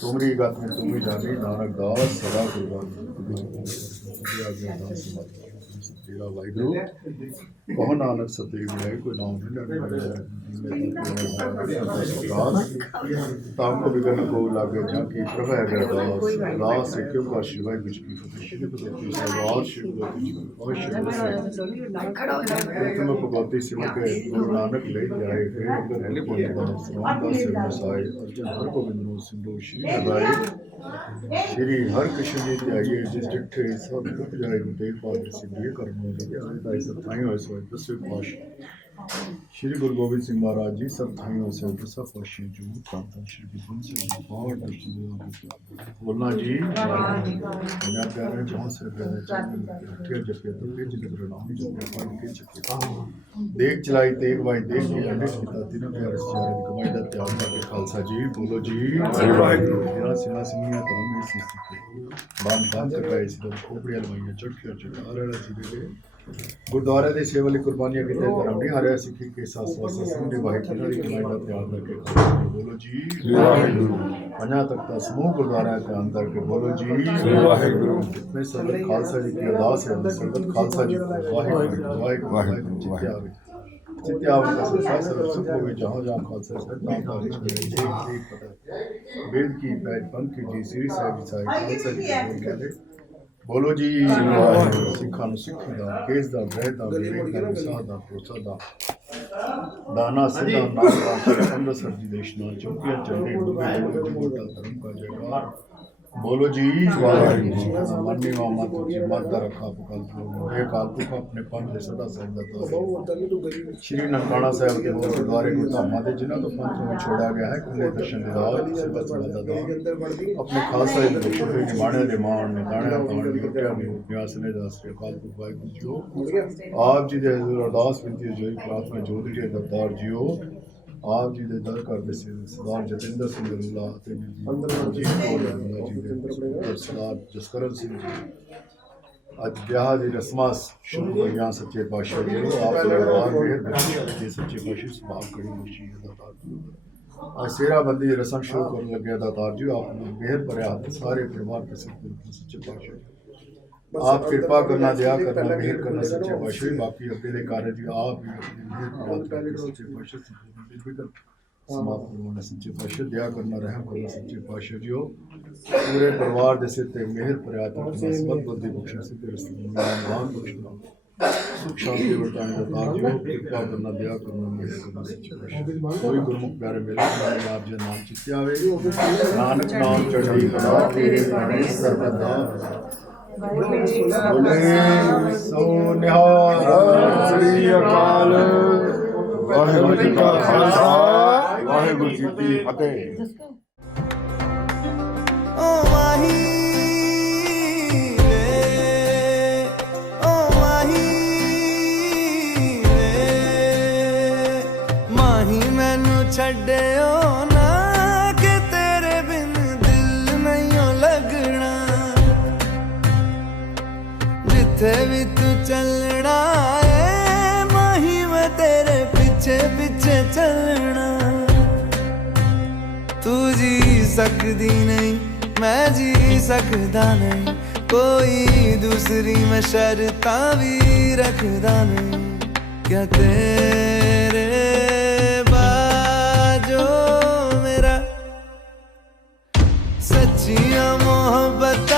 तुमरी गत में तुम ही जानी नानक दास सदा कुर्बान तेरा वाहिगुरु कहो नानक सत्य मिलाए कोई नाम ताम को बिगड़ को लागे जाके प्रभु अगर दास से क्यों का शिवाय कुछ की श्री भगवती सवाल श्री भगवती तुम्हें भगवती सिवा के गुरु नानक ले जाए फिर अगर हले बोले स्वामी से मसाए अर्जुन हर गोविंद नो सिंधु श्री हृदय श्री हर कृष्ण जी त्याइए जिस डिठे सब टूट जाए देव पाद सिद्धि कर्मों लगे आए सब थाई होए सो दसवें पातशाह श्री गुरु गोबिंद सिंह महाराज जी सब थाई होए सो दसा पातशाह जो प्रार्थना श्री गुरु से बहुत दर्शन बोलना जी मैं प्यारे जहां से ठेर जपे तो के जिन नाम जो पाठ के चके देख चलाई तेग भाई देख जी अंडे पिता तीनों प्यारे चार कमाई दा त्याग का खालसा जी बोलो जी वाहिगुरु मेरा सिना सिनिया तम में सिस्ती बाम बाम तकाई सिर खोपड़िया लमाइया चटखिया चटारा जी दे गुरुद्वारे दे सेवली कुर्बानियां किते धर्म नहीं हारे सिखी के साथ स्वास संधि वाहिगुरु की कमाई दा त्याग के बोलो जी वाहिगुरु अन्या तक का समूह गुरुद्वारा के अंदर के बोलो जी वाहिगुरु में संगत खालसा जी की अरदास है संगत खालसा जी वाहिगुरु वाहिगुरु चित्यावन का संसार सुख होवे जहाँ जहाँ खालसा सर नाम का एक पता वेद की पैर पंख की जी श्री साहिब साहिब खालसा जी कहते बोलो जी सिखा नु सिखी दा केस दा ग्रह दा विवेक दा विसाह दा प्रोत्साह दा दाना सिद्धा नाम का अमृतसर जी देशना चौकिया चंडी डूबे मोटा धर्म का जयकार बोलो जी वाहिगुरु मन्नी वा मत जी मत रखा पुकाल एक आलतू का अपने पंच दे सदा साहिब दा श्री ननकाना साहिब के गुरुद्वारे को धामा दे जिन्हां तो पंच में छोड़ा गया है खुले दर्शन दिलाओ से बस दा अपने खालसा जी को छोटे निमाणे दे मान निकाणे ताण दी उठया में व्यास ने दास रे काल को वाहिगुरु जो आप जी दे हजूर अरदास विनती जोई प्रार्थना जोड़ी के दरबार जियो आप जी दे दर कर दे सरदार जतिंदर सिंह अल्लाह ते जी को अल्लाह जी दे सरदार जसकरण सिंह जी आज ब्याह दी रस्मां शुरू होईयां सच्चे पातशाह जी आप दरबार मेहर जी सच्चे पातशाह सुभाग कड़ी मुशी दातार आज सेरा बंदी रस्म शुरू करन लगे दातार जी आप मेहर भरे हाथ सारे परिवार के सिर पर सच्चे पातशाह आप कृपा करना दया करना मेहर करना सच्चे पातशाह बाकी अपने कार्य जी आप मेहर करना सच्चे पातशाह समाप्त करवाना सच्चे पातशाह दया करना रहम करना सच्चे पातशाह जी पूरे परिवार दे सिर ते मेहर प्रयात करना सबद बुद्धि बख्शना से तेरे नाम बख्शना सुख शांति वर्ताने का ताज जी कृपा करना दया करना मेहर करना सच्चे पातशाह कोई गुरमुख प्यारे मेरे आप जी नाम चित्ते आवे नानक नाम चढ़ी कला के प्राणे सर्वदा बोले सो निहाल श्री अकाल वाहिगुरु जी का खालसा वाहिगुरु जी की फतेह ओ माही वे ओ माही वे माही मैनू छड्डियो ना कि तेरे बिन दिल नहीं लगना जिथे भी तू चलना पीछे पीछे चलना तू जी सकदी नहीं मैं जी सकदा नहीं कोई दूसरी मैं शर्तां भी रखदा नहीं क्या तेरे बाजो मेरा सच्चियां मोहब्बत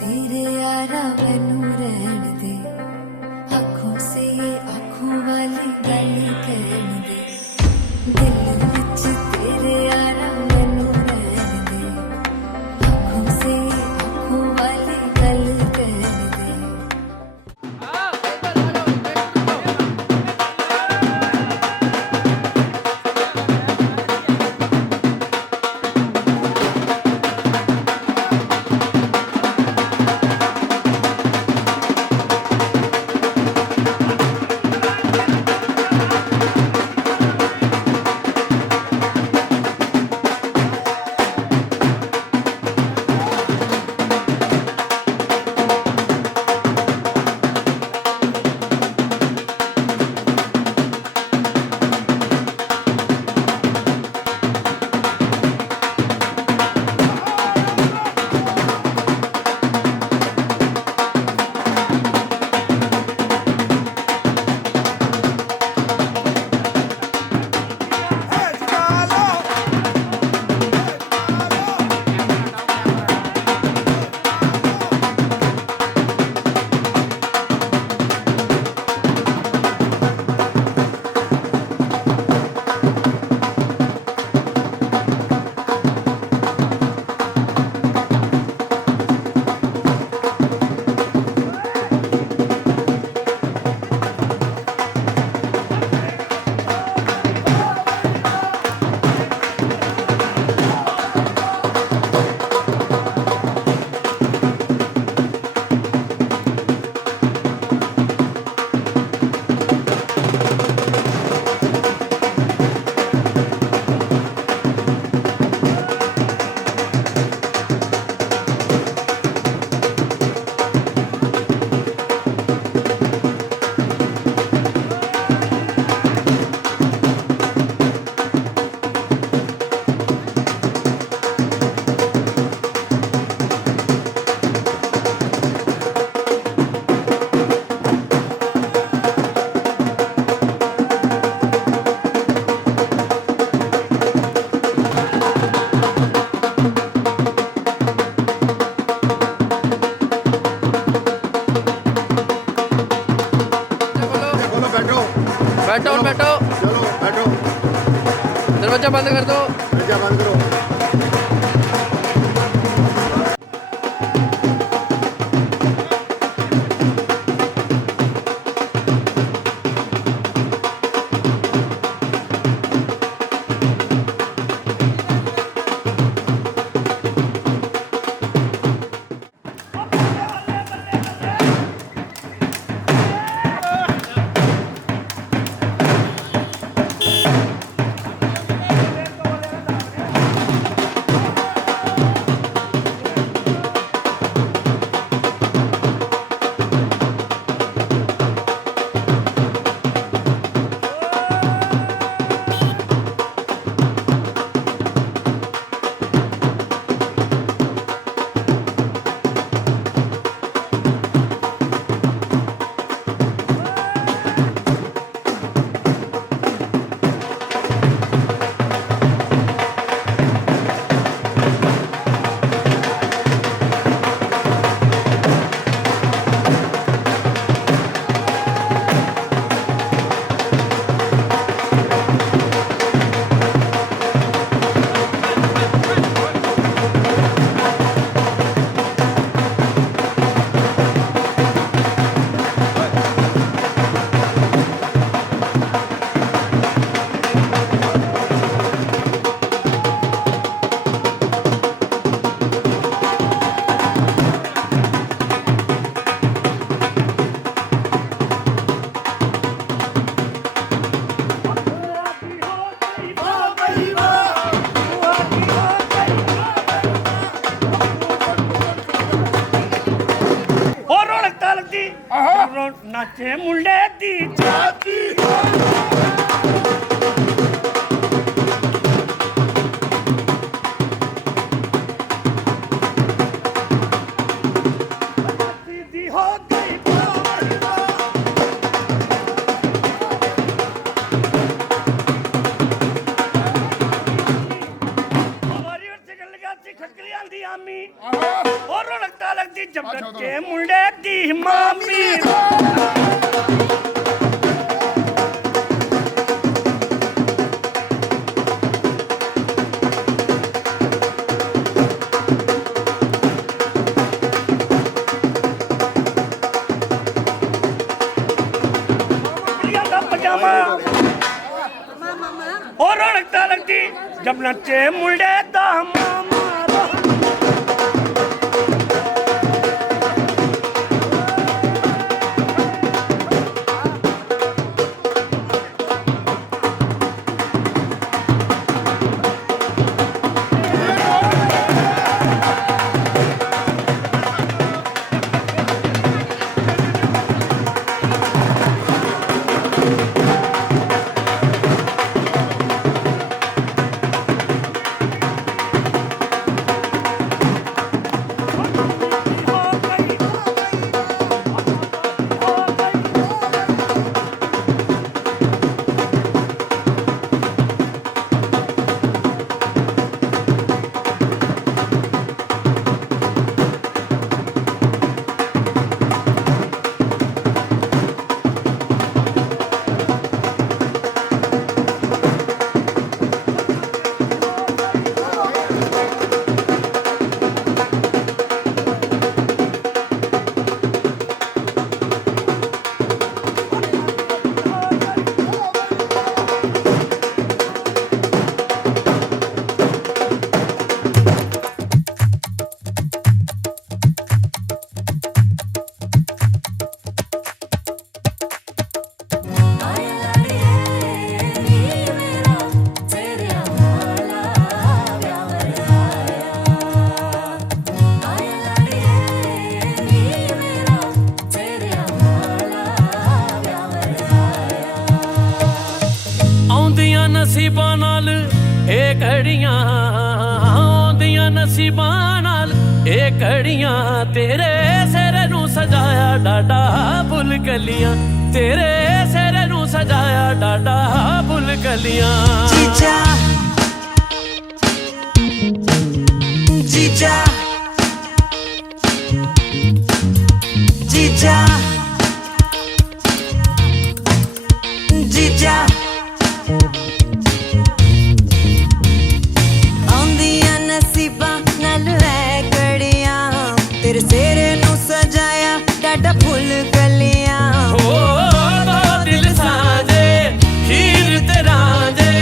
तेरे यारा मैनू रहन दे दरवाजा बंद कर दो। दरवाजा बंद करो। नाचे मुंडे दी जाती दी हो गई हमारी ओर से गल लगाती खटकली आंदी आमी और लगता लगती जब के मुंडे दी मामी और लगता लगती जब नचे मुंडे दा मामा नसीबां नाल ए घड़ियां आउंदियां नसीबां नाल ए घड़ियां तेरे सिर नूं सजाया डाडा फुल कलियां तेरे सिर नूं सजाया डाडा फुल कलियां जीजा जीजा जीजा जीजा साडा फुल कलियां ओ दो दिल साजे हीर ते रांझे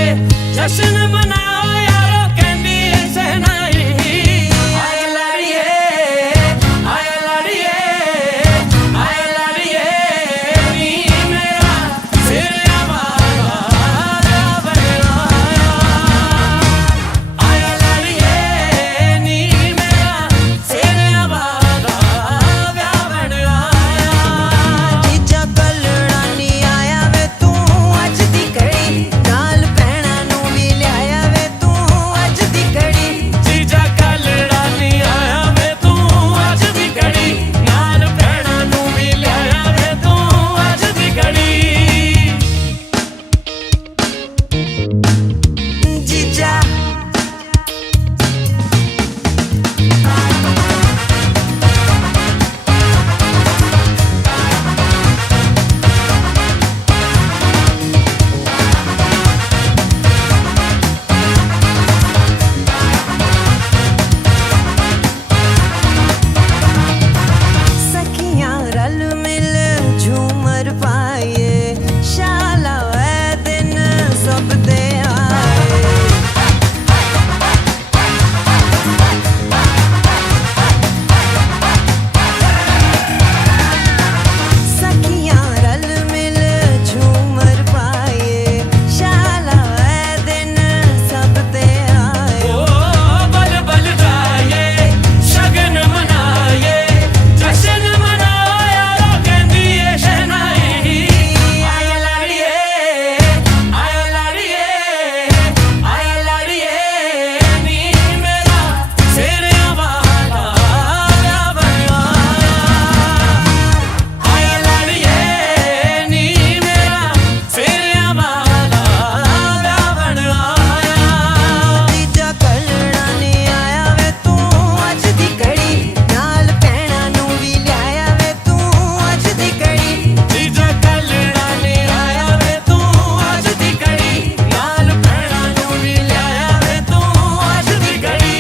जश्न मनाओ यारो कहंदी है शहनाई आए लाड़िए आए लाड़िए आए लाड़िए नी मेरा सिर आवारा बनया आए लाड़िए नी मेरा सिर आवारा बनया जीजा कलड़ा नी आया वे तू अज दी घड़ी नाल भैणा नू भी लियाया वे तू अज दी घड़ी जीजा कलड़ा नी आया वे तू अज दी घड़ी नाल भैणा नू भी लियाया वे तू अज दी घड़ी जीजा सखियां रल मिल झूमर पाए शाला वै दिन सब दे आए सखियां रल मिल झूमर पाए शाला वै दिन सब दे आए ओ बल बल जाए शगन मनाए जश्न मनाओ यारो कहंदी है शहनाई आए लाड़िए आए लाड़िए आए लाड़िए नी मेरा सिर आवारा बनया आए लाड़िए नी मेरा सिर आवारा बनया जीजा कलड़ा नी आया वे तू अज दी घड़ी नाल भैणा नू भी लियाया वे तू अज दी घड़ी जीजा कलड़ा नी आया वे तू अज दी घड़ी नाल भैणा नू भी लियाया वे तू अज दी घड़ी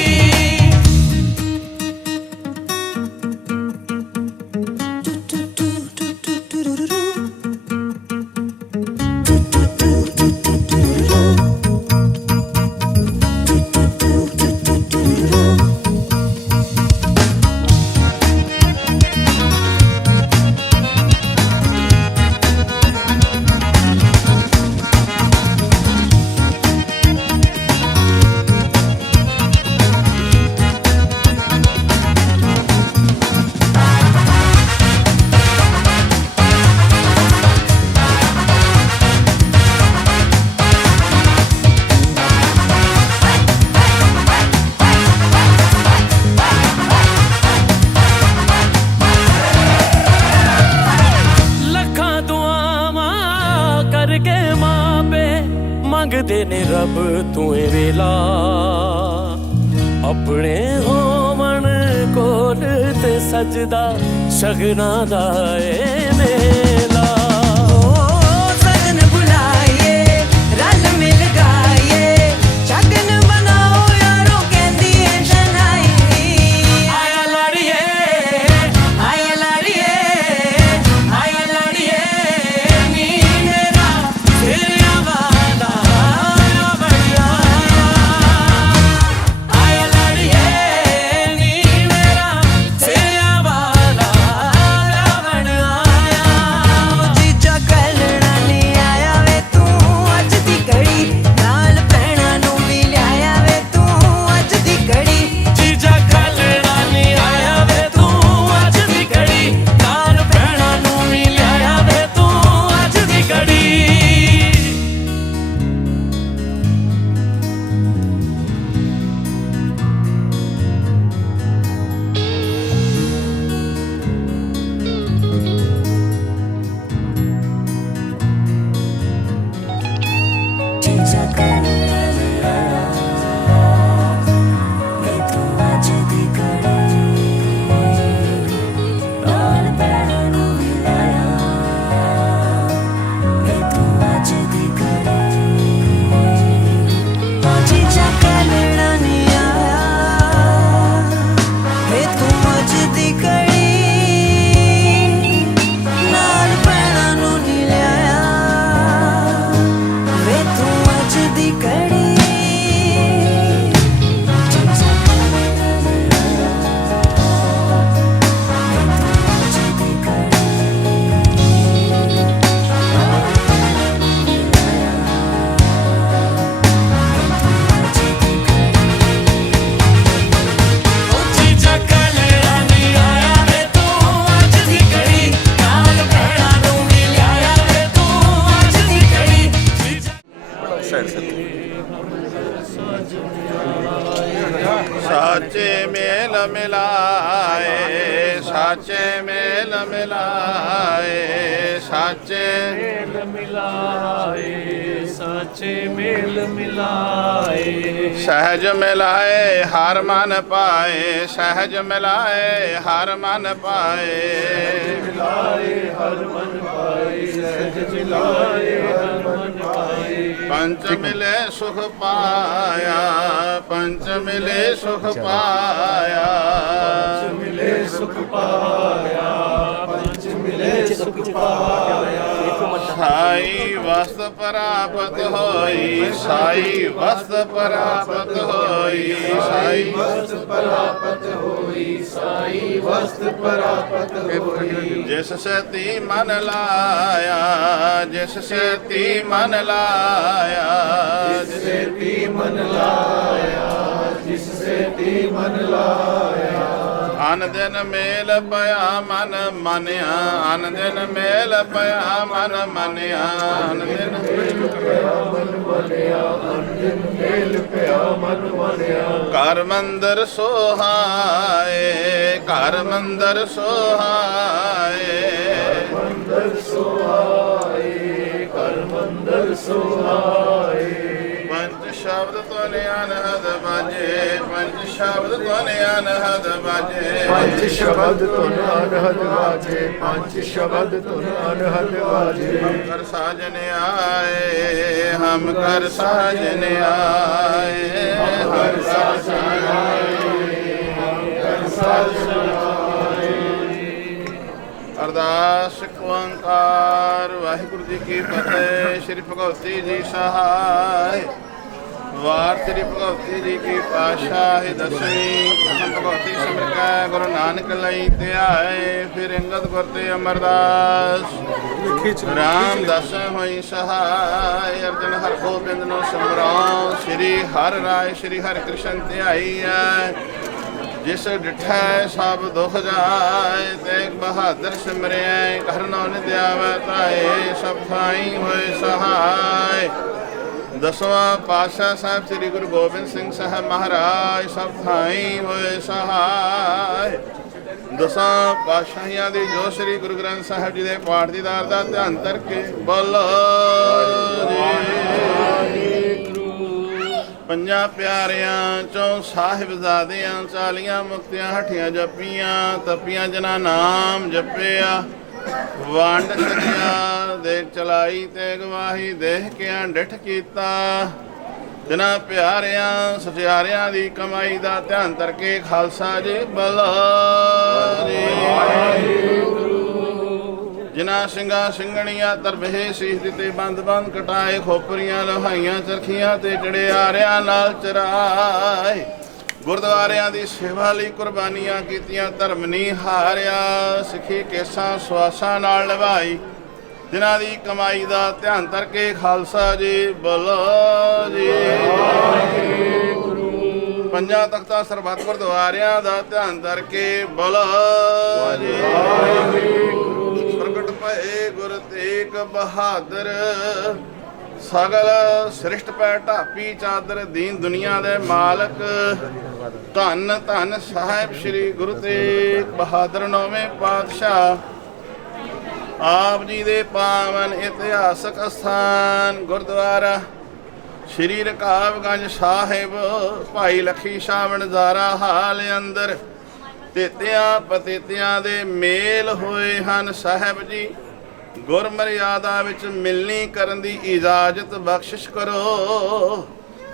ਲੱਖਾਂ ਦੁਆਵਾਂ ਕਰਕੇ ਮਾਪੇ ਮੰਗਦੇ ਨੇ ਰੱਬ ਤੂੰ ਏ ਵੇਲਾ ਆਪਣੇ ਹੋਵਣ ਕੋਲ ਤੇ ਸਜਦਾ ਸ਼ਗਨਾਂ ਦਾ ਏ ਮੇਲਾ ओ सजन बुलाए रल मिल गाए शगन बनाओ यारो कहंदी है शहनाई आया लाड़िए आए लाड़िए आया लाड़िए नी मेरा सिर आवारा बनया आया लाड़िए नी मेरा सिर आवारा बनया ਮਿਲਾਏ ਸਾਚੇ ਮੇਲ ਮਿਲਾਏ ਸਾਚੇ ਮੇਲ ਮਿਲਾਏ ਸਹਿਜ ਮਿਲਾਏ ਹਰ ਮਨ ਪਾਏ ਸਹਿਜ ਮਿਲਾਏ ਹਰ ਮਨ ਪਾਏ ਮਿਲਾਏ ਹਰ ਮਨ ਪਾਏ ਸਹਿਜ ਮਿਲਾਏ ਹਰ ਮਨ ਪਾਏ ਪੰਚ ਮਿਲੇ ਸੁਖ ਪਾਇਆ ਪੰਚ ਮਿਲੇ ਸੁਖ ਪਾਇਆ ਮਿਲੇ ਸੁਖ ਪਾਇਆ ਪੰਜ ਮਿਲੇ ਸੁਖ ਪਾਇਆ ਸਾਈ ਵਸਤ ਪ੍ਰਾਪਤ ਹੋਈ ਸਾਈ ਵਸਤ ਪ੍ਰਾਪਤ ਹੋਈ ਸਾਈ ਵਸਤ ਪ੍ਰਾਪਤ ਹੋਈ ਸਾਈ ਵਸਤ ਪ੍ਰਾਪਤ ਹੋਈ ਜਿਸ ਸਤੀ ਮਨ ਲਾਇਆ ਜਿਸ ਸਤੀ ਮਨ ਲਾਇਆ ਜਿਸ ਸਤੀ ਮਨ ਲਾਇਆ ਜਿਸ ਸਤੀ ਮਨ ਲਾਇਆ ਅਨ ਦਿਨ ਮੇਲ ਪਿਆ ਮਨ ਮਨਿਆ ਅਨ ਦਿਨ ਮੇਲ ਪਿਆ ਮਨ ਮਨਿਆ ਅਨ ਦਿਨ ਮੇਲ ਪਿਆ ਮਨ ਮਨਿਆ ਅਨ ਦਿਨ ਮੇਲ ਪਿਆ ਮਨ ਮਨਿਆ ਘਰ ਮੰਦਰ ਸੋਹਾਏ ਘਰ ਮੰਦਰ ਸੋਹਾਏ ਮੰਦਰ ਸੋਹਾਏ ਘਰ ਮੰਦਰ ਸੋਹਾਏ ਪੰਜ ਸ਼ਬਦ ਤੋਂ ਅਨਹਦ ਬਾਜੇ ਪੰਜ ਸ਼ਬਦ ਤੋਂ ਅਨਹਦ ਬਾਜੇ ਪੰਜ ਸ਼ਬਦ ਧੁਨ ਅਨਹਦ ਵਾਜੇ ਪੰਜ ਸ਼ਬਦ ਧੁਨ ਅਨਹਦ ਵਾਜੇ ਕਰ ਸਾਜਨ ਆਏ ਹਮ ਕਰ ਸਾਜਨ ਆਏ ਹਰ ਸਾਜਨ ਆਏ ਹਮ ਕਰ ਸਾਜਨ ਆਏ ਅਰਦਾਸ ਓੰਕਾਰ ਵਾਹਿਗੁਰੂ ਜੀ ਕੀ ਫਤਿਹ ਸ੍ਰੀ ਭਗਵਤੀ ਜੀ ਸਹਾਇ ਵਾਰ ਸ੍ਰੀ ਭਗਵਤੀ ਜੀ ਕੀ ਪਾਤਸ਼ਾਹੀ ਦਸਵੀਂ ਪ੍ਰਥਮ ਭਗਵਤੀ ਸਿਮਰਕੈ ਗੁਰੂ ਨਾਨਕ ਲਈ ਧਿਆਏ ਫਿਰ ਅੰਗਦ ਗੁਰ ਤੇ ਅਮਰਦਾਸ ਰਾਮਦਾਸ ਹੋਈ ਸਹਾਇ ਅਰਜਨ ਹਰਿ ਗੋਬਿੰਦ ਨੂੰ ਸਿਮਰਾਉ ਸ੍ਰੀ ਹਰਿ ਰਾਇ ਸ੍ਰੀ ਹਰਿ ਕ੍ਰਿਸ਼ਨ ਧਿਆਈ ਹੈ ਜਿਸ ਡਿਠੈ ਸਭ ਦੁਖ ਜਾਏ ਤੇਗ ਬਹਾਦਰ ਸਿਮਰਿਐ ਕਰਨੋ ਨਿਧਿਆਵੈ ਤਾਏ ਸਭ ਥਾਈ ਹੋਏ ਸਹਾਇ ਦਸਵਾਂ ਪਾਤਸ਼ਾਹ ਸਾਹਿਬ ਸ੍ਰੀ ਗੁਰੂ ਗੋਬਿੰਦ ਸਿੰਘ ਸਾਹਿਬ ਮਹਾਰਾਜ ਸਭ ਥਾਈ ਹੋਏ ਸਹਾਇ ਦਸਾਂ ਪਾਤਸ਼ਾਹੀਆਂ ਦੀ ਜੋ ਸ੍ਰੀ ਗੁਰੂ ਗ੍ਰੰਥ ਸਾਹਿਬ ਜੀ ਦੇ ਪਾਠ ਦੀਦਾਰ ਦਾ ਧਿਆਨ ਕਰਕੇ ਬੋਲੋ ਜੀ ਪੰਜਾਂ ਪਿਆਰਿਆਂ ਚੋਂ ਸਾਹਿਬਜ਼ਾਦਿਆਂ 40 ਮੁਕਤੀਆਂ ਹੱਠੀਆਂ ਜਪੀਆਂ ਤਪੀਆਂ ਜਿਨ੍ਹਾਂ ਨਾਮ ਜਪਿਆ ਵੰਡ ਛਕਿਆ ਦੇਖ ਚਲਾਈ ਤੇ ਗਵਾਹੀ ਦੇਖ ਕੇ ਡਿਠ ਕੀਤਾ ਜਿਨ੍ਹਾਂ ਪਿਆਰਿਆਂ ਸਚਿਆਰਿਆਂ ਦੀ ਕਮਾਈ ਦਾ ਧਿਆਨ ਕਰਕੇ ਖਾਲਸਾ ਜੀ ਬੋਲੋ ਜੀ ਜਿਨ੍ਹਾਂ ਸਿੰਘਾਂ ਸਿੰਘਣੀਆਂ ਤਰਬੇ ਸੀਸ ਦਿੱਤੇ ਬੰਦ ਬੰਦ ਕਟਾਏ ਖੋਪਰੀਆਂ ਲੋਹਾਈਆਂ ਚਰਖੀਆਂ ਤੇ ਚੜਿਆਰਿਆਂ ਨਾਲ ਚਰਾਏ ਗੁਰਦੁਆਰਿਆਂ ਦੀ ਸੇਵਾ ਲਈ ਕੁਰਬਾਨੀਆਂ ਕੀਤੀਆਂ ਧਰਮ ਨਹੀਂ ਹਾਰਿਆ ਸਿੱਖੀ ਕੇਸਾਂ ਸਵਾਸਾਂ ਨਾਲ ਨਿਭਾਈ ਜਿਨ੍ਹਾਂ ਦੀ ਕਮਾਈ ਦਾ ਧਿਆਨ ਕਰਕੇ ਖਾਲਸਾ ਜੀ ਬੋਲੋ ਜੀ ਪੰਜਾਂ ਤਖਤਾਂ ਸਰਬੱਤ ਗੁਰਦੁਆਰਿਆਂ ਦਾ ਧਿਆਨ ਕਰਕੇ ਬੋਲੋ ਜੀ ਪ੍ਰਗਟ ਭਏ ਗੁਰ ਤੇਗ ਬਹਾਦਰ ਸਗਲ ਸ੍ਰਿਸ਼ਟ ਪੈ ਢਾਪੀ ਚਾਦਰ ਦੀਨ ਦੁਨੀਆ ਦੇ ਮਾਲਕ ਧੰਨ ਧੰਨ ਸਾਹਿਬ ਸ੍ਰੀ ਗੁਰੂ ਤੇਗ ਬਹਾਦਰ ਨੌਵੇਂ ਪਾਤਸ਼ਾਹ ਆਪ ਜੀ ਦੇ ਪਾਵਨ ਇਤਿਹਾਸਕ ਅਸਥਾਨ ਗੁਰਦੁਆਰਾ ਸ਼੍ਰੀ ਰਕਾਬਗੰਜ ਸਾਹਿਬ ਭਾਈ ਲਖੀ ਸ਼ਾਹ ਵਣਜ਼ਾਰਾ ਹਾਲ ਅੰਦਰ ਤੇਤਿਆਂ ਪਤੇਤਿਆਂ ਦੇ ਮੇਲ ਹੋਏ ਹਨ ਸਾਹਿਬ ਜੀ ਗੁਰਮਰਿਆਦਾ ਵਿੱਚ ਮਿਲਣੀ ਕਰਨ ਦੀ ਇਜਾਜ਼ਤ ਬਖਸ਼ਿਸ਼ ਕਰੋ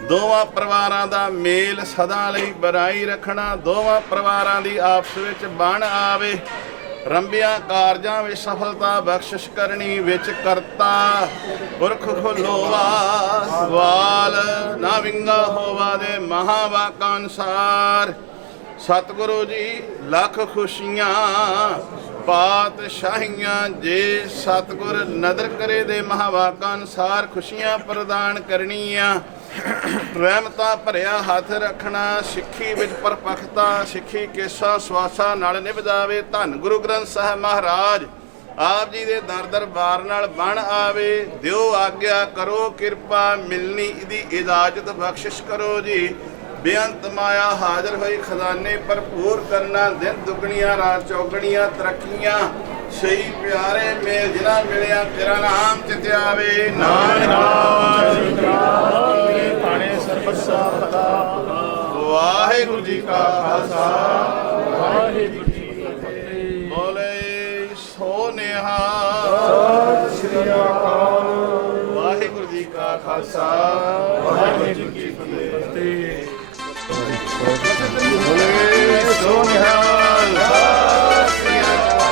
ਦੋਵਾਂ ਪਰਿਵਾਰਾਂ ਦਾ ਮੇਲ ਸਦਾ ਲਈ ਬਣਾਈ ਰੱਖਣਾ ਦੋਵਾਂ ਪਰਿਵਾਰਾਂ ਦੀ ਆਪਸ ਵਿੱਚ ਬਣ ਆਵੇ ਰੰਬਿਆਂ ਕਾਰਜਾਂ ਵਿੱਚ ਸਫਲਤਾ ਬਖਸ਼ਿਸ਼ ਕਰਨੀ ਵਿੱਚ ਕਰਤਾ ਪੁਰਖ ਖੋਲੋਵਾ ਵਾਲ ਨਾ ਵਿੰਗਾ ਹੋਵਾ ਦੇ ਮਹਾਵਾਕਾਂ ਅਨੁਸਾਰ ਸਤਿਗੁਰੂ ਜੀ ਲੱਖ ਖੁਸ਼ੀਆਂ ਪਾਤਸ਼ਾਹੀਆਂ ਜੇ ਸਤਿਗੁਰ ਨਦਰ ਕਰੇ ਦੇ ਮਹਾਵਾਕਾਂ ਅਨੁਸਾਰ ਖੁਸ਼ੀਆਂ ਪ੍ਰਦਾਨ ਕਰਨੀਆਂ ਰਹਿਮਤਾਂ ਭਰਿਆ ਹੱਥ ਰੱਖਣਾ ਸਿੱਖੀ ਵਿੱਚ ਪਰਪੱਕਤਾ ਸਿੱਖੀ ਕੇਸਾਂ ਸਵਾਸਾਂ ਨਾਲ ਨਿਭ ਜਾਵੇ ਧੰਨ ਗੁਰੂ ਗ੍ਰੰਥ ਸਾਹਿਬ ਮਹਾਰਾਜ ਆਪ ਜੀ ਦੇ ਦਰ ਦਰਬਾਰ ਨਾਲ ਬਣ ਆਵੇ ਦਿਓ ਆਗਿਆ ਕਰੋ ਕਿਰਪਾ ਮਿਲਣੀ ਦੀ ਇਜਾਜ਼ਤ ਬਖਸ਼ਿਸ਼ ਕਰੋ ਜੀ ਬੇਅੰਤ ਮਾਇਆ ਹਾਜ਼ਰ ਹੋਈ ਖਜ਼ਾਨੇ ਭਰਪੂਰ ਕਰਨਾ ਦਿਨ ਦੁਗਣੀਆਂ ਰਾਤ ਚੌਗਣੀਆਂ ਤਰੱਕੀਆਂ ਸਹੀ ਪਿਆਰੇ ਮੇਲ ਜਿਨਾ ਮਿਲਿਆ ਤੇਰਾ ਨਾਮ ਚਿਤ ਆਵੇ ਨਾਨਕ ਪਾਣੇ ਸਰਬਸਾ ਭਲਾ ਵਾਹਿਗੁਰੂ ਜੀ ਕਾ ਖਾਲਸਾ ਵਾਹਿਗੁਰੂ ਜੀ ਕੀ ਫਤਿਹ। ਬੋਲੇ ਸੋ ਨਿਹਾਲ ਸਤਿ ਸ੍ਰੀ ਅਕਾਲ। ਵਾਹਿਗੁਰੂ ਜੀ ਕਾ ਖਾਲਸਾ ਵਾਹਿਗੁਰੂ ਜੀ ਕੀ ਫਤਿਹ। ਬੋਲੇ ਸੋ ਨਿਹਾਲ। ਸਤਿ ਸ੍ਰੀ ਅਕਾਲ।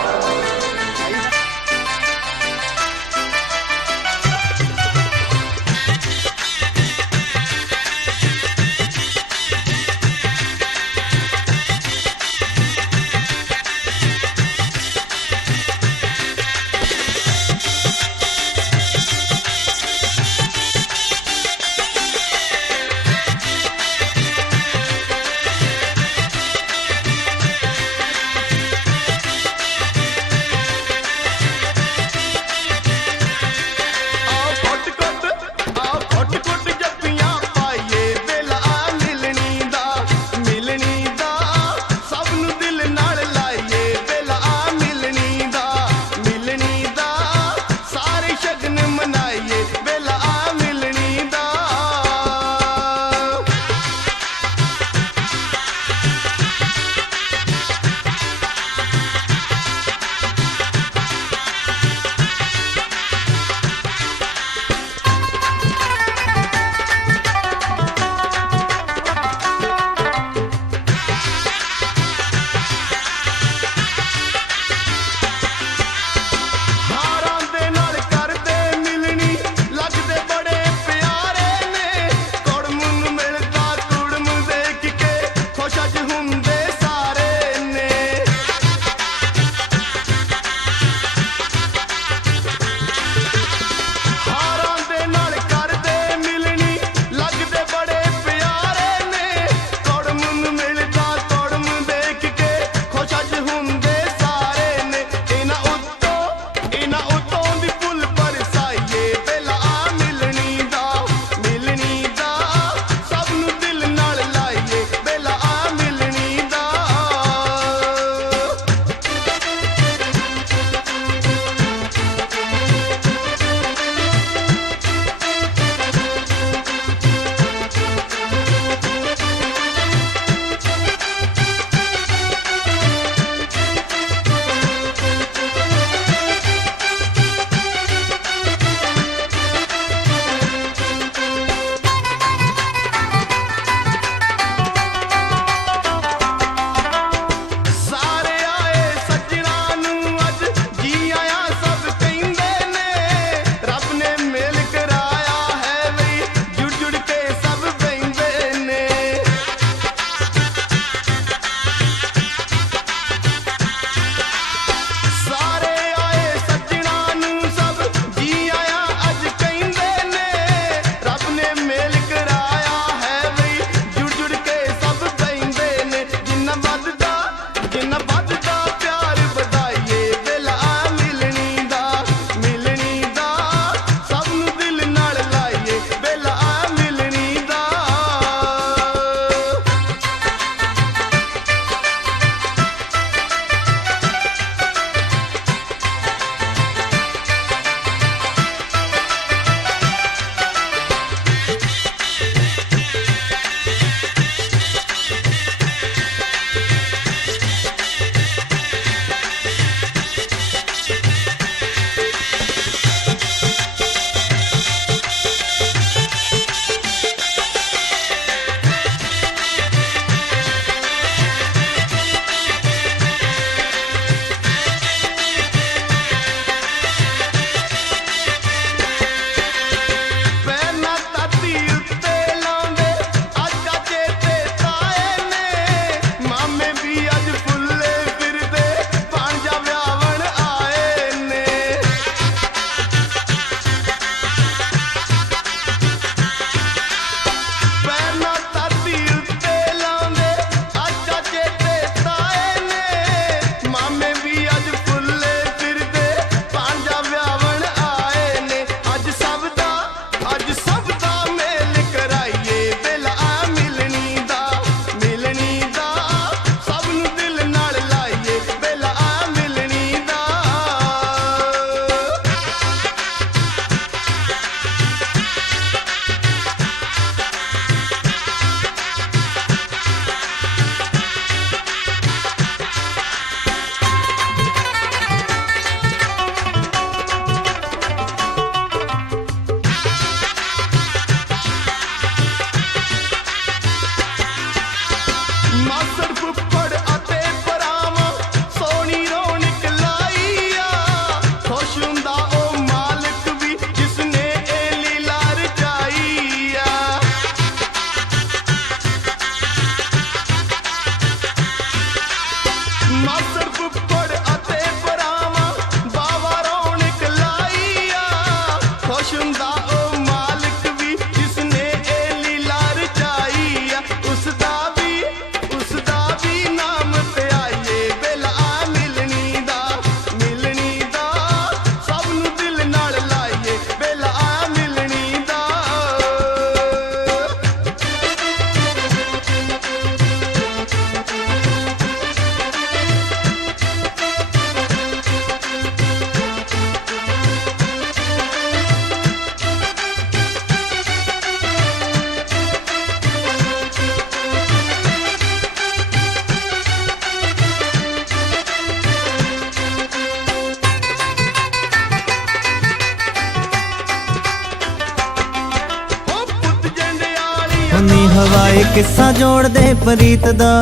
ਹਵਾਏ ਕਿੱਸਾ ਜੋੜਦੇ ਪ੍ਰੀਤ ਦਾ,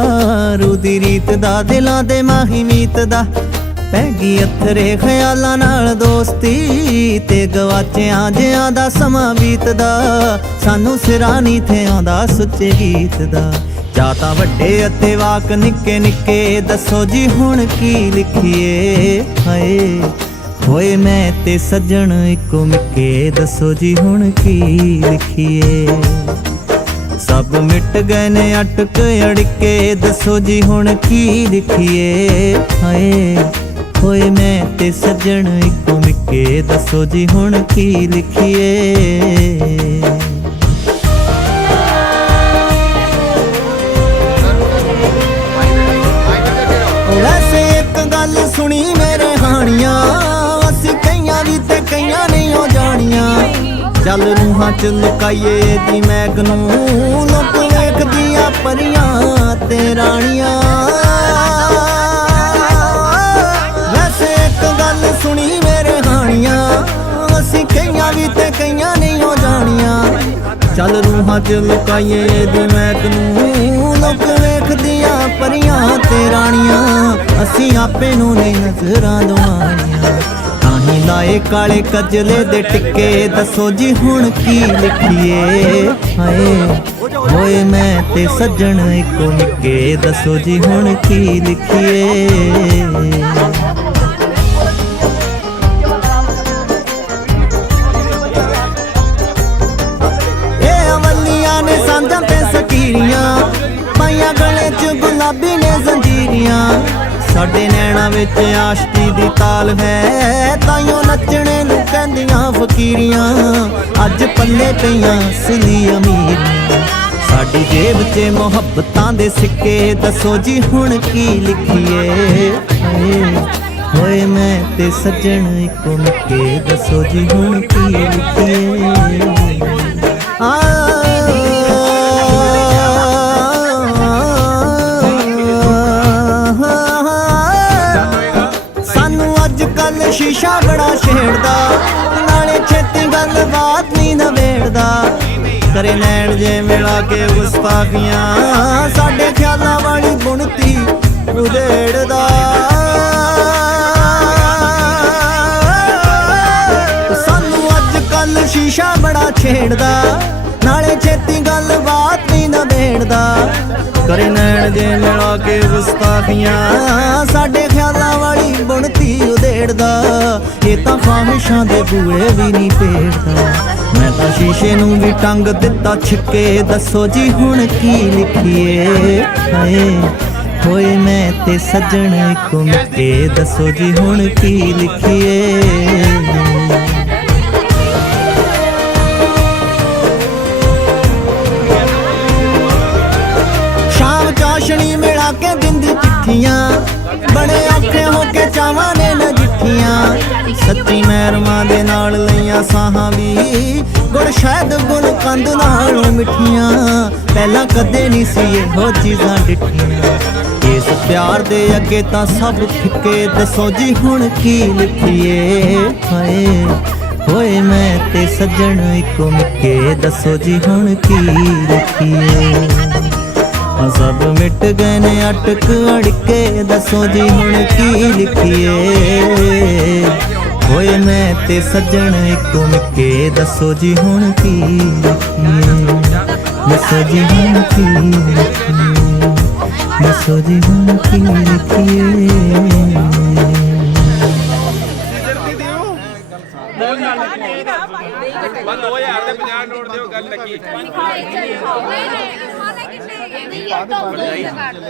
ਰੂ ਦੀ ਰੀਤ ਦਾ, ਦਿਲਾਂ ਦੇ ਮਾਹੀ ਮੀਤ ਦਾ। ਪੈ ਗਈ ਅਥਰੇ ਖਿਆਲਾਂ ਨਾਲ ਦੋਸਤੀ, ਤੇ ਗਵਾਚਿਆਂ ਜਿਆਂ ਦਾ ਸਮਾਂ ਬੀਤਦਾ। ਸਾਨੂੰ ਸਿਰਾਂ ਨੀ ਥੇ ਆਉਂਦਾ ਸੁੱਚੇ ਗੀਤ ਦਾ। ਜਾਂ ਤਾਂ ਵੱਡੇ ਅਤੇ ਵਾਕ ਨਿੱਕੇ ਨਿੱਕੇ, ਦੱਸੋ ਜੀ ਹੁਣ ਕੀ ਲਿਖੀਏ। ਹਾਏ ਹੋਏ ਮੈਂ ਤੇ ਸੱਜਣ ਇੱਕੋ ਮਿੱਕੇ, ਦੱਸੋ ਜੀ ਹੁਣ ਕੀ ਲਿਖੀਏ। ਸਭ ਮਿਟ ਗਏ ਨੇ ਅਟਕ ਅੜਕੇ, ਦੱਸੋ ਜੀ ਹੁਣ ਕੀ ਲਿਖੀਏ। ਹਾਏ ਹੋਏ ਮੈਂ ਤੇ ਸੱਜਣ ਇੱਕੋ ਮਿੱਕੇ, ਦੱਸੋ ਜੀ ਹੁਣ ਕੀ ਲਿਖੀਏ। ਵੈਸੇ ਇੱਕ ਗੱਲ ਸੁਣੀ ਮੇਰੇ ਹਾਣੀਆਂ, ਅਸੀਂ ਕਈਆਂ ਵੀ ਤੇ ਕਈਆਂ ਨਹੀਂ ਹੋ ਜਾਣੀਆਂ। ਚੱਲ ਰੂਹਾਂ ਚ ਲੁਕਾਈਏ ਦੀ ਮੈਗ ਨੂੰ, ਲੋਕ ਵੇਖਦੀਆਂ ਪਰੀਆਂ ਤੇ ਰਾਣੀਆਂ। ਵੈਸੇ ਇੱਕ ਗੱਲ ਸੁਣੀ ਮੇਰੇ ਹਾਣੀਆਂ, ਅਸੀਂ ਕਈਆਂ ਵੀ ਤੇ ਕਈਆਂ ਨਹੀਂ ਹੋ ਜਾਣੀਆਂ। ਚੱਲ ਰੂਹਾਂ ਚ ਲੁਕਾਈਏ ਦੀ ਮੈਗ ਨੂੰ, ਲੋਕ ਵੇਖਦੀਆਂ ਪਰੀਆਂ ਤੇ ਰਾਣੀਆਂ। ਅਸੀਂ ਆਪੇ ਨੂੰ ਨਹੀਂ ਨਜ਼ਰਾਂ ਦਵਾਣੀਆਂ, ਤਾਹੀਂ ਲਾਏ ਕਾਲੇ ਕਜਲੇ ਦੇ ਟਿੱਕੇ, ਦੱਸੋ ਜੀ ਹੁਣ ਕੀ ਲਿਖੀਏ। ਹਾਏ ਹੋਏ ਮੈਂ ਤੇ ਸੱਜਣ ਇੱਕੋ ਨਿੱਕੇ, ਦੱਸੋ ਜੀ ਹੁਣ ਕੀ ਲਿਖੀਏ। ਇਹ ਅਵਲੀਆਂ ਨੇ ਸਾਂਝਾਂ ਤੇ ਸਕੀਰੀਆਂ, ਪਾਈਆਂ ਗਲੇ ਚ ਗੁਲਾਬੀ ਨੇ ਜ਼ੰਜੀਰੀਆਂ। ਸਾਡੇ ਨੈਣਾਂ ਵਿੱਚ ਆਸ਼ਕੀ ਦੀ ਤਾਲ ਹੈ, ਤਾਈਓ ਨੱਚਣੇ ਨੂੰ ਕਹਿੰਦੀਆਂ ਫਕੀਰੀਆਂ। ਅੱਜ ਪੱਲੇ ਪਈਆਂ ਅਸਲੀ ਅਮੀਰੀਆਂ, ਸਾਡੀ ਜੇਬ 'ਚ ਮੁਹੱਬਤਾਂ ਦੇ ਸਿੱਕੇ, ਦੱਸੋ ਜੀ ਹੁਣ ਕੀ ਲਿਖੀਏ। ਹੋਏ ਮੈਂ ਤੇ ਸੱਜਣ ਇੱਕੋ ਮਿੱਕੇ, ਦੱਸੋ ਜੀ ਹੁਣ ਕੀ ਲਿਖੀਏ। ਸਾਨੂੰ ਅੱਜ ਕੱਲ ਸ਼ੀਸ਼ਾ ਬੜਾ ਛੇੜਦਾ, ਨਾਲੇ ਛੇਤੀ ਗੱਲ ਬਾਤ ਨਹੀਂ ਨਵੇੜਦਾ। ਕਰੇ ਨੈਣ ਜੇ ਮਿਲਾ ਕੇ ਗੁਸਤਾਖੀਆਂ, ਸਾਡੇ ਖਿਆਲਾਂ ਵਾਲੀ ਬੁਣਤੀ ਉਧੇੜਦਾ। ਸਾਨੂੰ ਅੱਜ ਕੱਲ ਸ਼ੀਸ਼ਾ ਬੜਾ ਛੇੜਦਾ, ਨਾਲੇ ਛੇਤੀ ਗੱਲ ਬਾਤ ਨਹੀਂ ਨਵੇੜਦਾ। ਕਰੇ ਨੈਣ ਜੇ ਮਿਲਾ ਕੇ ਗੁਸਤਾਖੀਆਂ, ਸਾਡੇ ਖਿਆਲਾਂ ਵਾਲੀ ਬੁਣਤੀ ਉਧੇੜਦਾ। ਇਹ ਤਾਂ ਖਾਹਿਸ਼ਾਂ ਦੇ ਬੂਏ ਵੀ ਨਹੀਂ ਪੇੜਦਾ। ਮੈਂ ਤਾਂ ਸ਼ੀਸ਼ੇ ਨੂੰ ਵੀ ਟੰਗ ਦਿੱਤਾ ਛਿੱਕੇ, ਦੱਸੋ ਜੀ ਹੁਣ ਕੀ ਲਿਖੀਏ। ਹਾਏ ਹੋਏ ਮੈਂ ਤੇ ਸੱਜਣ ਇੱਕੋ ਮਿੱਕੇ, ਦੱਸੋ ਜੀ ਹੁਣ ਕੀ ਲਿਖੀਏ। ਚਾਸ਼ਣੀ ਮਿਲਾ ਕੇ ਦਿੰਦੀ ਚਿੱਠੀਆਂ, ਬੜੇ ਔਖੇ ਹੋ ਕੇ ਚਾਵਾਂ ਨੇ ਨਜਿੱਠੀਆਂ। ਸੱਚੀ ਮਹਿਰਮਾਂ ਦੇ ਨਾਲ ਲਈਆਂ ਸਾਹਾਂ ਵੀ, ਗੁੜ ਸ਼ਾਇਦ ਗੁਲ ਕੰਦ ਨਾਲੋਂ ਮਿੱਠੀਆਂ। ਪਹਿਲਾਂ ਕਦੇ ਨਹੀਂ ਸੀ ਇਹੋ ਚੀਜ਼ਾਂ ਡਿੱਠੀਆਂ, ਇਸ ਪਿਆਰ ਦੇ ਅੱਗੇ ਤਾਂ ਸਭ ਫਿੱਕੇ, ਦੱਸੋ ਜੀ ਹੁਣ ਕੀ ਲਿਖੀਏ। ਹਾਏ ਹੋਏ ਮੈਂ ਤੇ ਸੱਜਣ ਇੱਕੋ ਮਿੱਕੇ, ਦੱਸੋ ਜੀ ਹੁਣ ਕੀ ਲਿਖੀਏ। ਸਭ ਮਿਟ ਗਏ ਨੇ ਅਟਕ ਅੜਕੇ, ਦੱਸੋ ਜੀ ਹੁਣ ਕੀ ਲਿਖੀਏ। ਹੋਏ ਮੈਂ ਤੇ ਸੱਜਣ ਇੱਕੋ ਮਿੱਕੇ, ਦੱਸੋ ਜੀ ਹੁਣ ਕੀ ਲਿਖੀਏ। ਦੱਸੋ ਜੀ ਹੁਣ ਕੀ ਲਿਖੀਏ, ਦੱਸੋ ਜੀ ਹੁਣ ਕੀ ਲਿਖੀਏ। ਬੰਦ 2000 ਦੇ 50 ਨੋਟ ਦਿਓ, ਗੱਲ ਲੱਗੀ।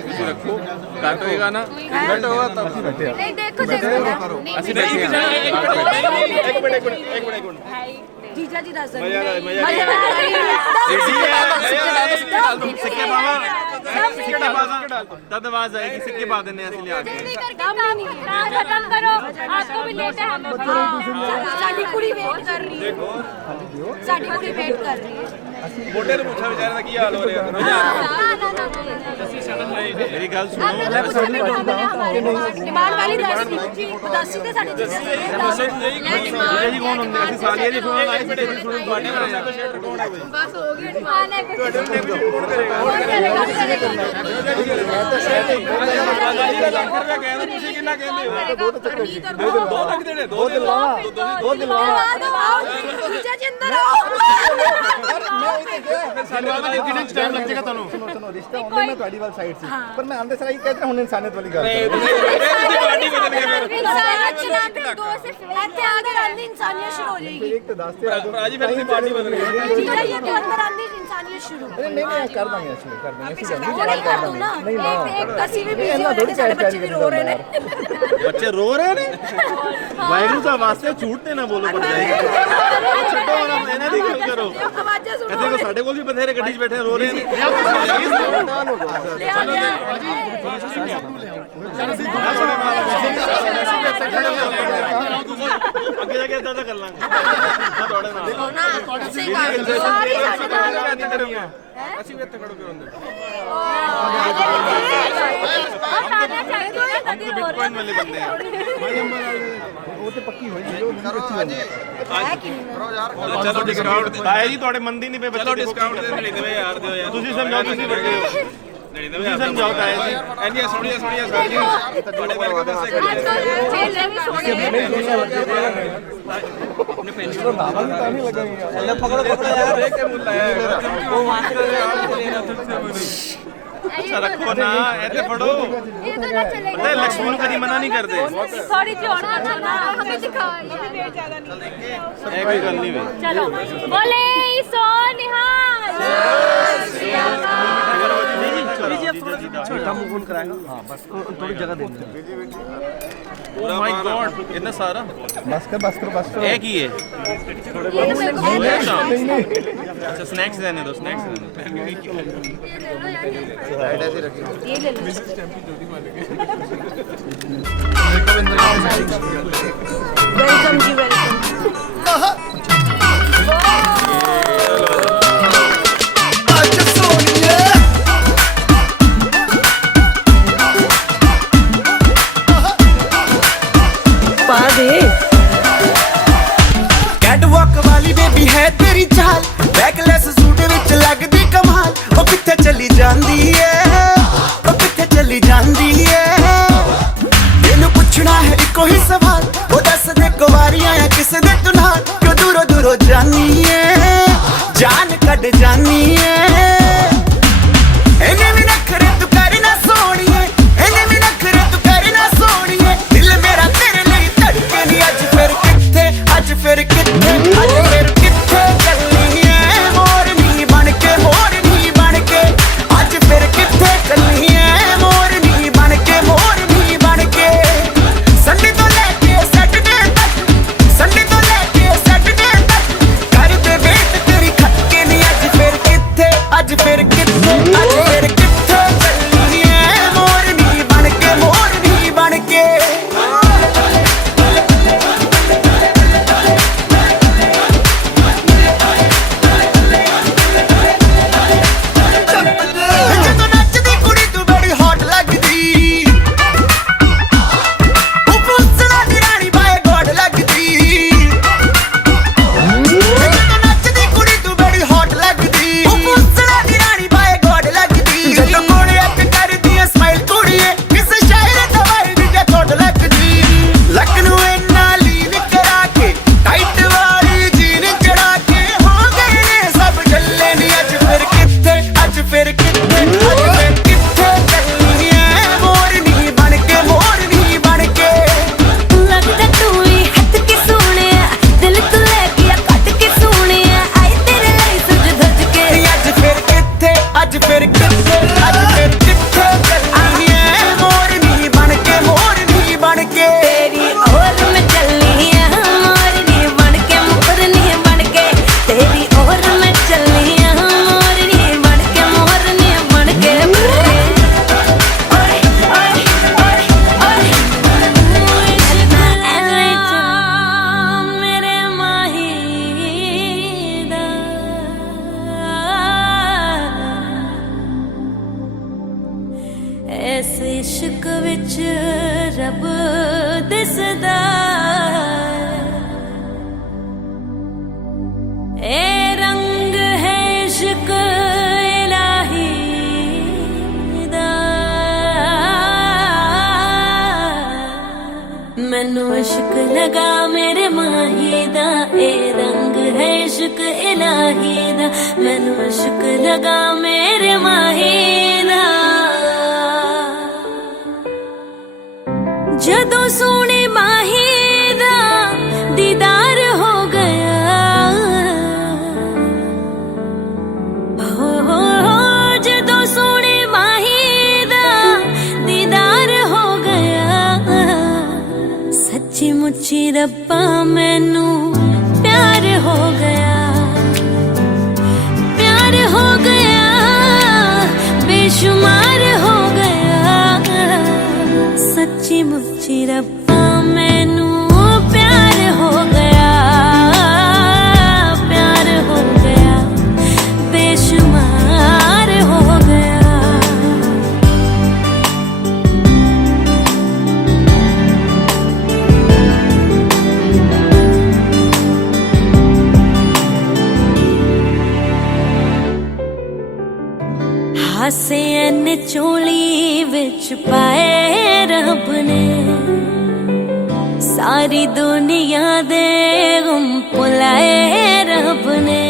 ਤੁਸੀਂ ਰੱਖੋ, ਕੱਟ ਹੋਏਗਾ ਨਾ, ਕੱਟ ਹੋਗਾ ਤਾਂ ਅਸੀਂ ਬੈਠੇ ਆ। ਨਹੀਂ ਦੇਖੋ ਅਸੀਂ ਬੈਠੇ ਆ। ਇੱਕ ਮਿੰਟ ਜੀਜਾ ਜੀ ਦੱਸ ਮਜ਼ਾ ਆ ਮਜ਼ਾ ਰਿਹਾ। ਸਿੱਕੇ ਪਾਵਾ, ਸਿੱਕੇ ਪਾਵਾ, ਤਦ ਆਵਾਜ਼ ਆਏਗੀ। ਸਿੱਕੇ ਪਾ ਦਿੰਨੇ ਅਸੀਂ ਲਿਆ ਕੇ। खत्म करो, आपको भी लेट है, हमें साडी कुड़ी वेट कर रही है, साडी कुड़ी वेट कर रही है। ਮੋਢੇ ਤੇ ਪੁੱਛਾ ਵਿਚਾਰੇ ਦਾ ਕੀ ਹਾਲ ਹੋ ਰਿਹਾ ਮੇਰੀ ਗੱਲ ਸੁਣੋ डिमांड वाली दस ते साढ़े ਜੀ ਕੌਣ ਹੁੰਦੇ ਅਸੀਂ ਸਾਲੀਆਂ ਦੀ ਸੁਣਨ ਆਏ ਬੜੇ ਅਸੀਂ ਸੁਣਨ ਤੁਹਾਡੇ ਬਾਰੇ ਕੌਣ ਹੈ ਕੋਈ बस हो गई डिमांड है ਤੁਹਾਡੇ ਨੂੰ ਡੈਪੂਟੀ ਕੌਣ ਕਰੇਗਾ ਲੱਖ ਰੁਪਏ ਕਹਿੰਦੇ ਤੁਸੀਂ ਕਿੰਨਾ ਕਹਿੰਦੇ ਹੋ 2 ਲੱਖ ਦੇਣੇ 2 दिलवा पूजा जी अंदर आओ ਕਿੰਨੇ ਟਾਈਮ ਲੱਗ ਜਾਏਗਾ ਤੁਹਾਨੂੰ ਸੁਣੋ ਰਿਸ਼ਤਾ ਹੁੰਦੇ ਮੈਂ ਤੁਹਾਡੀ ਵਾਲੀ ਸਾਈਡ ਸੀ ਪਰ ਮੈਂ ਆਂਦੇ ਸਾਰ ਇਹ ਕਹਿੰਦਾ ਹੁਣ ਇਨਸਾਨੀਅਤ ਵਾਲੀ ਗੱਲ ਤੁਸੀਂ ਪਾਰਟੀ ਬਦਲ ਗਏ ਫਿਰ इंसानियत शुरू हो जाएगी ਇੱਕ ਤਾਂ ਦੱਸ ਤੇ ਆ ਜਾਓ ਰਾਜੀ ਫਿਰ ਤੁਸੀਂ ਪਾਰਟੀ ਬਦਲ ਗਏ ये तो अंदर आंदी इंसानियत शुरू ਨਹੀਂ ਕਰ ਦਾਂਗੇ ਅਸੀਂ ਕਰ ਦਾਂਗੇ ਅਸੀਂ वो नहीं कर दो ना एक कसी भी बिजी हो रहे थे सारे बच्चे भी रो रहे ने ਬੱਚੇ ਰੋ ਰਹੇ ਨੇ ਵਾਇਰੂ ਦਾ ਵਾਸਤੇ ਝੂਠ ਤੇ ਨਾ ਬੋਲੋ ਬੜ ਜਾਏਗਾ ਛੱਡੋ ਨਾ ਇਹਨਾਂ ਦੀ ਗੱਲ ਕਰੋ आवाजें सुनो ਕਹਿੰਦੇ ਕੋ ਸਾਡੇ ਕੋਲ ਵੀ ਬਥੇਰੇ ਗੱਡੀ 'ਚ ਬੈਠੇ ਰੋ ਰਹੇ ਨੇ ਅੱਗੇ ਜਾ ਕੇ ਇਦਾਂ ਤਾਂ ਕਰ ਲਾਂਗੇ ਤੁਹਾਡੇ ਨਾਲ ਅਸੀਂ ਵੀ ਇੱਥੇ ਖੜੋ ਕਿਉਂ ਹੁੰਦੇ ਬਿਟਕੋਇਨ ਵਾਲੇ ਬੰਦੇ ਆ ਉਹ ਤੇ ਪੱਕੀ ਹੋਈ ਜੀ ਉਹ ਚਲੋ ਡਿਸਕਾਊਂਟ ਆਏ ਜੀ ਤੁਹਾਡੇ ਮੰਦੀ ਨਹੀਂ ਪਏ ਬੱਚੇ ਚਲੋ ਡਿਸਕਾਊਂਟ ਦੇ 99 ਯਾਰ ਦਿਓ ਯਾਰ ਤੁਸੀਂ ਸਮਝਾਓ ਤੁਸੀਂ ਵੱਡੇ ਹੋ 99 ਯਾਰ ਸਮਝਾਓ ਤਾਂ ਆਏ ਜੀ ਇੰਨੀਆਂ ਸੋਹਣੀਆਂ ਸੋਹਣੀਆਂ ਸਾਰੀਆਂ ਤੁਹਾਡੇ ਵਰਗੇ ਪੈਸੇ ਖੜੇ ਆਪਣੇ ਪੈਨਸ਼ਨ ਦਾ ਨਾਮ ਵੀ ਤਾਂ ਨਹੀਂ ਲੱਗਾਂਗੇ ਅੱਲਾ ਪਕੜੋ ਯਾਰ ਦੇਖ ਕੇ ਮੁੱਲ ਆਇਆ ਉਹ ਮਾਸਟਰ ਯਾਰ ਅੱਛਾ ਰੱਖੋ ਨਾ ਇੱਥੇ ਫੜੋ ये तो ना चलेगा ਪਤਾ ਲక్ష్ਮੀ ਨੂੰ ਕਦੀ ਮਨਾ ਨਹੀਂ ਕਰਦੇ थोड़ी सी और कर चलना हमें दिखा ये भी वेट ज्यादा नहीं ਇਹ ਕੋਈ ਗੱਲ ਨਹੀਂ ਵੇ चलो बोले सो निहाल ਥੋੜੀ ਜਗ੍ਹਾ ਦੇ ਦਿੰਦੇ ਓ ਮਾਈ ਗॉड ਇੰਨਾ ਸਾਰਾ ਬਸ ਕਰੋ ਇਹ ਕੀ ਹੈ ये मेरे को अच्छा स्नैक्स देने दो स्नैक्स देने ये ले लो वेलकम जी वेलकम कैटवॉक वाली बेबी है तेरी चाल बैकलेस सूट विच लगदी कमाल ओ किथे चली जांदी है ओ किथे चली जांदी है तेनू पुछना है इको ही सवाल ओ दस दे कुवारी आया किस दे तू नाल क्यों दूरों दूरों जानी है जान कड जानी है इन्हें भी नखरे तू करना सोहणीए इन्हें भी नखरे तू करना सोहणीए दिल मेरा तेरे लिए धड़के नहीं अज फिर किथे अज फिर किथे अज फिर किथे चलनी है मोरनी बन के अज फिर किथे चलनी है मोरनी बन के संडे तो लेके सैटरडे तक कर दे वेट तेरी खटके नहीं अज फिर किथे मैनू इश्क लगा मेरे माही दा, ए रंग है इश्क इलाही दा, मैनू इश्क लगा मेरे माही दा। जदों सोने माही दा दीदार हो गया, हो जदों सोने माही दा दीदार हो गया। सच्ची मुच्ची रब्बा मैनू प्यार हो गया, प्यार हो गया, बेशुमार हो गया। सच्ची मुच्ची रब्बा मैनू प्यार हो गया, प्यार हो गया, बेशुमार हो गया। हासे एने चोली विच पाए रब ने, सारी दुनिया दे गम भुलाए रब ने।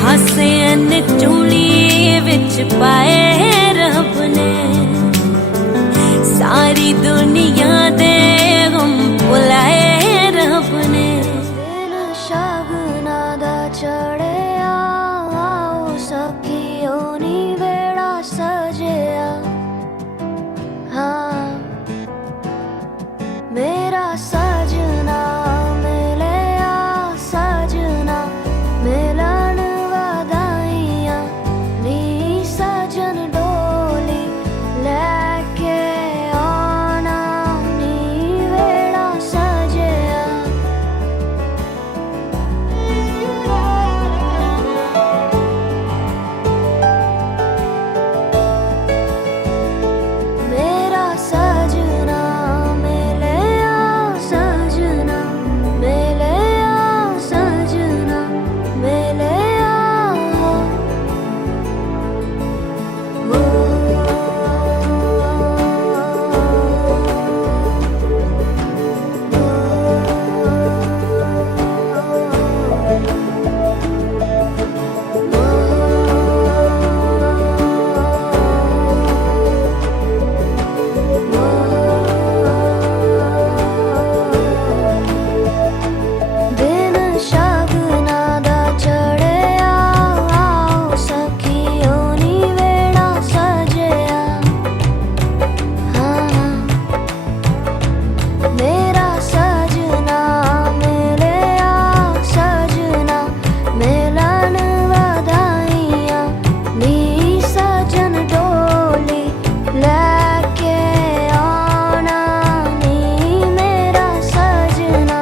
हासे एने चोली विच पाए रब ने, सारी दुनिया दे गम भुलाए रब ने। दिन शगना दा चढ़िया, आओ सखियो नी वेड़ा सजिया। हाँ मेरा सजना मिलिया, सजना मिलन वधाइयां नी, सजन डोली लैके आना नी वेड़ा सजिया। मेरा सजना मिलिया, सजना मिलिया, सजना मिलिया। दिन शगना दा चढ़िया, आओ सखियो नी वेड़ा सजिया। हाँ मेरा सजना मिलिया, सजना मिलन वधाइयां नी, सजन डोली लैके आना नी मेरा सजना।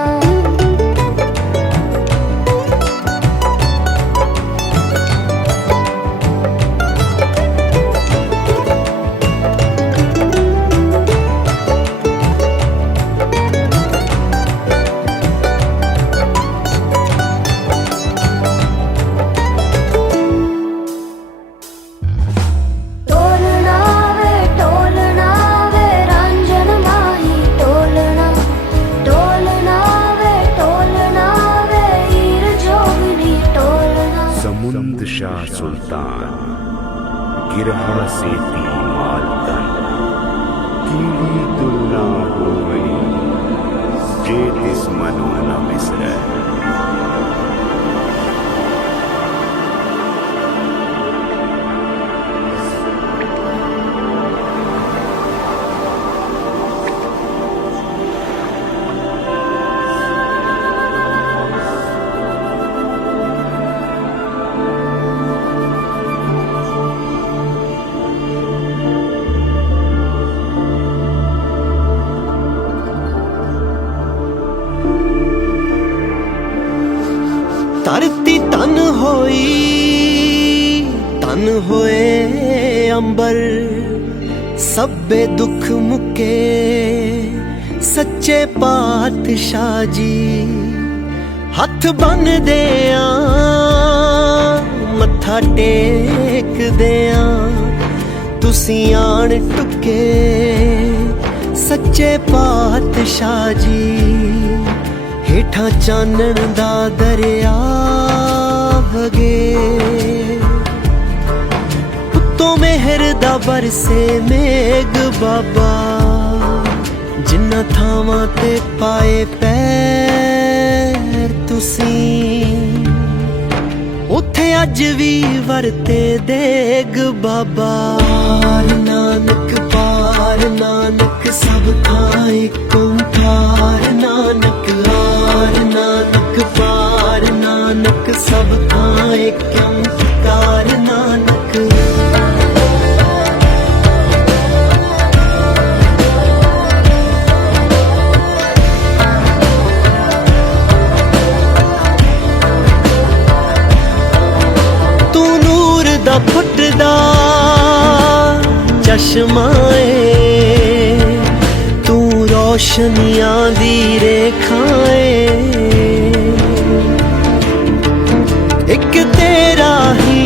टोलना वे रंजन माही, टोलना टोलना वे हीर जोगनी, टोलना। समुंद शाह सुल्तान गिरहा से ती मालतन, कीड़ी तुलना हो गई जे तिस मनो न बिसरे। धरती तन होए अंबर, सब्बे दुख मुके सच्चे पातशाह जी। हथ बन दे मत्था टेक ਵੇਖਦੇ ਆਂ ਤੁਸੀਂ ਆਣ ਟੁੱਕੇ ਸੱਚੇ ਪਾਤਸ਼ਾਹ ਜੀ ਹੇਠਾਂ ਚਾਨਣ ਦਾ ਦਰਿਆ ਵਗੇ ਉੱਤੋਂ ਮਿਹਰ ਦਾ ਬਰਸੇ ਮੇਘ ਬਾਬਾ ਜਿੰਨਾ ਥਾਵਾਂ ਤੇ ਪਾਏ ਪੈਰ ਤੁਸੀਂ ਉੱਥੇ ਅੱਜ ਵੀ ਵਰਤੇ ਦੇਗ ਬਾਬਾ ਨਾਨਕ ਸਭ ਥਾਂ ਏਕ ਓਂਕਾਰ ਨਾਨਕ ਆਰ ਨਾਨਕ ਪਾਰ ਨਾਨਕ ਸਭ ਥਾਂ ਏਕ ਓਂਕਾਰ ਨਾਨਕ ਦਾ ਫੁੱਟਦਾ ਚਸ਼ਮਾ ਏ ਤੂੰ ਰੋਸ਼ਨੀਆਂ ਦੀ ਰੇਖਾ ਏ ਇੱਕ ਤੇਰਾ ਹੀ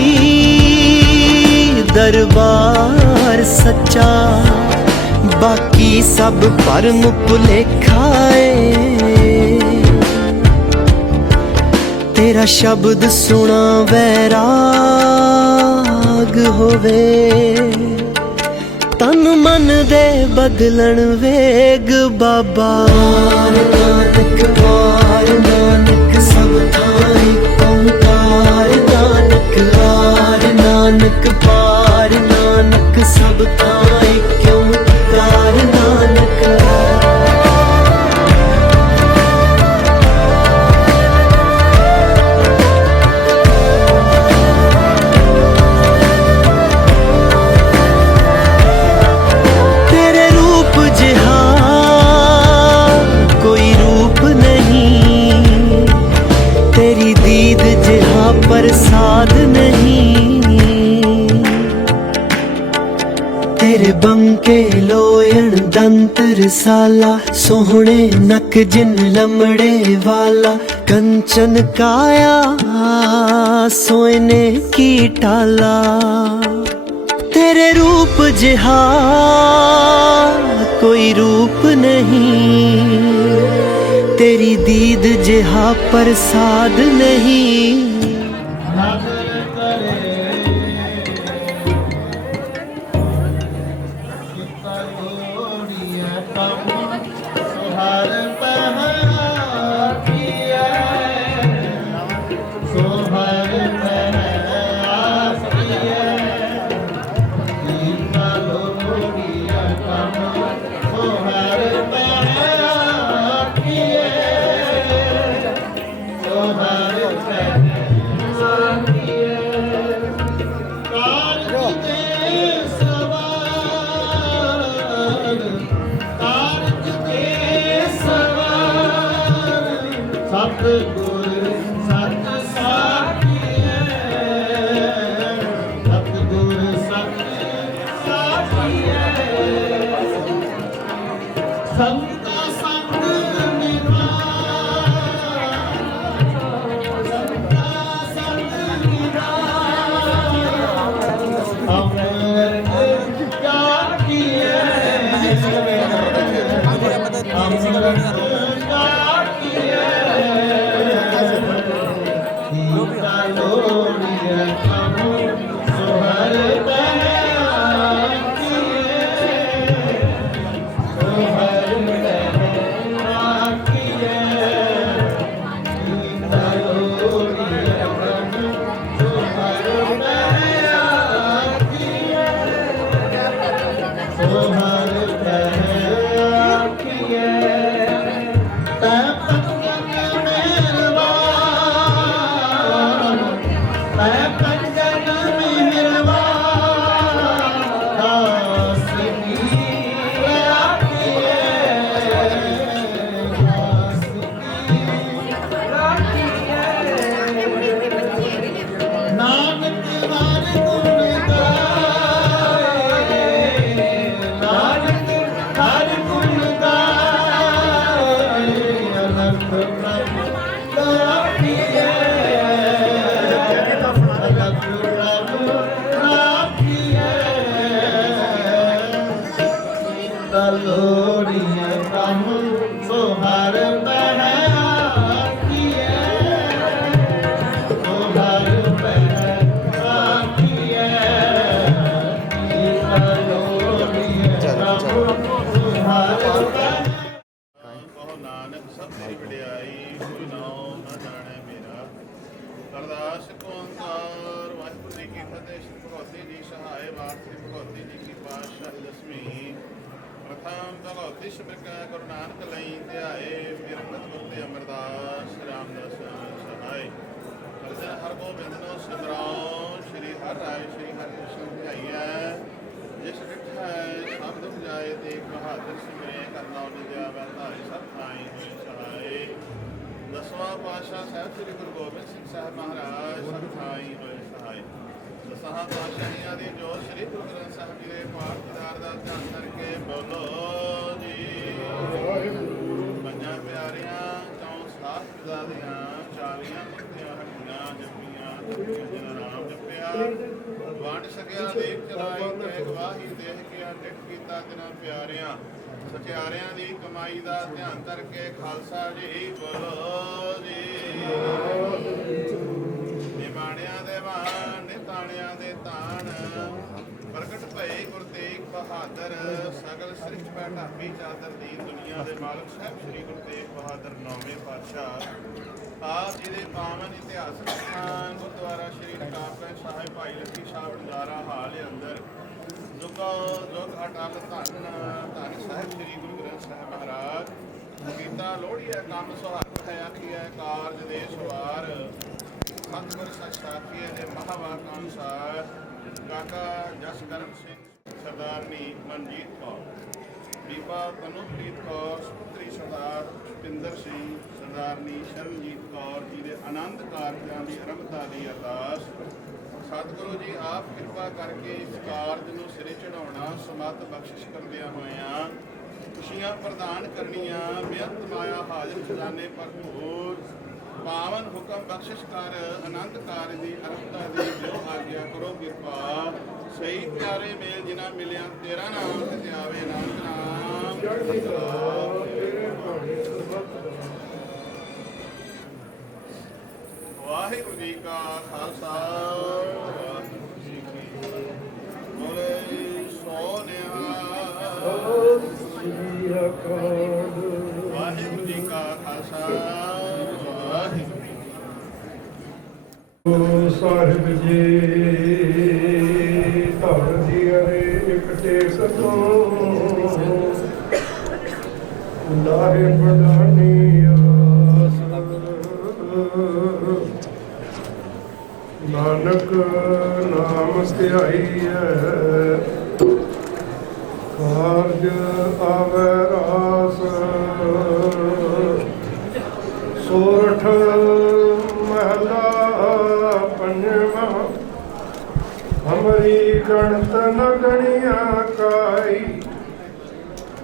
ਦਰਬਾਰ ਸੱਚਾ ਬਾਕੀ ਸਭ ਭਰਮ ਭੁਲੇਖਾ ਏ तेरा शब्द सुना वैराग होवे तन मन दे बदलन वेग बाबा नानक वार नानक सब थां ਏਕ ਓਂकार नानक आर नानक पार नानक सब थां ਏਕ ਓਂਕਾਰ नानक प्रसाद नहीं तेरे बंके लोयन दंत रसाला सोहने नक जिन लमड़े वाला कंचन काया सोने की टाला तेरे रूप जिहा कोई रूप नहीं तेरी दीद जिहा प्रसाद नहीं ਲੋੜੀਏ ਕੰਮ ਸੋ ਹਰ ਪਹਿ ਆਖੀਐ ਸੋ ਹਰ ਪਹਿ ਆਖੀਐ ਕੀਤਾ ਲੋੜੀਏ ਕੰਮ ਸੋ ਹਰ ਪਹਿ ਕਹੋ ਨਾਨਕ ਸਭ ਦੀ ਵਡਿਆਈ ਕੋਈ ਨਾਉ ਨਾ ਜਾਣੈ ਮੇਰਾ। ਅਰਦਾਸ ਓੰਕਾਰ ਵਾਹਿਗੁਰੂ ਜੀ ਕੀ ਫਤਿਹ। ਸ਼੍ਰੀ ਭਗਵਤੀ ਜੀ ਸਹਾਇ ਵਾਰ ਸ਼੍ਰੀ ਭਗਵਤੀ ਜੀ ਕੀ ਪਾਤਸ਼ਾਹੀ ਦਸਵੀਂ ਪ੍ਰਥਮ ਭਗਵਤੀ ਸ਼ਬਦ ਗੁਰੂ ਨਾਨਕ ਲਈ ਧਿਆਏ ਮੇਰੇ ਮਤਿ ਤੇ ਅਮਰਦਾਸ ਰਾਮਦਾਸ ਸਹਾਇ ਅਰਜਨ ਹਰ ਗੋਬਿੰਦ ਨੂੰ ਸਿਮਰਾਉ ਸ਼੍ਰੀ ਹਰਿ ਰਾਇ ਸ਼੍ਰੀ ਹਰਿ ਕ੍ਰਿਸ਼ਨ ਧਿਆਈਐ ਜਿਸ ਡਿਠਾ ਸਭ ਦੁਖ ਜਾਏ ਤੇ ਬਹਾਦਰ ਸਿਮਰੇ ਕਰਨਾ ਨਿਜਿਆ ਵਰਤਾਈ ਸਭ ਥਾਈ ਹੋਏ ਸਹਾਇ। ਦਸਵਾਂ ਪਾਤਸ਼ਾਹ ਸਾਹਿਬ ਸ੍ਰੀ ਗੁਰੂ ਗੋਬਿੰਦ ਸਿੰਘ ਸਾਹਿਬ ਮਹਾਰਾਜ ਸਭ ਥਾਈ ਹੋਏ ਸਹਾਇ। ਦਸਾਂ ਪਾਤਸ਼ਾਹੀਆਂ ਦੀ ਜੋ ਸ੍ਰੀ ਗੁਰੂ ਗ੍ਰੰਥ ਸਾਹਿਬ ਜੀ ਦੇ ਪਾਠ ਕਿਤਾਬ ਦਾ ਧਿਆਨ ਕਰਕੇ ਬੋਲੋ ਜੀ। ਪੰਜਾਂ ਪਿਆਰਿਆਂ ਚੌਂ ਸਾਤ ਪਿਤਾ ਦੀਆਂ 40 ਮੁਕਤੀਆਂ ਹੱਟੀਆਂ ਜਪੀਆਂ ਜਿਨ ਨਾਮ ਜਪਿਆ ਵੰਡ ਸਕਿਆ ਦੇਖ ਚਲਾਈ ਤੇ ਗਵਾਹੀ ਦੇਖ ਕੇ ਡਿਠ ਕੀਤਾ ਜਿਨ੍ਹਾਂ ਪਿਆਰਿਆਂ ਸਚਿਆਰਿਆਂ ਦੀ ਕਮਾਈ ਦਾ ਧਿਆਨ ਕਰਕੇ ਖਾਲਸਾ ਜੀ ਬੋਲੋ ਜੀ। ਨਿਮਾਣਿਆਂ ਦੇ ਮਾਣ ਨਿਤਾਣਿਆਂ ਦੇ ਤਾਣ ਪ੍ਰਗਟ ਭਏ ਗੁਰ ਤੇਗ ਬਹਾਦਰ ਸਗਲ ਸ੍ਰਿਸ਼ਟ ਪੈ ਢਾਪੀ ਚਾਦਰ ਦੀਨ ਦੁਨੀਆ ਦੇ ਮਾਲਕ ਸਾਹਿਬ ਸ੍ਰੀ ਗੁਰੂ ਤੇਗ ਬਹਾਦਰ ਨੌਵੇਂ ਪਾਤਸ਼ਾਹ ਆਪ ਜੀ ਦੇ ਪਾਵਨ ਇਤਿਹਾਸਕ ਸਥਾਨ ਗੁਰਦੁਆਰਾ ਸ੍ਰੀ ਰਕਾਬਗੰਜ ਸਾਹਿਬ ਭਾਈ ਲੱਖੀ ਸਾਹਿਬ ਨਜ਼ਾਰਾ ਹਾਲ ਅੰਦਰ ਜੁਗ ਅਟਲ ਧੰਨ ਧੰਨ ਸਾਹਿਬ ਸ੍ਰੀ ਗੁਰੂ ਗ੍ਰੰਥ ਸਾਹਿਬ ਮਹਾਰਾਜ ਕੀਤਾ ਲੋੜੀਐ ਕੰਮ ਸੁਹਾਗ ਹੈ ਆਖੀਐ ਕਾਰਜ ਦੇ ਸਵਾਰ ਸਤਿਗੁਰ ਸੱਚ ਸਾਖੀਐ ਦੇ ਮਹਾਵਾਕ ਅਨੁਸਾਰ ਕਾਕਾ ਜਸਕਰਨ ਸਿੰਘ ਸਰਦਾਰਨੀ ਮਨਜੀਤ ਕੌਰ ਬੀਬਾ ਤਨੁਪ੍ਰੀਤ ਕੌਰ ਸੁਪੁੱਤਰੀ ਸਰਦਾਰ ਭੁਪਿੰਦਰ ਸਿੰਘ ਸਰਦਾਰਨੀ ਸ਼ਰਨਜੀਤ ਕੌਰ ਜੀ ਦੇ ਆਨੰਦ ਕਾਰਜਾਂ ਦੀ ਆਰੰਭਤਾ ਦੀ ਅਰਦਾਸ। ਸਤਿਗੁਰੂ ਜੀ ਆਪ ਕਿਰਪਾ ਕਰਕੇ ਇਸ ਕਾਰਜ ਨੂੰ ਸਿਰੇ ਚੜਾਉਣਾ ਸਮੱਤ ਬਖਸ਼ਿਸ਼ ਕਰਦਿਆਂ ਹੋਇਆਂ ਖੁਸ਼ੀਆਂ ਪ੍ਰਦਾਨ ਕਰਨੀਆਂ ਬੇਅੰਤ ਮਾਇਆ ਹਾਜ਼ਰ ਖਜ਼ਾਨੇ ਭਰਪੂਰ ਪਾਵਨ ਹੁਕਮ ਬਖਸ਼ਿਸ਼ ਕਰ ਆਨੰਦ ਕਾਰਜ ਦੀ ਅਰੰਭਤਾ ਦੀ ਜੋ ਆਗਿਆ ਕਰੋ ਕਿਰਪਾ। ਸਹੀ ਪਿਆਰੇ ਮੇਲ ਜਿਨ੍ਹਾਂ ਮਿਲਿਆ ਤੇਰਾ ਨਾਮ ਤੇ ਆਵੇ ਨਾਨਕ ਨਾਮ। ਵਾਹਿਗੁਰੂ ਜੀ ਕਾ ਖਾਲਸਾ ਵਾਹਿਗੁਰੂ ਜੀ ਕੀ ਫਤਿਹ। ਬੋਲੇ ਸੋ ਨਿਹਾਲ। ਵਾਹਿਗੁਰੂ ਜੀ ਕਾ ਖਾਲਸਾ ਵਾਹਿਗੁਰੂ ਜੀ ਸਾਹਿਬ ਜੀ ਧਰ ਦੀ ਅਰੇ ਇੱਕ ਟੇਕ ਤੋਂ ਲਾਹੇ ਬੜਾਨੀ ਆਸ ਨਾਨਕ ਨਾਮ ਧਿਆਈ ਹੈ ਕਾਰਜ ਆਵੈ ਰਾਸ ਸੋਰਠ ਮਹਲਾ ਪੰਜਵਾ ਹਮਰੀ ਗਣਤ ਨ ਗਣਿਆ ਕਾਈ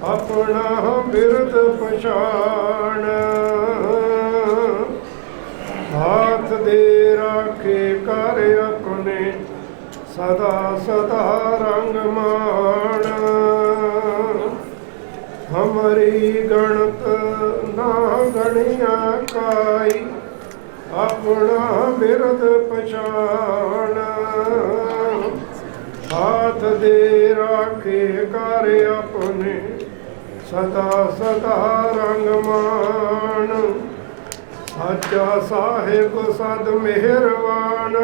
ਆਪਣਾ ਬਿਰਦ ਪਛਾਣ ਹਾਥ ਦੇ ਰਾਖੇ ਕਰ ਆਪਣੇ ਸਦਾ ਸਦਾ ਰੰਗ ਮਾਣ ਹਮਰੀ ਗਣਤ ਨਾ ਗਣਿਆ ਕਾਈ ਆਪਣਾ ਬਿਰਦ ਪਛਾਣ ਹਾਥ ਦੇ ਰਾਖੇ ਕਰ ਆਪਣੇ ਸਦਾ ਸਦਾ ਰੰਗ ਮਾਣ ਸਾਚਾ ਸਾਹਿਬ ਸਦ ਮਿਹਰਬਾਨ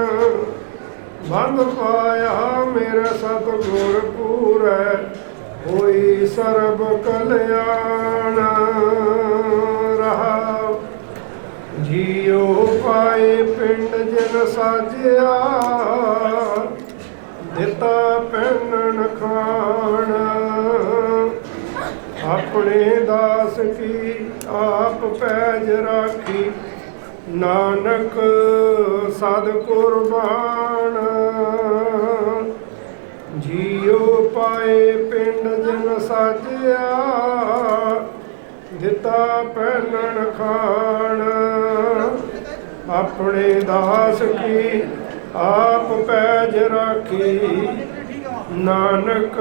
ਬੰਦ ਪਾਇਆ ਮੇਰੇ ਸਤਿਗੁਰ ਪੂਰੈ ਹੋਈ ਸਰਬ ਕਲਿਆਣ ਰਹਾ ਜੀਉ ਪਾਏ ਪਿੰਡ ਜਿਨ ਸਾਜਿਆ ਦਿੱਤਾ ਪਹਿਨਣ ਖਾਣ ਆਪਣੇ ਦਾਸ ਕੀ ਆਪ ਪੈਜ ਰਾਖੀ ਨਾਨਕ ਸਦ ਕੁਰਬਾਨ ਜੀਉ ਪਾਏ ਪਿੰਡ ਜਿਨ ਸਾਜਿਆ ਦਿੱਤਾ ਪਹਿਨਣ ਖਾਣ ਆਪਣੇ ਦਾਸ ਕੀ ਆਪ ਪੈਜ ਰਾਖੀ ਨਾਨਕ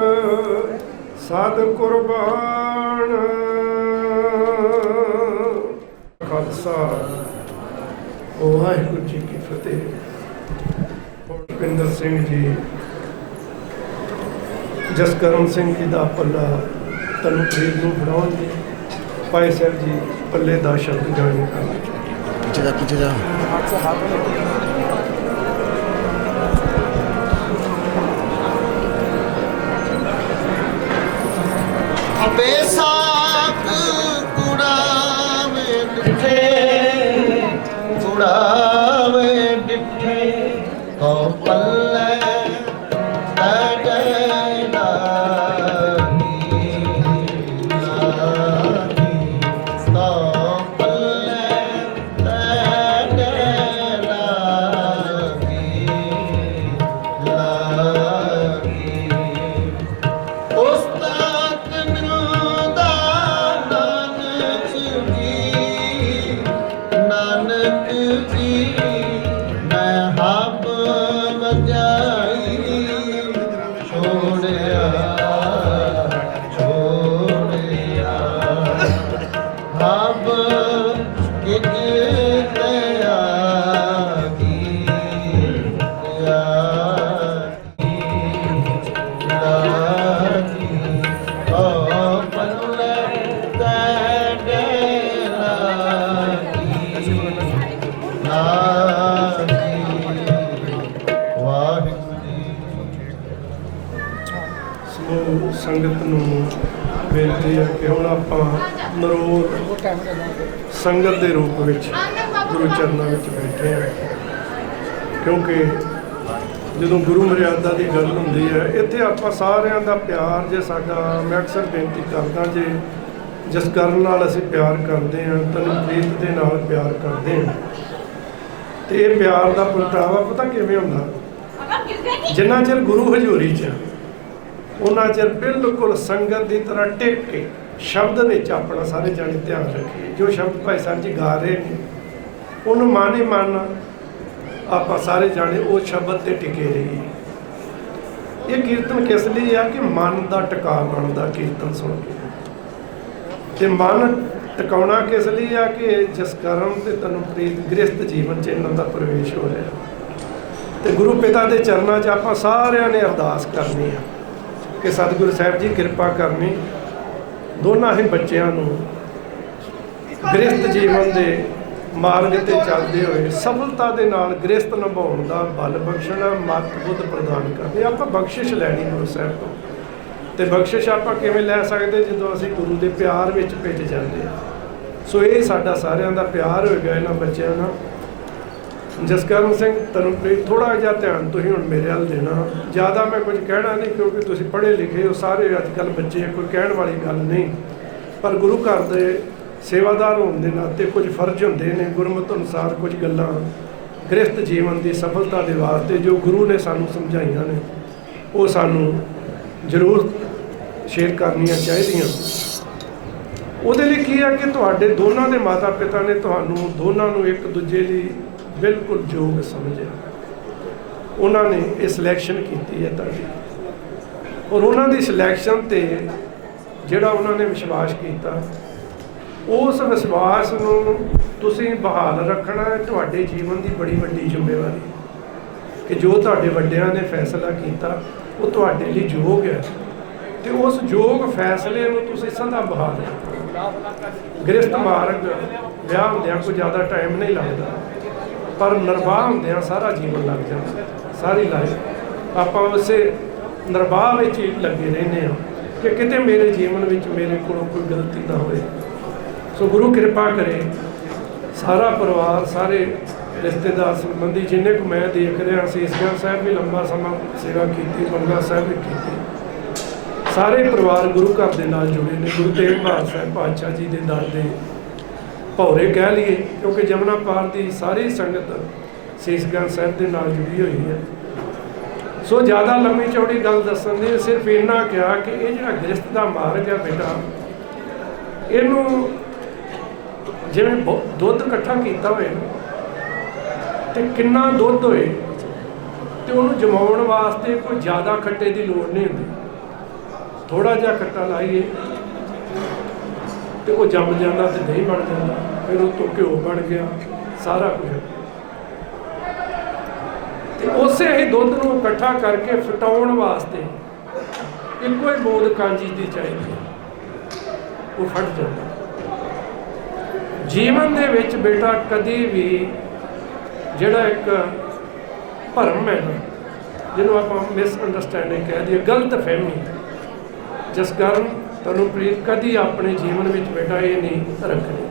ਸਾਧ ਕੁਰਬਾਨ। ਖਾਲਸਾ ਵਾਹਿਗੁਰੂ ਜੀ ਕੀ ਫਤਿਹ। ਭੁਪਿੰਦਰ ਸਿੰਘ ਜੀ, ਜਸਕਰਨ ਸਿੰਘ ਜੀ ਦਾ ਪੱਲਾ ਤਨੁਪ੍ਰੀਤ ਨੂੰ ਫੜਾਉਣਗੇ। ਭਾਈ ਸਾਹਿਬ ਜੀ ਪੱਲੇ ਦਾ ਸ਼ਬਦ ਗਾਇਨ ਕਰਨਗੇ। ਪਿੱਛੇ ਜਾ ਬੇਸਾਖ ਕੁੜਾਵੇ ਡਿੱਠੇ, ਕੁੜਾਵੇ ਡਿੱਠੇ ਕੋ ਪੱਲੇ ਤੜੇ ਲਾਗੀ, ਕੋ ਪੱਲੇ ਤੜੇ ਲਾਗੀ। ਉਸ ਤੱਕ ਦਾ ਨਾਨਕ ਜੀ ਮੈਂ ਹੱਬ ਵਜਾਈ ਛੋੜਿਆ ਹੱਬ ਕਿਤੇ ਆਗੀ ਸੋ ਸੰਗਤ ਨੂੰ ਬੇਨਤੀ ਹੈ ਕਿ ਹੁਣ ਆਪਾਂ ਨਰੋਲ ਸੰਗਤ ਦੇ ਰੂਪ ਵਿੱਚ ਗੁਰੂ ਚਰਨਾਂ ਵਿੱਚ ਬੈਠੇ ਹਾਂ, ਕਿਉਂਕਿ ਜਦੋਂ ਗੁਰੂ ਮਰਿਆਦਾ ਦੀ ਗੱਲ ਹੁੰਦੀ ਹੈ ਇੱਥੇ ਆਪਾਂ ਸਾਰਿਆਂ ਦਾ ਪਿਆਰ ਜੇ ਸਾਡਾ, ਮੈਂ ਅਕਸਰ ਬੇਨਤੀ ਕਰਦਾ, ਜੇ ਜਸਕਰਨ ਨਾਲ ਅਸੀਂ ਪਿਆਰ ਕਰਦੇ ਹਾਂ, ਤਨੁਪ੍ਰੀਤ ਦੇ ਨਾਲ ਪਿਆਰ ਕਰਦੇ ਹਾਂ, ਤੇ ਇਹ ਪਿਆਰ ਦਾ ਪ੍ਰਗਟਾਵਾ ਪਤਾ ਕਿਵੇਂ ਹੁੰਦਾ? ਜਿੰਨਾ ਚਿਰ ਗੁਰੂ ਹਜ਼ੂਰੀ 'ਚ ਉਹਨਾਂ ਚਿਰ ਬਿਲਕੁਲ ਸੰਗਤ ਦੀ ਤਰ੍ਹਾਂ ਟਿਕ ਕੇ ਸ਼ਬਦ ਵਿੱਚ ਆਪਣਾ ਸਾਰੇ ਜਾਣੇ ਧਿਆਨ ਰੱਖੀਏ। ਜੋ ਸ਼ਬਦ ਭਾਈ ਸਾਹਿਬ ਜੀ ਗਾ ਰਹੇ ਨੇ ਉਹਨੂੰ ਮਨ ਹੀ ਮਨ ਆਪਾਂ ਸਾਰੇ ਜਾਣੇ ਉਹ ਸ਼ਬਦ ਤੇ ਟਿਕੇ ਰਹੀਏ। ਇਹ ਕੀਰਤਨ ਕਿਸ ਲਈ ਆ ਕਿ ਮਨ ਦਾ ਟਿਕਾ ਬਣਦਾ ਕੀਰਤਨ ਸੁਣ ਕੇ, ਤੇ ਮਨ ਟਿਕਾਉਣਾ ਕਿਸ ਲਈ ਆ ਕਿ ਜਸਕਰਨ ਤੇ ਤਨੁਪ੍ਰੀਤ ਗ੍ਰਸਤ ਜੀਵਨ 'ਚ ਇਹਨਾਂ ਦਾ ਪ੍ਰਵੇਸ਼ ਹੋ ਰਿਹਾ। ਤੇ ਗੁਰੂ ਪਿਤਾ ਦੇ ਚਰਨਾਂ 'ਚ ਆਪਾਂ ਸਾਰਿਆਂ ਨੇ ਅਰਦਾਸ ਕਰਨੀ ਆ ਕਿ ਸਤਿਗੁਰੂ ਸਾਹਿਬ ਜੀ ਕਿਰਪਾ ਕਰਨੀ ਦੋਨਾਂ ਹੀ ਬੱਚਿਆਂ ਨੂੰ ਗ੍ਰਸਤ ਜੀਵਨ ਦੇ ਮਾਰਗ ਤੇ ਚੱਲਦੇ ਹੋਏ ਸਫਲਤਾ ਦੇ ਨਾਲ ਗ੍ਰਸਤ ਨਿਭਾਉਣ ਦਾ ਬਲ ਬਖਸ਼ਣਾ, ਮਤ ਬੁੱਧ ਪ੍ਰਦਾਨ ਕਰਦੇ। ਆਪਾਂ ਬਖਸ਼ਿਸ਼ ਲੈਣੀ ਗੁਰੂ ਸਾਹਿਬ ਤੋਂ, ਤੇ ਬਖਸ਼ਿਸ਼ ਆਪਾਂ ਕਿਵੇਂ ਲੈ ਸਕਦੇ? ਜਦੋਂ ਅਸੀਂ ਗੁਰੂ ਦੇ ਪਿਆਰ ਵਿੱਚ ਭਿੱਜ ਜਾਂਦੇ ਹਾਂ। ਸੋ ਇਹ ਸਾਡਾ ਸਾਰਿਆਂ ਦਾ ਪਿਆਰ ਹੋਏਗਾ ਇਹਨਾਂ ਬੱਚਿਆਂ ਨਾਲ। ਜਸਕਰਨ ਸਿੰਘ, ਤਨੁਪ੍ਰੀਤ, ਥੋੜ੍ਹਾ ਜਿਹਾ ਧਿਆਨ ਤੁਸੀਂ ਹੁਣ ਮੇਰੇ ਵੱਲ ਦੇਣਾ। ਜ਼ਿਆਦਾ ਮੈਂ ਕੁਝ ਕਹਿਣਾ ਨਹੀਂ ਕਿਉਂਕਿ ਤੁਸੀਂ ਪੜ੍ਹੇ ਲਿਖੇ ਹੋ ਸਾਰੇ, ਅੱਜ ਕੱਲ੍ਹ ਬੱਚੇ ਕੋਈ ਕਹਿਣ ਵਾਲੀ ਗੱਲ ਨਹੀਂ, ਪਰ ਗੁਰੂ ਘਰ ਦੇ ਸੇਵਾਦਾਰ ਹੋਣ ਦੇ ਨਾਤੇ ਕੁਝ ਫਰਜ਼ ਹੁੰਦੇ ਨੇ ਗੁਰਮਤਿ ਅਨੁਸਾਰ, ਕੁਝ ਗੱਲਾਂ ਗ੍ਰਸਤ ਜੀਵਨ ਦੀ ਸਫਲਤਾ ਦੇ ਵਾਸਤੇ ਜੋ ਗੁਰੂ ਨੇ ਸਾਨੂੰ ਸਮਝਾਈਆਂ ਨੇ ਉਹ ਸਾਨੂੰ ਜ਼ਰੂਰ ਸ਼ੇਅਰ ਕਰਨੀਆਂ ਚਾਹੀਦੀਆਂ। ਉਹਦੇ ਲਈ ਕੀ ਹੈ ਕਿ ਤੁਹਾਡੇ ਦੋਨਾਂ ਦੇ ਮਾਤਾ ਪਿਤਾ ਨੇ ਤੁਹਾਨੂੰ ਦੋਨਾਂ ਨੂੰ ਇੱਕ ਦੂਜੇ ਲਈ ਬਿਲਕੁਲ ਯੋਗ ਸਮਝਿਆ। ਉਹਨਾਂ ਨੇ ਇਹ ਸਿਲੈਕਸ਼ਨ ਕੀਤੀ ਹੈ ਤੁਹਾਡੀ, ਔਰ ਉਹਨਾਂ ਦੀ ਸਿਲੈਕਸ਼ਨ 'ਤੇ ਜਿਹੜਾ ਉਹਨਾਂ ਨੇ ਵਿਸ਼ਵਾਸ ਕੀਤਾ, ਉਸ ਵਿਸ਼ਵਾਸ ਨੂੰ ਤੁਸੀਂ ਬਹਾਲ ਰੱਖਣਾ ਤੁਹਾਡੇ ਜੀਵਨ ਦੀ ਬੜੀ ਵੱਡੀ ਜ਼ਿੰਮੇਵਾਰੀ, ਕਿ ਜੋ ਤੁਹਾਡੇ ਵੱਡਿਆਂ ਨੇ ਫੈਸਲਾ ਕੀਤਾ ਉਹ ਤੁਹਾਡੇ ਲਈ ਯੋਗ ਹੈ, ਤੇ ਉਸ ਯੋਗ ਫੈਸਲੇ ਨੂੰ ਤੁਸੀਂ ਸਦਾ ਬਹਾਲ ਰੱਖਣਾ। ਗ੍ਰਸਤ ਮਾਰਗ ਵਿਆਹ ਹੁੰਦਿਆਂ ਕੋਈ ਜ਼ਿਆਦਾ ਟਾਈਮ ਨਹੀਂ ਲੱਗਦਾ, ਪਰ ਨਿਰਵਾਹ ਹੁੰਦਿਆਂ ਸਾਰਾ ਜੀਵਨ ਲੱਗ ਜਾਂਦਾ, ਸਾਰੀ ਲਾਈਫ ਆਪਾਂ ਉਸੇ ਨਿਰਵਾਹ ਵਿੱਚ ਹੀ ਲੱਗੇ ਰਹਿੰਦੇ ਹਾਂ ਕਿ ਕਿਤੇ ਮੇਰੇ ਜੀਵਨ ਵਿੱਚ ਮੇਰੇ ਕੋਲੋਂ ਕੋਈ ਗਲਤੀ ਨਾ ਹੋਵੇ। ਸੋ ਗੁਰੂ ਕਿਰਪਾ ਕਰੇ ਸਾਰਾ ਪਰਿਵਾਰ, ਸਾਰੇ ਰਿਸ਼ਤੇਦਾਰ ਸੰਬੰਧੀ ਜਿੰਨੇ ਕੁ ਮੈਂ ਦੇਖ ਰਿਹਾ, ਸੀਸਗੰਜ ਸਾਹਿਬ ਵੀ ਲੰਬਾ ਸਮਾਂ ਸੇਵਾ ਕੀਤੀ, ਬੰਗਾ ਸਾਹਿਬ ਵੀ ਕੀਤੀ, ਸਾਰੇ ਪਰਿਵਾਰ ਗੁਰੂ ਘਰ ਦੇ ਨਾਲ ਜੁੜੇ ਨੇ। ਗੁਰੂ ਤੇਗ ਬਹਾਦਰ ਸਾਹਿਬ ਪਾਤਸ਼ਾਹ ਜੀ ਦੇ ਦਰ ਦੇ ਭੌਰੇ ਕਹਿ ਲਈਏ, ਕਿਉਂਕਿ ਜਮਨਾ ਪਾਰ ਦੀ ਸਾਰੀ ਸੰਗਤ ਸੀਸਗੰਜ ਸਾਹਿਬ ਦੇ ਨਾਲ ਜੁੜੀ ਹੋਈ ਹੈ। ਸੋ ਜ਼ਿਆਦਾ ਲੰਮੀ ਚੌੜੀ ਗੱਲ ਦੱਸਣ ਦੀ ਸਿਰਫ ਇੰਨਾ ਕਿਹਾ ਕਿ ਇਹ ਜਿਹੜਾ ਗ੍ਰਸਤ ਦਾ ਮਾਰਗ ਹੈ ਬੇਟਾ, ਇਹਨੂੰ ਜਿਵੇਂ ਦੁੱਧ ਇਕੱਠਾ ਕੀਤਾ ਹੋਏ ਤੇ ਕਿੰਨਾ ਦੁੱਧ ਹੋਏ ਤੇ ਉਹਨੂੰ ਜਮਾਉਣ ਵਾਸਤੇ ਕੋਈ ਜ਼ਿਆਦਾ ਖੱਟੇ ਦੀ ਲੋੜ ਨਹੀਂ ਹੁੰਦੀ, ਥੋੜਾ ਜਿਹਾ ਖੱਟਾ ਲਾਈਏ ਤੇ ਉਹ ਜੰਮ ਜਾਂਦਾ ਤੇ ਦਹੀਂ ਬਣ ਜਾਂਦਾ, ਫਿਰ ਉਹ ਤੋਂ ਘਿਓ ਬਣ ਗਿਆ, ਸਾਰਾ ਕੁਝ। ਤੇ ਉਸੇ ਹੀ ਦੁੱਧ ਨੂੰ ਇਕੱਠਾ ਕਰਕੇ ਫਟਾਉਣ ਵਾਸਤੇ ਇੱਕੋ ਹੀ ਬੂੰਦ ਕਾਂਜੀ ਦੀ ਚਾਹੀਦੀ ਹੈ, ਉਹ ਫਟ ਜਾਂਦਾ। ਜੀਵਨ ਦੇ ਵਿੱਚ ਬੇਟਾ ਕਦੀ ਵੀ ਜਿਹੜਾ ਇੱਕ ਭਰਮ ਹੈ ਨਾ, ਜਿਹਨੂੰ ਆਪਾਂ ਮਿਸਅੰਡਰਸਟੈਂਡਿੰਗ ਕਹਿ ਦਈਏ, ਗਲਤ ਫਹਿਮੀ, ਜਿਸ ਕਾਰਨ ਤੁਹਾਨੂੰ ਪ੍ਰੀਤ ਕਦੀ ਆਪਣੇ ਜੀਵਨ ਵਿੱਚ ਬੇਟਾ ਇਹ ਨਹੀਂ ਰੱਖਣੀ।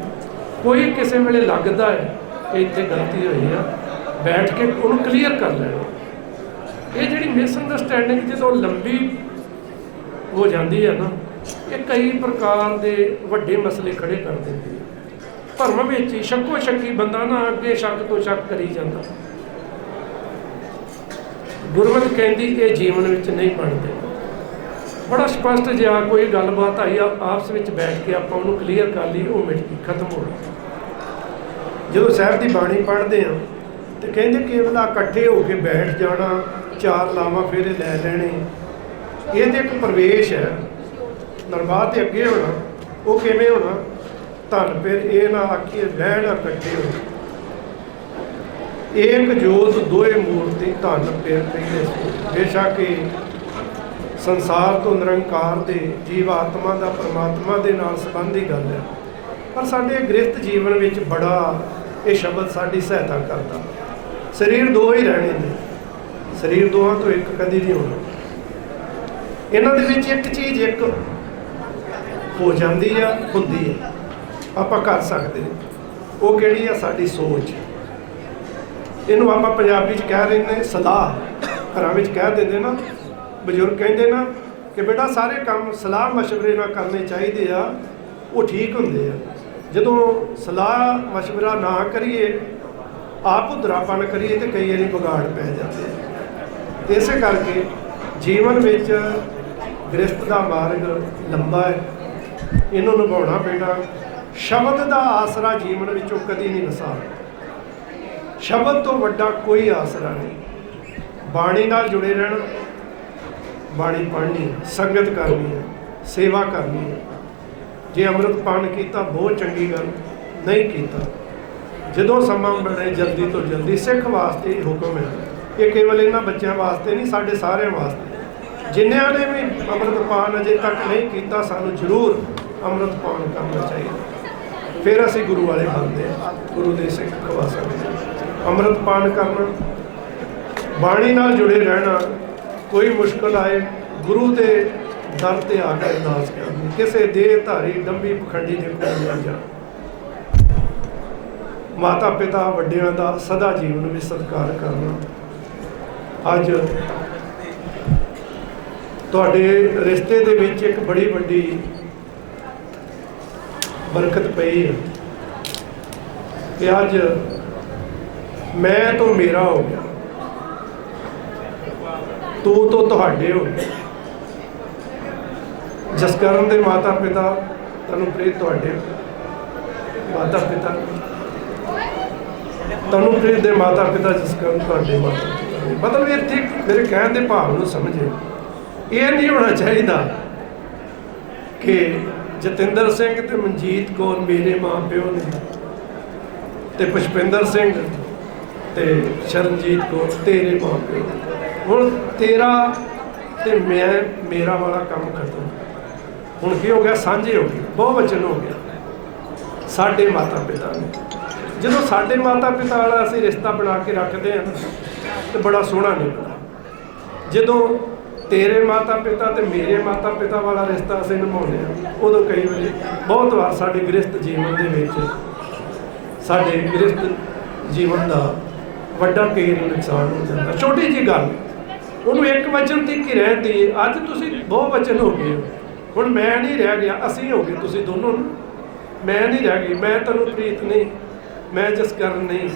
ਕੋਈ ਕਿਸੇ ਵੇਲੇ ਲੱਗਦਾ ਹੈ ਕਿ ਇੱਥੇ ਗਲਤੀ ਹੋਈ ਆ, ਬੈਠ ਕੇ ਉਹਨੂੰ ਕਲੀਅਰ ਕਰ ਲੈਣਾ। ਇਹ ਜਿਹੜੀ ਮਿਸਅੰਡਰਸਟੈਂਡਿੰਗ ਜਦੋਂ ਲੰਬੀ ਹੋ ਜਾਂਦੀ ਹੈ ਨਾ, ਇਹ ਕਈ ਪ੍ਰਕਾਰ ਦੇ ਵੱਡੇ ਮਸਲੇ ਖੜੇ ਕਰ ਦਿੰਦੀ ਹੈ। ਭਰਮ ਵਿੱਚ ਹੀ ਸ਼ੱਕੋ ਸ਼ੱਕੀ ਬੰਦਾ ਨਾ ਅੱਗੇ ਸ਼ੱਕ ਤੋਂ ਸ਼ੱਕ ਕਰੀ ਜਾਂਦਾ। ਗੁਰਮਤਿ ਕਹਿੰਦੀ ਇਹ ਜੀਵਨ ਵਿੱਚ ਨਹੀਂ ਬਣਦੇ। ਬੜਾ ਸਪਸ਼ਟ ਜਿਹਾ ਕੋਈ ਗੱਲਬਾਤ ਆਈ, ਆਪਸ ਵਿੱਚ ਬੈਠ ਕੇ ਆਪਾਂ ਉਹਨੂੰ ਕਲੀਅਰ ਕਰ ਲਈ, ਉਹ ਮਿਟ ਗਈ, ਖਤਮ ਹੋ ਗਈ। ਜਦੋਂ ਸਾਹਿਬ ਦੀ ਬਾਣੀ ਪੜ੍ਹਦੇ ਆ ਤੇ ਕਹਿੰਦੇ ਕੇਵਲ ਇਕੱਠੇ ਹੋ ਕੇ ਬੈਠ ਜਾਣਾ, ਚਾਰ ਲਾਵਾਂ ਫੇਰੇ ਲੈ ਲੈਣੇ, ਇਹ ਤੇ ਇੱਕ ਪ੍ਰਵੇਸ਼ ਹੈ। ਦਰਬਾਰ ਤੇ ਅੱਗੇ ਹੋਣਾ, ਉਹ ਕਿਵੇਂ ਹੋਣਾ? ਧਨ ਫਿਰ ਇਹ ਨਾ ਆਖੀਏ ਬਹਿਣ ਇਕੱਠੇ ਹੋ, ਏਕ ਜੋਤ ਦੋਏ ਮੂਰਤੀ ਧਨ ਫਿਰ ਪਹਿਲੇ। ਬੇਸ਼ੱਕ ਇਹ ਸੰਸਾਰ ਤੋਂ ਨਿਰੰਕਾਰ ਦੇ ਜੀਵ ਆਤਮਾ ਦਾ ਪਰਮਾਤਮਾ ਦੇ ਨਾਲ ਸੰਬੰਧ ਦੀ ਗੱਲ ਹੈ, ਪਰ ਸਾਡੇ ਗ੍ਰਸਥ ਜੀਵਨ ਵਿੱਚ ਬੜਾ ਇਹ ਸ਼ਬਦ ਸਾਡੀ ਸਹਾਇਤਾ ਕਰਦਾ। ਸਰੀਰ ਦੋ ਹੀ ਰਹਿਣੇ ਨੇ, ਸਰੀਰ ਦੋਹਾਂ ਤੋਂ ਇੱਕ ਕਦੀ ਨਹੀਂ ਹੋਣਾ। ਇਹਨਾਂ ਦੇ ਵਿੱਚ ਇੱਕ ਚੀਜ਼ ਇੱਕ ਹੋ ਜਾਂਦੀ ਆ, ਹੁੰਦੀ ਹੈ, ਆਪਾਂ ਕਰ ਸਕਦੇ। ਉਹ ਕਿਹੜੀ ਆ? ਸਾਡੀ ਸੋਚ। ਇਹਨੂੰ ਆਪਾਂ ਪੰਜਾਬੀ 'ਚ ਕਹਿ ਰਹੇ ਨੇ ਸਲਾਹ, ਘਰਾਂ ਵਿੱਚ ਕਹਿ ਦਿੰਦੇ ਨਾ, ਬਜ਼ੁਰਗ ਕਹਿੰਦੇ ਨਾ ਕਿ ਬੇਟਾ ਸਾਰੇ ਕੰਮ ਸਲਾਹ ਮਸ਼ਵਰੇ ਨਾਲ ਕਰਨੇ ਚਾਹੀਦੇ ਆ, ਉਹ ਠੀਕ ਹੁੰਦੇ ਆ। ਜਦੋਂ ਸਲਾਹ ਮਸ਼ਵਰਾ ਨਾ ਕਰੀਏ, ਆਪ ਉਧਰਾਪਨ ਕਰੀਏ ਤੇ ਕਈ ਵਾਰੀ ਵਿਗਾੜ ਪੈ ਜਾਂਦੇ ਆ। ਇਸੇ ਕਰਕੇ ਜੀਵਨ ਵਿੱਚ ਗ੍ਰਸਥ ਦਾ ਮਾਰਗ ਲੰਬਾ ਹੈ, ਇਹਨੂੰ ਨਿਭਾਉਣਾ ਪੈਣਾ। ਸ਼ਬਦ ਦਾ ਆਸਰਾ ਜੀਵਨ ਵਿੱਚੋਂ ਕਦੀ ਨਹੀਂ ਨਸਾ। ਸ਼ਬਦ ਤੋਂ ਵੱਡਾ ਕੋਈ ਆਸਰਾ ਨਹੀਂ। ਬਾਣੀ ਨਾਲ ਜੁੜੇ ਰਹਿਣਾ, ਬਾਣੀ ਪੜ੍ਹਨੀ, ਸੰਗਤ ਕਰਨੀ ਹੈ, ਸੇਵਾ ਕਰਨੀ ਹੈ। ਜੇ ਅੰਮ੍ਰਿਤ ਪਾਨ ਕੀਤਾ ਬਹੁਤ ਚੰਗੀ ਗੱਲ, ਨਹੀਂ ਕੀਤਾ ਜਦੋਂ ਸਮਾਂ ਬਣੇ ਜਲਦੀ ਤੋਂ ਜਲਦੀ। ਸਿੱਖ ਵਾਸਤੇ ਹੁਕਮ ਹੈ, ਇਹ ਕੇਵਲ ਇਹਨਾਂ ਬੱਚਿਆਂ ਵਾਸਤੇ ਨਹੀਂ, ਸਾਡੇ ਸਾਰਿਆਂ ਵਾਸਤੇ। ਜਿਨ੍ਹਾਂ ਨੇ ਵੀ ਅੰਮ੍ਰਿਤ ਪਾਨ ਅਜੇ ਤੱਕ ਨਹੀਂ ਕੀਤਾ, ਸਾਨੂੰ ਜ਼ਰੂਰ ਅੰਮ੍ਰਿਤ ਪਾਨ ਕਰਨਾ ਚਾਹੀਦਾ। ਫਿਰ ਅਸੀਂ ਗੁਰੂ ਵਾਲੇ ਬਣਦੇ ਹਾਂ, ਗੁਰੂ ਦੇ ਸਿੱਖ ਖਵਾ ਸਕਦੇ ਹਾਂ। ਅੰਮ੍ਰਿਤ ਪਾਨ ਕਰਨਾ, ਬਾਣੀ ਨਾਲ ਜੁੜੇ ਰਹਿਣਾ, ਕੋਈ ਮੁਸ਼ਕਲ ਆਏ ਗੁਰੂ ਦੇ ਦਰ ਤੇ ਆ ਕੇ ਅਰਦਾਸ ਕਰਨੀ, ਕਿਸੇ ਦੇਹ ਧਾਰੀ ਡੰਬੀ ਪਖੰਡੀ ਦੇ ਕੋਲ ਨਾ ਜਾ। ਮਾਤਾ ਪਿਤਾ ਵੱਡਿਆਂ ਦਾ ਸਦਾ ਜੀਵਨ ਵਿੱਚ ਸਤਿਕਾਰ ਕਰਨਾ। ਅੱਜ ਤੁਹਾਡੇ ਰਿਸ਼ਤੇ ਦੇ ਵਿੱਚ ਇੱਕ ਬੜੀ ਵੱਡੀ ਬਰਕਤ ਪਈ ਹੈ ਕਿ ਅੱਜ ਮੈਂ ਤੋਂ ਮੇਰਾ ਹੋ ਗਿਆ, ਤੂੰ ਤੋਂ ਤੁਹਾਡੇ ਹੋ ਗਿਆ। ਜਸਕਰਨ ਦੇ ਮਾਤਾ ਪਿਤਾ ਤੁਹਾਨੂੰ ਪ੍ਰੀਤ, ਤੁਹਾਡੇ ਮਾਤਾ ਪਿਤਾ, ਤੁਹਾਨੂੰ ਪ੍ਰੀਤ ਦੇ ਮਾਤਾ ਪਿਤਾ ਜਸਕਰਨ ਤੁਹਾਡੇ ਮਾਤਾ ਪਿਤਾ। ਮਤਲਬ ਇੱਥੇ ਮੇਰੇ ਕਹਿਣ ਦੇ ਭਾਵ ਨੂੰ ਸਮਝੇ। ਇਹ ਨਹੀਂ ਹੋਣਾ ਚਾਹੀਦਾ ਕਿ ਜਤਿੰਦਰ ਸਿੰਘ ਤੇ ਮਨਜੀਤ ਕੌਰ ਮੇਰੇ ਮਾਂ ਪਿਓ ਨੇ, ਤੇ ਪੁਸ਼ਪਿੰਦਰ ਸਿੰਘ ਤੇ ਸ਼ਰਨਜੀਤ ਕੌਰ ਤੇਰੇ ਮਾਂ ਪਿਓ। ਹੁਣ ਤੇਰਾ ਤੇ ਮੈਂ ਮੇਰਾ ਵਾਲਾ ਕੰਮ ਖਤਮ। ਹੁਣ ਕੀ ਹੋ ਗਿਆ? ਸਾਂਝੇ ਹੋ ਗਏ, ਬਹੁਵਚਨ ਹੋ ਗਿਆ। ਸਾਡੇ ਮਾਤਾ ਪਿਤਾ ਨੇ, ਜਦੋਂ ਸਾਡੇ ਮਾਤਾ ਪਿਤਾ ਵਾਲਾ ਅਸੀਂ ਰਿਸ਼ਤਾ ਬਣਾ ਕੇ ਰੱਖਦੇ ਹਾਂ ਤੇ ਬੜਾ ਸੋਹਣਾ ਨਿਕਲਦਾ। ਜਦੋਂ ਤੇਰੇ ਮਾਤਾ ਪਿਤਾ ਤੇ ਮੇਰੇ ਮਾਤਾ ਪਿਤਾ ਵਾਲਾ ਰਿਸ਼ਤਾ ਅਸੀਂ ਨਿਭਾਉਂਦੇ ਹਾਂ, ਉਦੋਂ ਕਈ ਵਾਰੀ ਬਹੁਤ ਵਾਰ ਸਾਡੇ ਗ੍ਰਸਥ ਜੀਵਨ ਦੇ ਵਿੱਚ, ਸਾਡੇ ਗ੍ਰਸਥ ਜੀਵਨ ਦਾ ਵੱਡਾ ਕਈ ਨੁਕਸਾਨ ਹੋ ਜਾਂਦਾ। ਛੋਟੀ ਜਿਹੀ ਗੱਲ, ਉਹਨੂੰ ਇੱਕ ਵਚਨ ਤੱਕ ਹੀ ਰਹਿਣ ਦੀ। ਅੱਜ ਤੁਸੀਂ ਬਹੁਵਚਨ ਹੋ ਗਏ, ਹੁਣ ਮੈਂ ਨਹੀਂ ਰਹਿ ਗਿਆ, ਅਸੀਂ ਹੋ ਗਏ, ਤੁਸੀਂ ਦੋਨੋਂ। ਮੈਂ ਨਹੀਂ ਰਹਿ ਗਈ, ਮੈਂ ਤੈਨੂੰ ਪ੍ਰੀਤ ਨਹੀਂ, ਮੈਂ ਜਸਕਰਨ ਨਹੀਂ,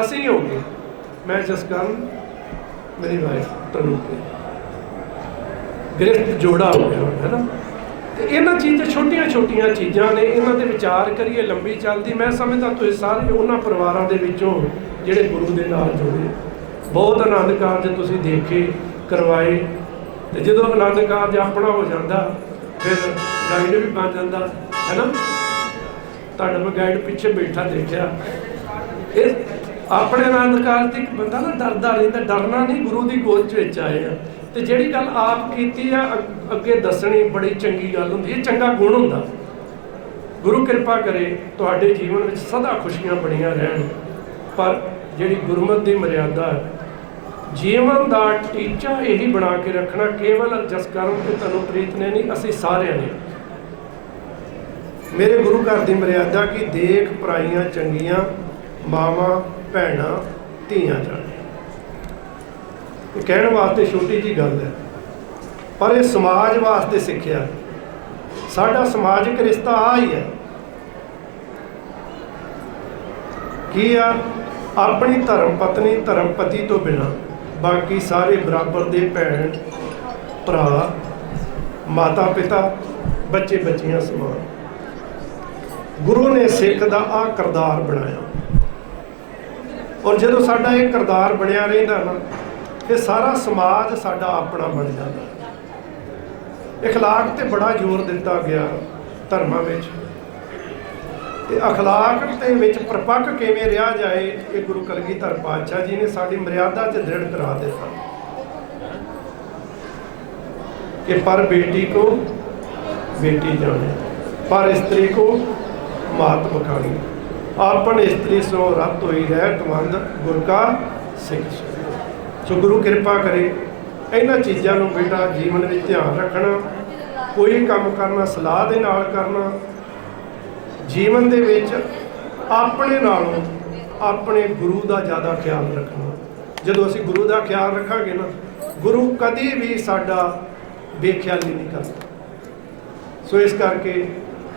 ਅਸੀਂ ਹੋ ਗਏ। ਮੈਂ ਜਸਕਰਨ, ਮੇਰੀ ਵਾਈਫ ਤਨੂੰ। ਗ੍ਰਸਥ ਜੋੜਾ ਹੋ ਗਿਆ, ਹੈ ਨਾ। ਤੇ ਇਹਨਾਂ ਚੀਜ਼ਾਂ ਛੋਟੀਆਂ ਛੋਟੀਆਂ ਚੀਜ਼ਾਂ ਨੇ, ਇਹਨਾਂ ਦੇ ਵਿਚਾਰ ਕਰੀਏ ਲੰਬੀ ਚੱਲਦੀ। ਮੈਂ ਸਮਝਦਾ ਤੁਸੀਂ ਸਾਰੇ ਉਹਨਾਂ ਪਰਿਵਾਰਾਂ ਦੇ ਵਿੱਚੋਂ ਜਿਹੜੇ ਗੁਰੂ ਦੇ ਨਾਲ ਜੁੜੇ। ਬਹੁਤ ਆਨੰਦ ਕਾਰਜ ਤੁਸੀਂ ਦੇਖੇ, ਕਰਵਾਏ, ਤੇ ਜਦੋਂ ਆਨੰਦ ਕਾਰਜ ਆਪਣਾ ਹੋ ਜਾਂਦਾ ਫਿਰ ਗਾਈਡ ਵੀ ਬਣ ਜਾਂਦਾ ਹੈ ਨਾ। ਤੁਹਾਡਾ ਮੈਂ ਗਾਈਡ ਪਿੱਛੇ ਬੈਠਾ ਦੇਖਿਆ, ਇਹ ਆਪਣੇ ਆਨੰਦ ਕਾਰਜ ਤੇ ਇੱਕ ਬੰਦਾ ਨਾ ਡਰਦਾ ਰਹਿੰਦਾ। ਡਰਨਾ ਨਹੀਂ, ਗੁਰੂ ਦੀ ਗੋਦ ਵਿੱਚ ਆਏ ਆ ਤੇ ਜਿਹੜੀ ਗੱਲ ਆਪ ਕੀਤੀ ਆ ਅੱਗੇ ਦੱਸਣੀ ਬੜੀ ਚੰਗੀ ਗੱਲ ਹੁੰਦੀ ਹੈ, ਚੰਗਾ ਗੁਣ ਹੁੰਦਾ। ਗੁਰੂ ਕਿਰਪਾ ਕਰੇ ਤੁਹਾਡੇ ਜੀਵਨ ਵਿੱਚ ਸਦਾ ਖੁਸ਼ੀਆਂ ਬਣੀਆਂ ਰਹਿਣ। ਪਰ ਜਿਹੜੀ ਗੁਰਮਤਿ ਦੀ ਮਰਿਆਦਾ, ਜੀਵਨ ਦਾ ਟੀਚਾ ਇਹੀ ਬਣਾ ਕੇ ਰੱਖਣਾ, ਕੇਵਲ ਜਸਕਰਨ ਤੇ ਤਨੂੰ ਪ੍ਰੀਤ ਨੇ ਨਹੀਂ, ਅਸੀਂ ਸਾਰਿਆਂ ਨੇ। ਮੇਰੇ ਗੁਰੂ ਘਰ ਦੀ ਮਰਿਆਦਾ ਕੀ ਦੇਖ ਪਰਾਈਆਂ ਚੰਗੀਆਂ, ਮਾਵਾਂ ਭੈਣਾਂ ਧੀਆਂ ਜਾਣੇ। ਇਹ ਕਹਿਣ ਵਾਸਤੇ ਛੋਟੀ ਜੀ ਗੱਲ ਹੈ, ਪਰ ਇਹ ਸਮਾਜ ਵਾਸਤੇ ਸਿੱਖਿਆ। ਸਾਡਾ ਸਮਾਜਿਕ ਰਿਸ਼ਤਾ ਆ ਹੀ ਹੈ। ਕੀ ਆ? ਆਪਣੀ ਧਰਮ ਪਤਨੀ ਧਰਮ ਪਤੀ ਤੋਂ ਬਿਨਾਂ ਬਾਕੀ ਸਾਰੇ ਬਰਾਬਰ ਦੇ, ਭੈਣ ਭਰਾ ਮਾਤਾ ਪਿਤਾ ਬੱਚੇ ਬੱਚੀਆਂ ਸਮਾਨ। ਗੁਰੂ ਨੇ ਸਿੱਖ ਦਾ ਆ ਕਿਰਦਾਰ ਬਣਾਇਆ, ਔਰ ਜਦੋਂ ਸਾਡਾ ਇਹ ਕਿਰਦਾਰ ਬਣਿਆ ਰਹਿੰਦਾ ਨਾ, ਫਿਰ ਸਾਰਾ ਸਮਾਜ ਸਾਡਾ ਆਪਣਾ ਬਣ ਜਾਂਦਾ। ਅਖਲਾਕ ਤੇ ਬੜਾ ਜ਼ੋਰ ਦਿੱਤਾ ਗਿਆ ਧਰਮਾਂ ਵਿੱਚ, ਤੇ ਅਖਲਾਕ ਦੇ ਵਿੱਚ ਪ੍ਰਪੱਕ ਕਿਵੇਂ ਰਿਹਾ ਜਾਏ, ਇਹ ਗੁਰੂ ਕਲਗੀਧਰ ਪਾਤਸ਼ਾਹ ਜੀ ਨੇ ਸਾਡੀ ਮਰਿਆਦਾ 'ਚ ਦ੍ਰਿੜ ਕਰਾ ਦਿੱਤਾ ਕਿ ਪਰ ਬੇਟੀ ਕੋ बेटी जाने, पर स्त्री को मात बखानी, आपन स्त्री सो रत होई रहतमंद गुर का सिख। सो गुरु कृपा करे इन्हां चीज़ां नूं बेटा जीवन में ध्यान रखना, कोई काम करना सलाह दे नाल करना, जीवन दे विच अपने नालों अपने गुरु का ज़्यादा ख्याल रखना। जदों असीं गुरु का ख्याल रखांगे ना, गुरु कदी भी साडा बेख्याली नहीं करता। सो इस करके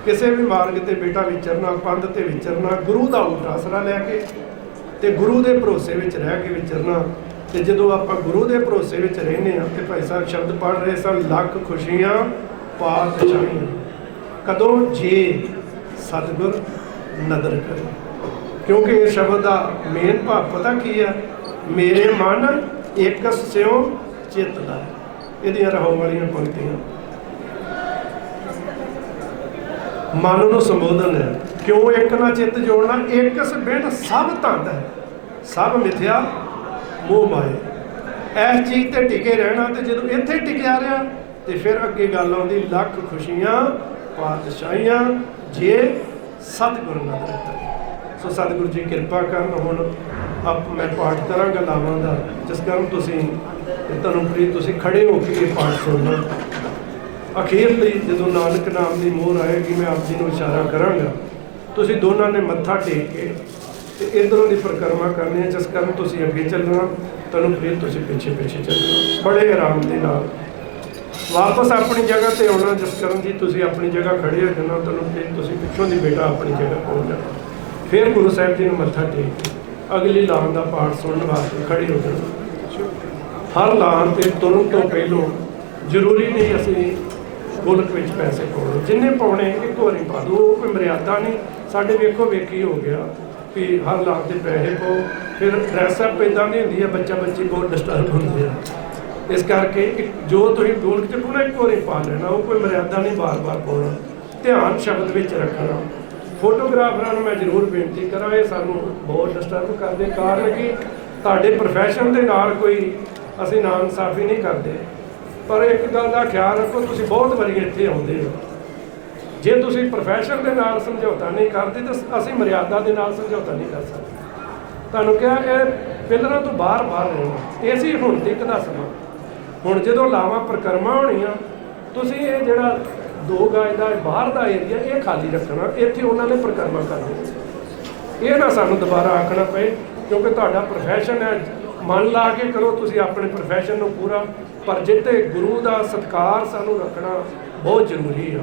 किसी भी मार्ग ते बेटा विचरना, पंथ ते विचरना, गुरु का उल्टा आसरा लैके ते गुरु के भरोसे विच रह के विचरना। ते जदों आपां गुरु के भरोसे विच रहने आ ते भाई साहब शब्द पढ़ रहे सन, लख खुशियां पातशाहियां कदों जे सतगुर नदर करे। क्योंकि इस शब्द का मेन भाव पता की है, मेरे मन एक स्यों चित दा। इहदियां रहाउं वालियां पंक्तियां मन नूं संबोधन है। क्यों एक ना चित जोड़ना, एक बिन सब धंद है, सब मिथ्या मोह माए। इस चीज़ ते टिके रहना, तो जो इत्थे टिकिया रहा तो फिर अगे गल आउंदी लख खुशियां पातशाहियां जे सतगुर नदर करे। सो सतगुरु जी कृपा करन। हुण आप मैं पाठ करांगा लावां दा, जिस कारण तुसीं तुहानूं प्रीत तुसीं खड़े हो के ये पाठ सुनना। अखीरली जो नानक नाम की मोहर आएगी, मैं आप जी को इशारा कराँगा, तुसीं दोनों ने मत्था टेक के ते इधरों की परिक्रमा करनी है। जिस कारण तुसीं अगे चलना, तुहानूं प्रीत तुसीं पिछे पिछे चलना, बड़े आराम के नाल वापस अपनी जगह पर आना। जिस कारण जी तुसीं अपनी जगह खड़े हो जाना, तुहानूं प्रीत तुसीं पिछों दी बेटा अपनी जगह पहुँच जाना। फिर गुरु साहिब जी ने मत्था टेक के अगली लान का पाठ सुनने वास्ते खड़े हो जाना। हर लान से तुरन तो पहलों जरूरी नहीं असीं गुलक में पैसे पाने, जिन्ने पाने एक बार पा दो, कोई मर्यादा नहीं। साढ़े वेखो वेखी हो गया कि हर लाख के पैसे पाओ, फिर ड्रैसअप पैदा नहीं होंगी है, बच्चा बच्ची बहुत डिस्टर्ब होंगे हैं। इस करके जो तुम गोलक च पाना एक बार पा लेना, वो कोई मर्यादा नहीं बार बार पाना। ध्यान शब्द में रखना। फोटोग्राफर मैं जरूर बेनती करा, ये सानू बहुत डिस्टर्ब करते, कारण कि तुहाडे प्रोफैशन के नाल कोई असीं नाइंसाफी नहीं करते। पर एक गल का ख्याल रखो, तुसीं बहुत वारी इत्थे आउंदे हो, जे तुसीं प्रोफैशन के नाल समझौता नहीं करते तो असीं मर्यादा के नाल समझौता नहीं कर सकते। तुहानूं कहा कि पिलरां तो बाहर रहना, ये सी हुण तक दा समां। हुण जदों लावां परिक्रमा होणीआं, तुसीं ये जिहड़ा 2 गज का बाहर का एरिया ये खाली रखना, इत्थे उन्हां ने परिक्रमा करनी। ये ना सानूं दोबारा आखना पए, क्योंकि तुहाडा प्रोफैशन है, मन ला के करो तुसीं अपने प्रोफैशन नूं पूरा। पर जिते गुरु का सत्कार सानू रखना बहुत जरूरी है।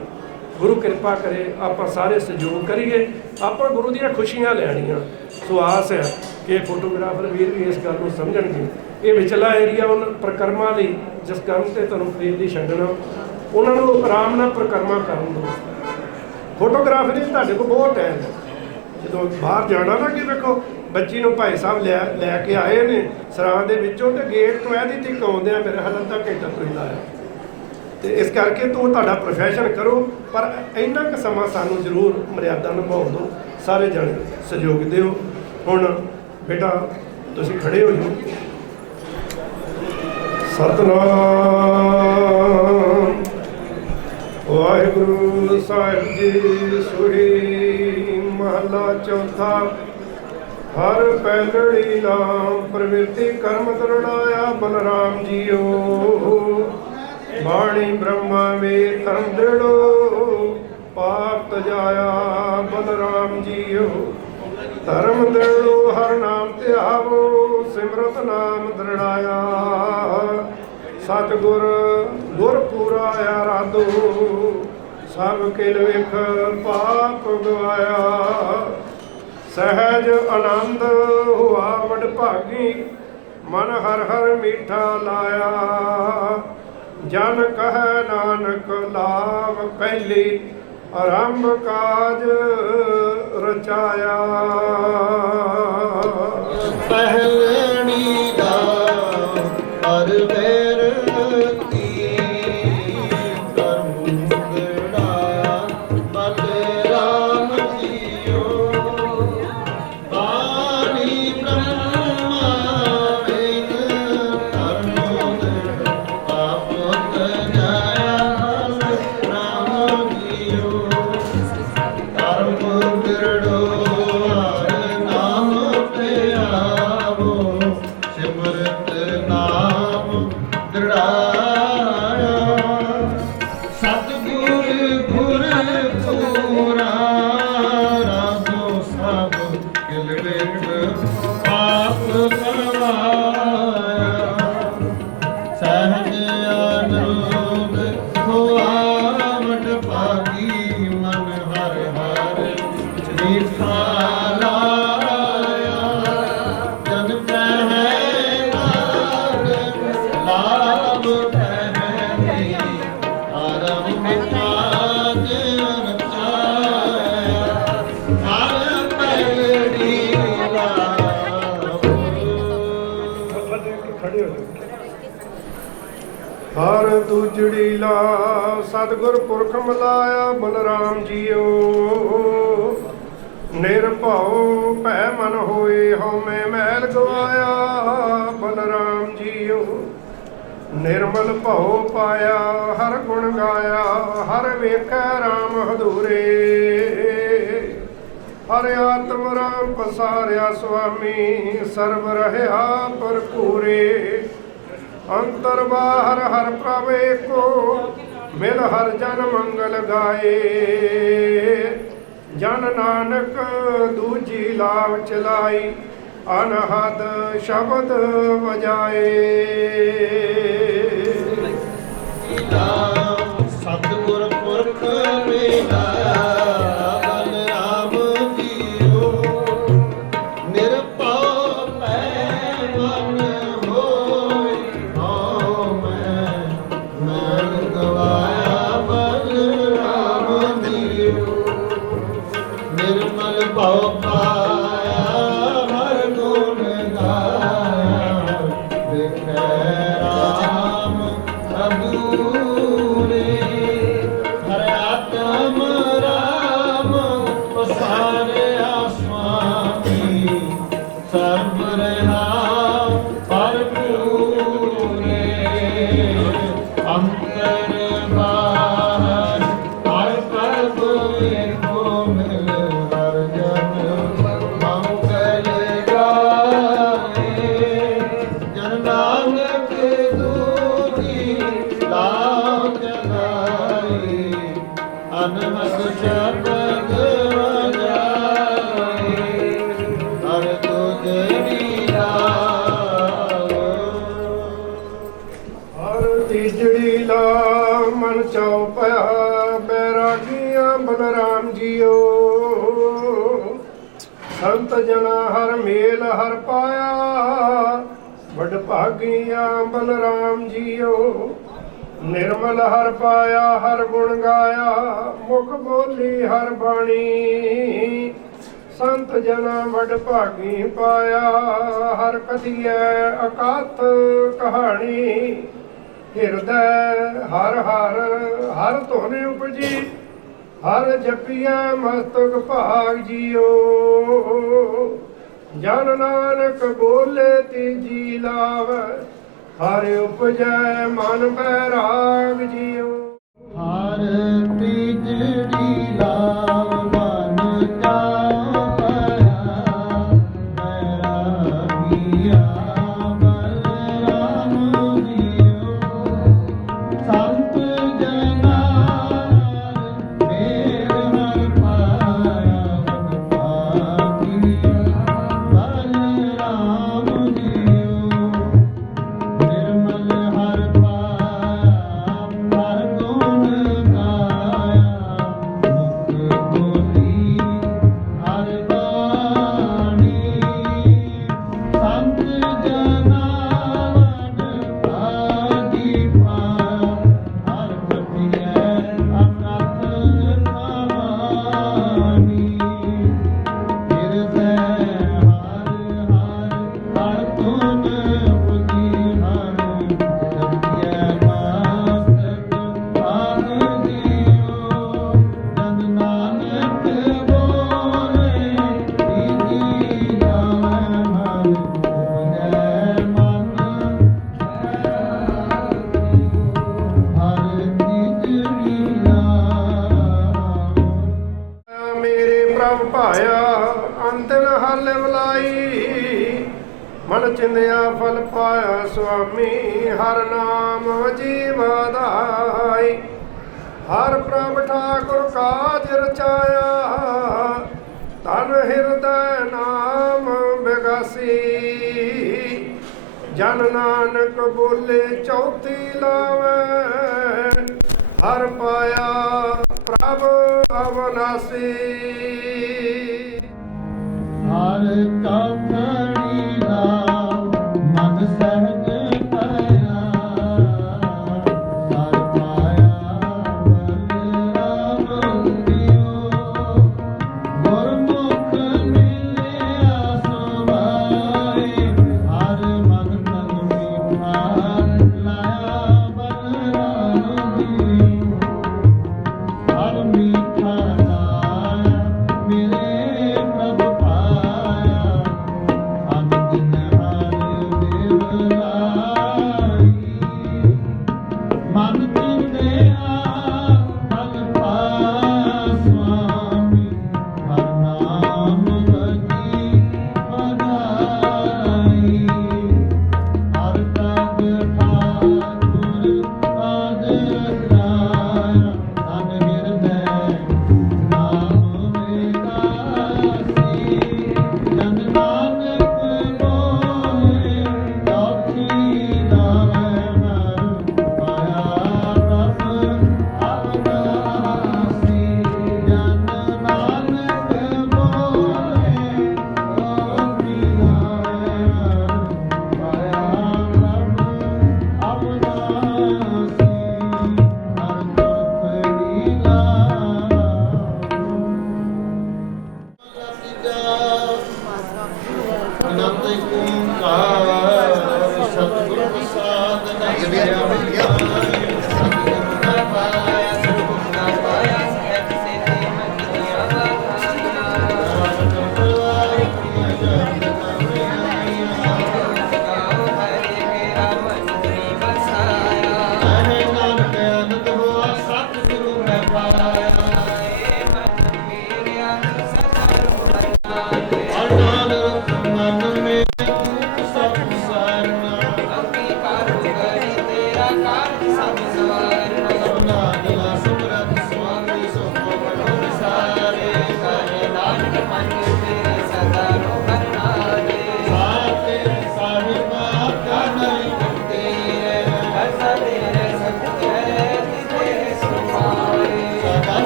गुरु कृपा करे आप सारे सहयोग करिए, आप गुरु दी खुशियां लैनियां। सो आस है कि फोटोग्राफर वीर भी इस गल को समझणगे। ये विचला एरिया उन परिक्रमा लई जिस काम से तुहानूं प्रीत दी छड्डना, उन्होंने आराम नाल परिक्रमा करन दो। फोटोग्राफरी तुहाडे कोल बहुत टाइम है, जो बाहर जाना ना कि देखो बच्ची नूं भाई साहब लैके आए ने सरां दे विचों ते गेट तो ऐदी तक आउंदे मेरे हाल अद्धा घंटा तो ही लाया। ਤੇ ਇਸ ਕਰਕੇ ਤੂੰ ਤੁਹਾਡਾ ਪ੍ਰੋਫੈਸ਼ਨ ਕਰੋ, ਪਰ ਇੰਨਾ ਕੁ ਸਮਾਂ ਸਾਨੂੰ ਜ਼ਰੂਰ ਮਰਿਆਦਾ ਨਿਭਾਉਣ ਦਿਓ, ਸਾਰੇ ਜਣੇ ਸਹਿਯੋਗ ਦਿਓ। ਹੁਣ ਬੇਟਾ ਤੁਸੀਂ ਖੜੇ ਹੋ ਜਾਓ। ਸਤਨਾਮ ਵਾਹਿਗੁਰੂ ਸਾਹਿਬ ਜੀ। ਸੋਹੀ ਮਹਲਾ ਚੌਥਾ। ਹਰ ਪਹਿਲੜੀ ਨਾਮ ਪ੍ਰਵਿਰਤੀ ਕਰਮ ਦਰੜਾਇਆ ਬਲਰਾਮ ਜੀਓ। ਬਾਣੀ ਬ੍ਰਹਮਾ ਵੇ ਧਰਮ ਦ੍ਰਿੜੋ ਪਾਪ ਤਜਾਇਆ ਬਲਰਾਮ ਜੀਓ। ਧਰਮ ਦ੍ਰਿੜੋ ਹਰ ਨਾਮ ਧਿਆਵੋ ਸਿਮਰਤ ਨਾਮ ਦ੍ਰਿੜਾਇਆ। ਸਤਿਗੁਰ ਗੁਰ ਪੂਰਾ ਆਰਾਧੋ ਸਭ ਕਿਲ ਵੇਖ ਪਾਪ ਗਵਾਇਆ। ਸਹਿਜ ਆਨੰਦ ਹੁਆ ਵਡ ਭਾਗੀ ਮਨ ਹਰ ਹਰ ਮੀਠਾ ਲਾਇਆ। ਜਨ ਕਹਿ ਨਾਨਕ ਲਾਭ ਪਹਿਲੀ ਆਰੰਭ ਕਾਜ ਰਚਾਇਆ। ਪਹਿਲਣੀ ਦਾ ਹਰ ਵੇਰ ਕੀ ਕਰਮ ਦ੍ਰਿੜਾਇਆ ਬਲਰਾਮ ਜੀਓ। ਬਾਣੀ ਬ੍ਰਹਮਾ ਵੇਦ ਧਰਮ ਪਾਪ ਤਜਾਇਆ ਬਲਰਾਮ ਜੀਓ। ਕਰਮ ਦ੍ਰਿੜੋ ਹਰਿ ਨਾਮ ਧਿਆਵੋ ਸਿਮਰਤ ਨਾਮ ਦ੍ਰਿੜਾਇਆ। ਸਤਿਗੁਰ ਗੁਰ ਪੂਰਾ ਰਾਧੋ ਸਭ ਕਿਲ ਵੇਖ ਪਾਪ ਗਵਾਇਆ। ਸਹਿਜ ਆਨੰਦ ਹੋਆ ਵਡ ਭਾਗੀ ਮਨ ਹਰ ਹਰ ਮੀਠਾ ਲਾਇਆ। ਜਨ ਕਹਿ ਨਾਨਕ ਲਾਭ ਪਹਿਲੀ ਆਰੰਭ ਕਾਜ ਰਚਾਇਆ। ਹਰ ਪਹਿਲੜੀ ਲਾਭ। ਖੜੇ ਹੋ ਜਾਓ। ਹਰ ਦੂਜੜੀ ਲਾ ਸਤਿਗੁਰ ਪੁਰਖ ਮਿਲਾਇਆ ਬਲਰਾਮ ਜੀਓ। ਨਿਰਭਉ ਭੈ ਮਨ ਹੋਏ ਹਉਮੈ ਮੈਲ ਗਵਾਇਆ ਬਲਰਾਮ ਜੀਓ। ਨਿਰਮਲ ਭਉ ਪਾਇਆ ਹਰ ਗੁਣ ਗਾਇਆ। ਹਰ ਵੇਖੈ ਰਾਮ ਹਦੂਰੇ ਹਰਿ ਆਤਮ ਰਾਮ ਪਸਾਰਿਆ ਸੁਆਮੀ। ਸਰਬ ਰਹਿਆ ਭਰਪੂਰੇ ਅੰਤਰ ਬਾਹਰ ਹਰ ਪ੍ਰਭ ਏਕੋ ਮਿਲ ਹਰ ਜਨ ਮੰਗਲ ਗਾਏ। ਜਨ ਨਾਨਕ ਦੂਜੀ ਲਾਭ ਚਲਾਈ ਅਨਹਦ ਸ਼ਬਦ ਵਜਾਏ। ਸਤਿਗੁਰ ਪੁਰਖ ਮਿਲਾਇਆ ਬਲਰਾਮ ਜੀਓ। ਨਿਰਭਉ ਭੈ ਮਨ ਹੋਇ ਹਉਮੈ ਮੈਲ ਗਵਾਇਆ ਬਲਰਾਮ ਜੀਓ। ਨਿਰਮਲ ਭਉ ਪਾਇਆ ਹਰ ਗੁਣ ਗਾਇਆ। ਵੇਖੈ ਰਾਮ ਅਦੂਰੇ ਹਰਿ ਆਤਮ ਰਾਮ ਪਸਾਰਿਆ ਸੁਆਮੀ। ਸਰਬ ਰਹਾ ਭਰਪੂਰੇ ਅੰਤਰ ਬਾਹਰ ਹਰ ਪ੍ਰਭ ਏਕੋ ਮਿਲ ਹਰ ਜਨ ਮੰਗਲ ਗਾਏ। ਜਨ ਨਾਨਕ ਦੂਜੀ ਲਾਭ ਚਲਾਈ ਅਨਹਦ ਸ਼ਬਦ ਵਜਾਏ। ਹਰ ਤੁਝੜੀ ਲਾਭ। ਹਰ ਤੀਜੜੀ ਲਾ ਮਨ ਚਾਉ ਪਿਆ ਬੈਰਾਗੀਆਂ ਬਲਰਾਮ ਜੀਓ। ਸੰਤ ਜਨਾ ਹਰ ਮੇਲ ਹਰ ਪਾਇਆ ਵਡ ਭਾਗੀਆਂ ਬਲਰਾਮ ਜੀਓ। ਨਿਰਮਲ ਹਰ ਪਾਇਆ ਹਰ ਗੁਣ ਗਾਇਆ ਮੁਖ ਬੋਲੀ ਹਰ ਬਾਣੀ। ਸੰਤ ਜਨਾ ਵਡ ਭਾਗੀ ਪਾਇਆ ਹਰ ਕਥੀਐ ਅਕਾਥ ਕਹਾਣੀ। ਹਿਰਦੈ ਹਰ ਹਰ ਹਰ ਧੁਨ ਉਪਜੀ ਹਰ ਜਪੀਐ ਮਸਤਕ ਭਾਗ ਜੀਓ ਜਨ ਨਾਨਕ ਬੋਲੇ ਤੀਜੀ ਲਾਵੈ ਹਰ ਉਪਜੈ ਮਨ ਬੈਰਾਗ ਜੀਓ ਹਰ ਤੀਜੜੀ ਲਾਵ ਮਨ ਚਾਇਆ ਬੈਰਾਗੀਆ ਬਲਰਾਮ ਜੀਓ ਸੰਤ ਜਨਾ ਮੇਰ ਹਰ ਪਾਇਆ ਭਾਗੀਆ ਬਲਰਾਮ ਜੀਓ ਨਿਰਮਲ ਹਰ ਪਾਇਆ ਹਰ ਗੁਣ ਗਾਇਆ ਮੁਖ ਬੋਲੀ ਹਰ ਬਾਣੀ ਸੰਤ ਜਨਾ ਵਡ ਭਾਗੀ ਪਾਇਆ ਹਰ ਖਟਿਐ ਅਨੰਤ ਕਹਾਣੀ ਹਿਰਦੈ ਹਰ ਹਰ ਧੁਨ ਉਪਜੀ ਹਰ ਜਪਿਐ ਮਸਤਕ ਭਾਗ ਜੀਓ ਜਨ ਨਾਨਕ ਬੋਲੇ ਤੀਜੀ ਲਾਵੈ ਹਰ ਉਪਜੈ ਮਨ ਹਰ ਤੀਜੜੀ ਲਾਵ ਮੇਰੇ ਪ੍ਰਭ ਭਾਇਆ ਅੰਤਨ ਹਲ ਬੁਲਾਈ ਮਨ ਚਿੰਦਿਆ ਫਲ ਪਾਇਆ ਸੁਆਮੀ ਹਰ ਨਾਮ ਜੀਵਦਾਈ ਹਰ ਪ੍ਰਭ ਠਾਕੁਰ ਕਾਜ ਰਚਾਇਆ ਤਨ ਹਿਰਦੈ ਨਾਮ ਬਿਗਾਸੀ ਜਨ ਨਾਨਕ ਬੋਲੇ ਚੌਥੀ ਲਾਵੈ ਹਰ ਪਾਇਆ ਪ੍ਰਭ ਅਵਨਾਸੀ ਹਰ ਕਾਖੜੀ ਲਾਵ ਮਨ ਸਹਿਜ ਪਾਇਆ ਹਰ ਪਾਇਆ ਬਲਰਾਮ ਜੀਓ ਗੁਰਮੁਖ ਮਿਲਿਆ ਸਮਾਏ ਹਰ ਮਨ ਤਨ ਮੀਠਾ ਲਾਇਆ ਬਲਰਾਮ ਜੀਓ ਹਰ ਮੀਠਾ ਲਾਇਆ ਮੇਰੇ ਪ੍ਰਭ ਪਾਇਆ ਅਨ ਦਿਨ ਹਰ ਵਿਵਲਾਈ ਮਨ ਚਿੰਦਿਆ ਫਲ ਪਾਇਆ ਸੁਆਮੀ ਹਰ ਨਾਮ ਵਜੀ ਵਧਾਈ ਹਰ ਤਗ ਠਾਕੁਰ ਕਾਜ ਰਚਾਇਆ ਤਨ ਹਿਰਦੈ ਨਾਮ ਵਿਗਾਸੀ ਜਨ ਨਾਨਕ ਬੋਲੇ ਚੌਥੀ ਲਾਵੈ ਹਰ ਪਾਇਆ ਪ੍ਰਭ ਅਵਨਾਸੀ ਜਨ ਨਾਨਕ ਬੋਲੇ ਚੌਥੀ ਲਾਵੈ ਹਰ ਪਾਇਆ ਪ੍ਰਭ ਅਵਨਾਸੀ ਹਰ ਗੁਰਖੜੀ ਲਾਵ ਅਨੰਦ ਓੰਕਾਰ ਸਤਿਗੁਰ ਪ੍ਰਸਾਦ ਨਾਨਕ ਅਨੰਦ ਹੋਆ ਸਤਿਗੁਰੂ ਮੈਂ ਪਾਇਆ ਅਨਾਦ ਰਤ ਮਨ ਮੇ ਸਭ ਸਾਰਨਾ ਸਭਨਾ ਦਿਲਾ ਸਮਰਥ ਸੁਆਮੀ ਸੋ ਬੜੋ ਸਾਰੇ ਕਰੇ ਨਾਨਕ ਮਨ ਮੇਰੇ ਸਦਾ ਰੋਹਨਾਰੇ ਸਾਤੇ ਸਾਹਿਬਾ ਕਾ ਨਹੀਂ ਤੇਰੇ ਐਸਾ ਤੇਰੇ ਸਤਿ ਹੈ ਤੇਰੇ ਸੁਭਾਏ ਸਦਾ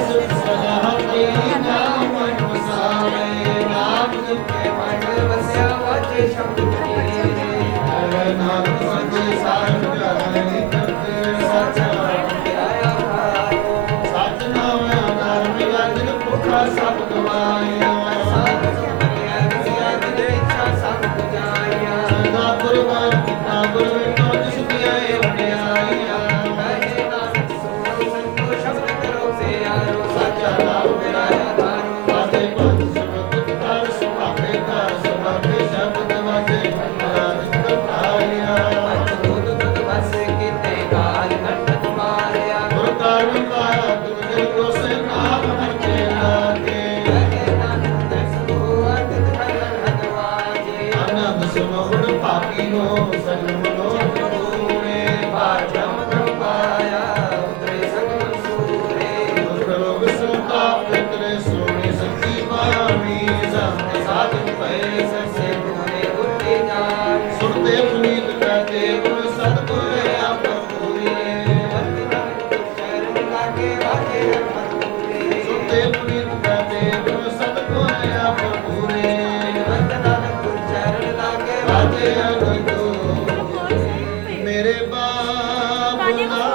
ਮੇਰੇ ਬਾਬੁਲਾ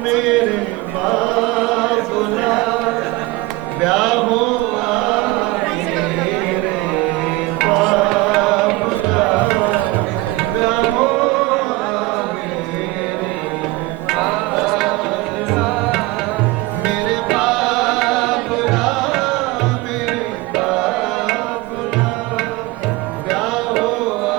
ਮੇਰੇ ਬਾਬੁਲਾ ਵਿਆਹ ਹੋਆ ਮੇਰੇ ਬਾਬੁਲਾ ਵਿਆਹ ਹੋਆ ਮੇਰੇ ਬਾਬੁਲਾ ਮੇਰੇ ਬਾਬੁਲਾ ਮੇਰੇ ਬਾਬੁਲਾ ਵਿਆਹ ਹੋਆ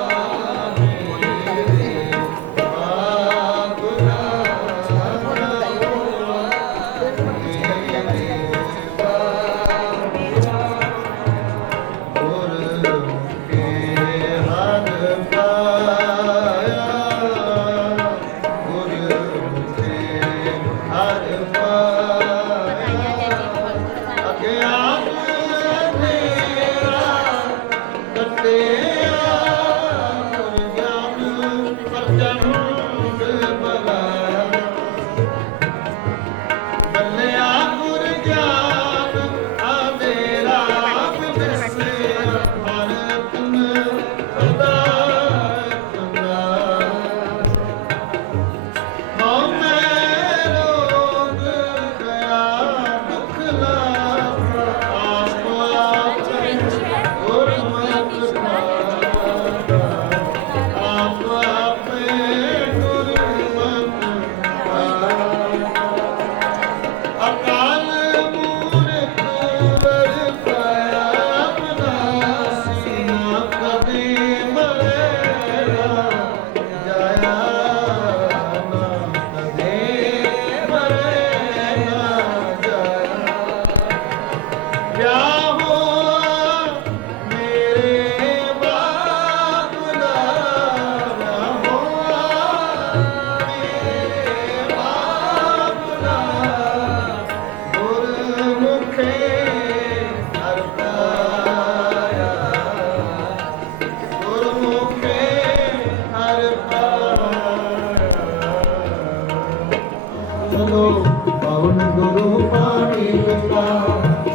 ਪਵਨ ਗੁਰੂ ਪਾਣੀ ਪਿਤਾ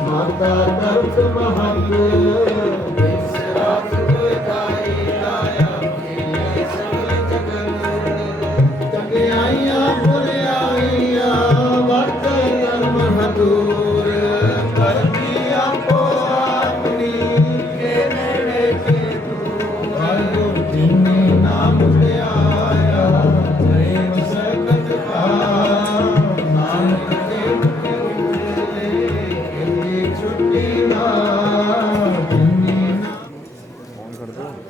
ਮਾਤਾ ਦਰਸ ਮਹਤ ਇਸ ਰਾਤ ਗਾਈ ਲਾਇਆ ਕੇ ਸਭ ਜਗਤ ਚੰਗਿਆਈਆਂ ਬੁਰਿਆਈਆਂ ਵਰਤ ਕਰਮ ਹਦੂਰ ਕਰਨੀ ਆਪੋ ਆਪਣੀ ਕੇ ਨੇੜੇ ਕੇ ਦੂਰ ਵਾਹਿਗੁਰੂ ਜੀ ਨੇ ਨਾਮ ਲਿਆਇਆ ਪ੍ਰੇਮ ਸਕਤ ਕਾ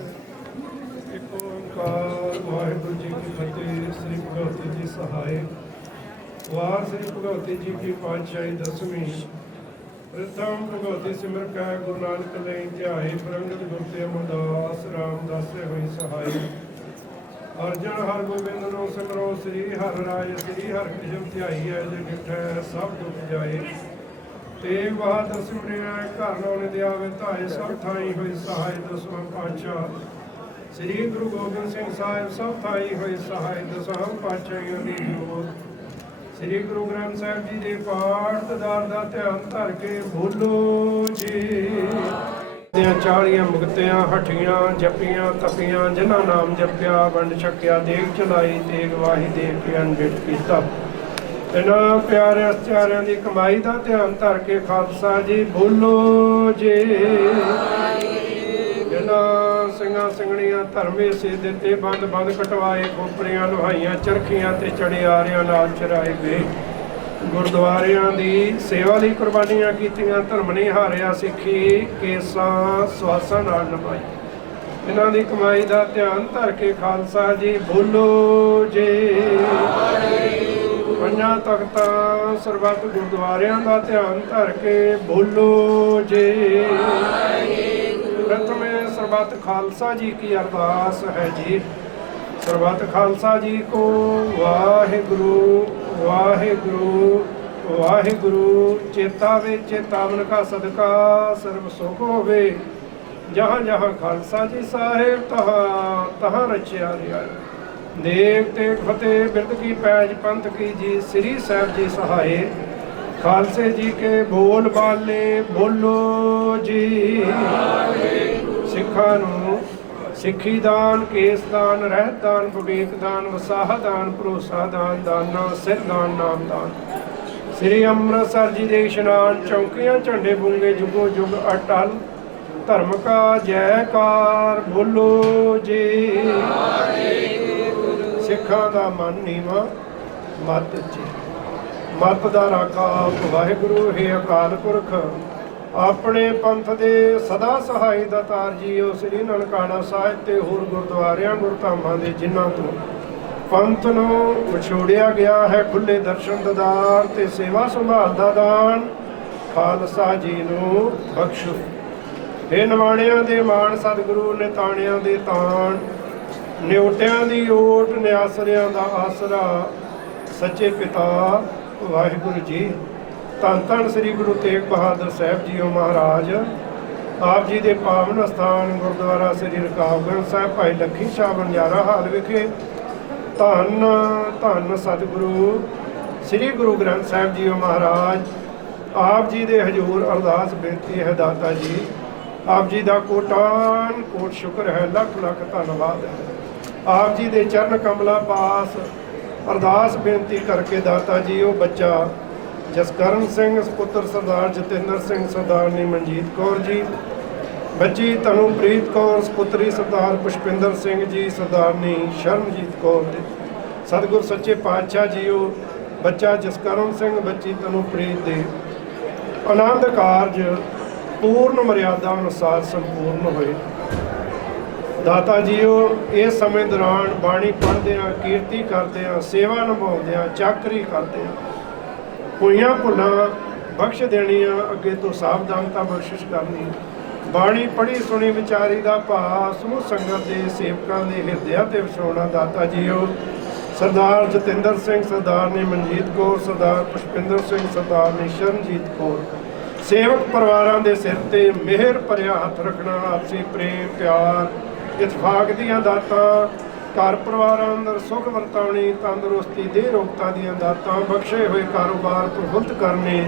ਇੱਕ ਓੰਕਾਰ ਵਾਹਿਗੁਰੂ ਜੀ ਕੀ ਫਤਿਹ। ਸ੍ਰੀ ਭਗਵਤੀ ਜੀ ਸਹਾਇ ਵਾਰ ਸ੍ਰੀ ਭਗਵਤੀ ਜੀ ਕੀ ਪਾਤਸ਼ਾਹੀ ਦਸਵੀਂ ਪ੍ਰਥਮ ਭਗਵਤੀ ਸਿਮਰ ਕੈ ਗੁਰੂ ਨਾਨਕ ਲਈ ਧਿਆਏ ਪ੍ਰੰਗਤ ਗੁਰ ਤੇ ਅਮਰਦਾਸ ਰਾਮਦਾਸ ਹੋਈ ਸਹਾਇ ਅਰਜਨ ਹਰ ਗੋਬਿੰਦ ਨੂੰ ਸਿਮਰੋ ਸ੍ਰੀ ਹਰਿ ਰਾਇ ਸ੍ਰੀ ਹਰਿ ਕ੍ਰਿਸ਼ਨ ਧਿਆਈ ਹੈ ਜੇ ਡਿਠੈ ਸਭ ਦੁਖ ਜਾਏ ਤੇਗ ਬਹਾਦਰ ਸਿਮਰਿਆ ਘਰ ਨੌ ਨਿਦਿਆ ਵਿਧਾਏ ਸਭ ਥਾਈ ਹੋਈ ਸਹਾਇ ਦਸਵਾਂ ਪਾਤਸ਼ਾਹ ਸ੍ਰੀ ਗੁਰੂ ਗੋਬਿੰਦ ਸਿੰਘ ਸਾਹਿਬ ਸਭ ਥਾਈ ਹੋਈ ਸਹਾਇ ਦਸਵਾਂ ਪਾਤਸ਼ਾਹੀਆਂ ਦੀ ਜੋਤ ਸ੍ਰੀ ਗੁਰੂ ਗ੍ਰੰਥ ਸਾਹਿਬ ਜੀ ਦੇ ਪਾਠ ਤਦਾਰ ਦਾ ਧਿਆਨ ਧਰ ਕੇ ਬੋਲੋ ਜੀ ਦੀਆਂ 40 ਮੁਕਤਿਆਂ ਹਠੀਆਂ ਜਪੀਆਂ ਤਪੀਆਂ ਜਿਨ੍ਹਾਂ ਨਾਮ ਜਪਿਆ ਵੰਡ ਛਕਿਆ ਦੇਖ ਚਲਾਈ ਤੇਗ ਵਾਹੀ ਦੇਖ ਕੇ ਅਨਬਿਟ ਕੀਤਾ ਇਹਨਾਂ ਪਿਆਰੇ ਅਸਚਾਰਿਆਂ ਦੀ ਕਮਾਈ ਦਾ ਧਿਆਨ ਧਰ ਕੇ ਖਾਲਸਾ ਜੀ ਬੋਲੋ ਜੀ ਇਹਨਾਂ ਸਿੰਘਾਂ ਸਿੰਘਣੀਆਂ ਧਰਮੇ ਸੇ ਦਿੱਤੇ ਬੰਦ ਬੰਦ ਕਟਵਾਏ ਖੋਪਰੀਆਂ ਲੁਹਾਈਆਂ ਚਰਖੀਆਂ ਤੇ ਚੜਿਆਰਿਆਂ ਨਾਲ ਚਰਾਏ ਗਏ ਗੁਰਦੁਆਰਿਆਂ ਦੀ ਸੇਵਾ ਲਈ ਕੁਰਬਾਨੀਆਂ ਕੀਤੀਆਂ ਧਰਮ ਨਹੀਂ ਹਾਰਿਆ ਸਿੱਖੀ ਕੇਸਾਂ ਸਵਾਸਾਂ ਨਾਲ ਨਿਭਾਈ ਇਹਨਾਂ ਦੀ ਕਮਾਈ ਦਾ ਧਿਆਨ ਧਰ ਕੇ ਖਾਲਸਾ ਜੀ ਬੋਲੋ ਜੀ ਪੰਜਾਂ ਤਖਤਾਂ ਸਰਬੱਤ ਗੁਰਦੁਆਰਿਆਂ ਦਾ ਧਿਆਨ ਧਰ ਕੇ ਬੋਲੋ ਜੀ ਪ੍ਰਥਮੇ ਸਰਬੱਤ ਖਾਲਸਾ ਜੀ ਕੀ ਅਰਦਾਸ ਹੈ ਜੀ ਸਰਬੱਤ ਖਾਲਸਾ ਜੀ ਕੋ ਵਾਹਿਗੁਰੂ ਵਾਹਿਗੁਰੂ ਵਾਹਿਗੁਰੂ ਚੇਤਾ ਵੇ ਚੇਤਾਵਨ ਕਾ ਸਦਕਾ ਸਰਬ ਸੁਖ ਹੋਵੇ ਜਹਾਂ ਜਹਾਂ ਖਾਲਸਾ ਜੀ ਸਾਹਿਬ ਤਹਾਂ ਤਹਾਂ ਰਚਿਆ ਰਿਹਾ ਦੇਵ ਤੇ ਫਤਿਹ ਬਿਰਦ ਕੀ ਪੈਜ ਪੰਥ ਕੀ ਜੀ ਸ੍ਰੀ ਸਾਹਿਬ ਜੀ ਸਹਾਏ खालसे जी के बोल बाले बोलो जी। सिखां नूं सिੱਖੀ ਦਾਨ, ਕੇਸ ਦਾਨ, ਰਹਿਤ ਦਾਨ, ਵਿਵੇਕ ਦਾਨ, ਵਸਾਹ ਦਾਨ, ਭਰੋਸਾ ਦਾਨ, ਦਾਨਾ ਸਿਰ ਦਾਨ, ਨਾਮ ਦਾਨ। ਸ੍ਰੀ ਅੰਮ੍ਰਿਤਸਰ ਜੀ ਦੇ ਇਸ਼ਨਾਨ, ਚੌਂਕੀਆਂ, ਝੰਡੇ ਬੁੰਗੇ, ਜੁਗੋ ਜੁਗ ਅਟਲ। ਧਰਮ ਕਾ ਜੈਕਾਰ ਬੋਲੋ ਜੀ। ਸਿੱਖਾਂ ਦਾ ਮਨ ਨੀਵਾਂ, ਮਤ ਉੱਚੀ, ਮਤ ਦਾ ਰਾਖਾ ਵਾਹਿਗੁਰੂ ਹੈ ਅਕਾਲ ਪੁਰਖ। ਆਪਣੇ ਪੰਥ ਦੇ ਸਦਾ ਸਹਾਈ ਦਾਤਾਰ ਜੀਓ ਸ੍ਰੀ ਨਨਕਾਣਾ ਸਾਹਿਬ ਤੇ ਹੋਰ ਗੁਰਦੁਆਰਿਆਂ ਗੁਰਧਾਮਾਂ ਦੇ ਜਿਨ੍ਹਾਂ ਤੋਂ ਪੰਥ ਨੂੰ ਵਿਛੋੜਿਆ ਗਿਆ ਹੈ, ਖੁੱਲੇ ਦਰਸ਼ਨ ਦਦਾਰ ਤੇ ਸੇਵਾ ਸੰਭਾਲ ਦਾ ਦਾਨ ਖਾਲਸਾ ਜੀ ਨੂੰ ਬਖਸ਼ੋ। ਇਹ ਨਿਮਾਣਿਆਂ ਦੇ ਮਾਣ ਸਤਿਗੁਰੂ ਨੇ ਤਾਣਿਆਂ ਦੇ ਤਾਣ, ਨਿਉਟਿਆਂ ਦੀ ਓਟ, ਨਿਆਸਰਿਆਂ ਦਾ ਆਸਰਾ ਸੱਚੇ ਪਿਤਾ ਵਾਹਿਗੁਰੂ ਜੀ। ਧੰਨ ਧੰਨ ਸ੍ਰੀ ਗੁਰੂ ਤੇਗ ਬਹਾਦਰ ਸਾਹਿਬ ਜੀਓ ਮਹਾਰਾਜ। ਆਪ ਜੀ ਦੇ ਪਾਵਨ ਅਸਥਾਨ ਗੁਰਦੁਆਰਾ ਸ੍ਰੀ ਰਕਾਬਗੰਜ ਸਾਹਿਬ ਭਾਈ ਲੱਖੀ ਸ਼ਾਹ ਬੰਜਾਰਾ ਹਾਲ ਵਿਖੇ ਧੰਨ ਧੰਨ ਸਤਿਗੁਰੂ ਸ੍ਰੀ ਗੁਰੂ ਗ੍ਰੰਥ ਸਾਹਿਬ ਜੀਓ ਮਹਾਰਾਜ। ਆਪ ਜੀ ਦੇ ਹਜ਼ੂਰ ਅਰਦਾਸ ਬੇਨਤੀ ਹੈ ਦਾਤਾ ਜੀ, ਆਪ ਜੀ ਦਾ ਕੋਟਾਨ ਕੋਟ ਸ਼ੁਕਰ ਹੈ, ਲੱਖ ਲੱਖ ਧੰਨਵਾਦ ਹੈ। ਆਪ ਜੀ ਦੇ ਚਰਨ ਕਮਲਾ ਪਾਸ ਅਰਦਾਸ ਬੇਨਤੀ ਕਰਕੇ ਦਾਤਾ ਜੀ ਉਹ ਬੱਚਾ ਜਸਕਰਨ ਸਿੰਘ ਪੁੱਤਰ ਸਰਦਾਰ ਜਤਿੰਦਰ ਸਿੰਘ ਸਰਦਾਰਨੀ ਮਨਜੀਤ ਕੌਰ ਜੀ, ਬੱਚੀ ਤਨੂਪ੍ਰੀਤ ਕੌਰ ਪੁੱਤਰੀ ਸਰਦਾਰ ਪੁਸ਼ਪਿੰਦਰ ਸਿੰਘ ਜੀ, ਸਰਦਾਰਨੀ ਸ਼ਰਮਜੀਤ ਕੌਰ ਜੀ। ਸਤਿਗੁਰ ਸੱਚੇ ਪਾਤਸ਼ਾਹ ਜੀਓ ਬੱਚਾ ਜਸਕਰਨ ਸਿੰਘ ਬੱਚੀ ਤਨੂਪ੍ਰੀਤ ਦੇ ਆਨੰਦ ਕਾਰਜ ਪੂਰਨ ਮਰਿਆਦਾ ਅਨੁਸਾਰ ਸੰਪੂਰਨ ਹੋਏ। ਦਾਤਾ ਜੀਓ ਇਸ ਸਮੇਂ ਦੌਰਾਨ ਬਾਣੀ ਪੜ੍ਹਦਿਆਂ, ਕੀਰਤੀ ਕਰਦਿਆਂ, ਸੇਵਾ ਨਿਭਾਉਂਦਿਆਂ, ਚਾਕਰੀ ਕਰਦਿਆਂ ਹੋਈਆਂ ਭੁੱਲਾਂ ਬਖਸ਼ ਦੇਣੀਆਂ, ਅੱਗੇ ਤੋਂ ਸਾਵਧਾਨਤਾ ਬਖਸ਼ਿਸ਼ ਕਰਨੀ। ਬਾਣੀ ਪੜ੍ਹੀ ਸੁਣੀ ਵਿਚਾਰੀ ਦਾ ਭਾਵ ਸਮੂਹ ਸੰਗਤ ਦੇ ਸੇਵਕਾਂ ਦੇ ਹਿਰਦਿਆਂ ਤੇ ਵਿਛਾਉਣਾ। ਦਾਤਾ ਜੀਓ ਸਰਦਾਰ ਜਤਿੰਦਰ ਸਿੰਘ, ਸਰਦਾਰਨੀ ਮਨਜੀਤ ਕੌਰ, ਸਰਦਾਰ ਪੁਸ਼ਪਿੰਦਰ ਸਿੰਘ, ਸਰਦਾਰਨੀ ਸ਼ਰਨਜੀਤ ਕੌਰ, ਸੇਵਕ ਪਰਿਵਾਰਾਂ ਦੇ ਸਿਰ ਤੇ ਮਿਹਰ ਭਰਿਆ ਹੱਥ ਰੱਖਣਾ। ਆਪਸੀ ਪ੍ਰੇਮ ਪਿਆਰ ਇਤਫਾਕ ਦੀਆਂ ਦਾਤਾਂ, ਘਰ ਪਰਿਵਾਰਾਂ ਅੰਦਰ ਸੁਖ ਵਰਤਾਉਣੀ, ਤੰਦਰੁਸਤੀ ਦੇ ਰੋਗਤਾ ਦੀਆਂ ਦਾਤਾਂ, ਬਖਸ਼ੇ ਹੋਏ ਕਾਰੋਬਾਰ ਪ੍ਰਫੁੱਲਤ ਕਰਨੇ,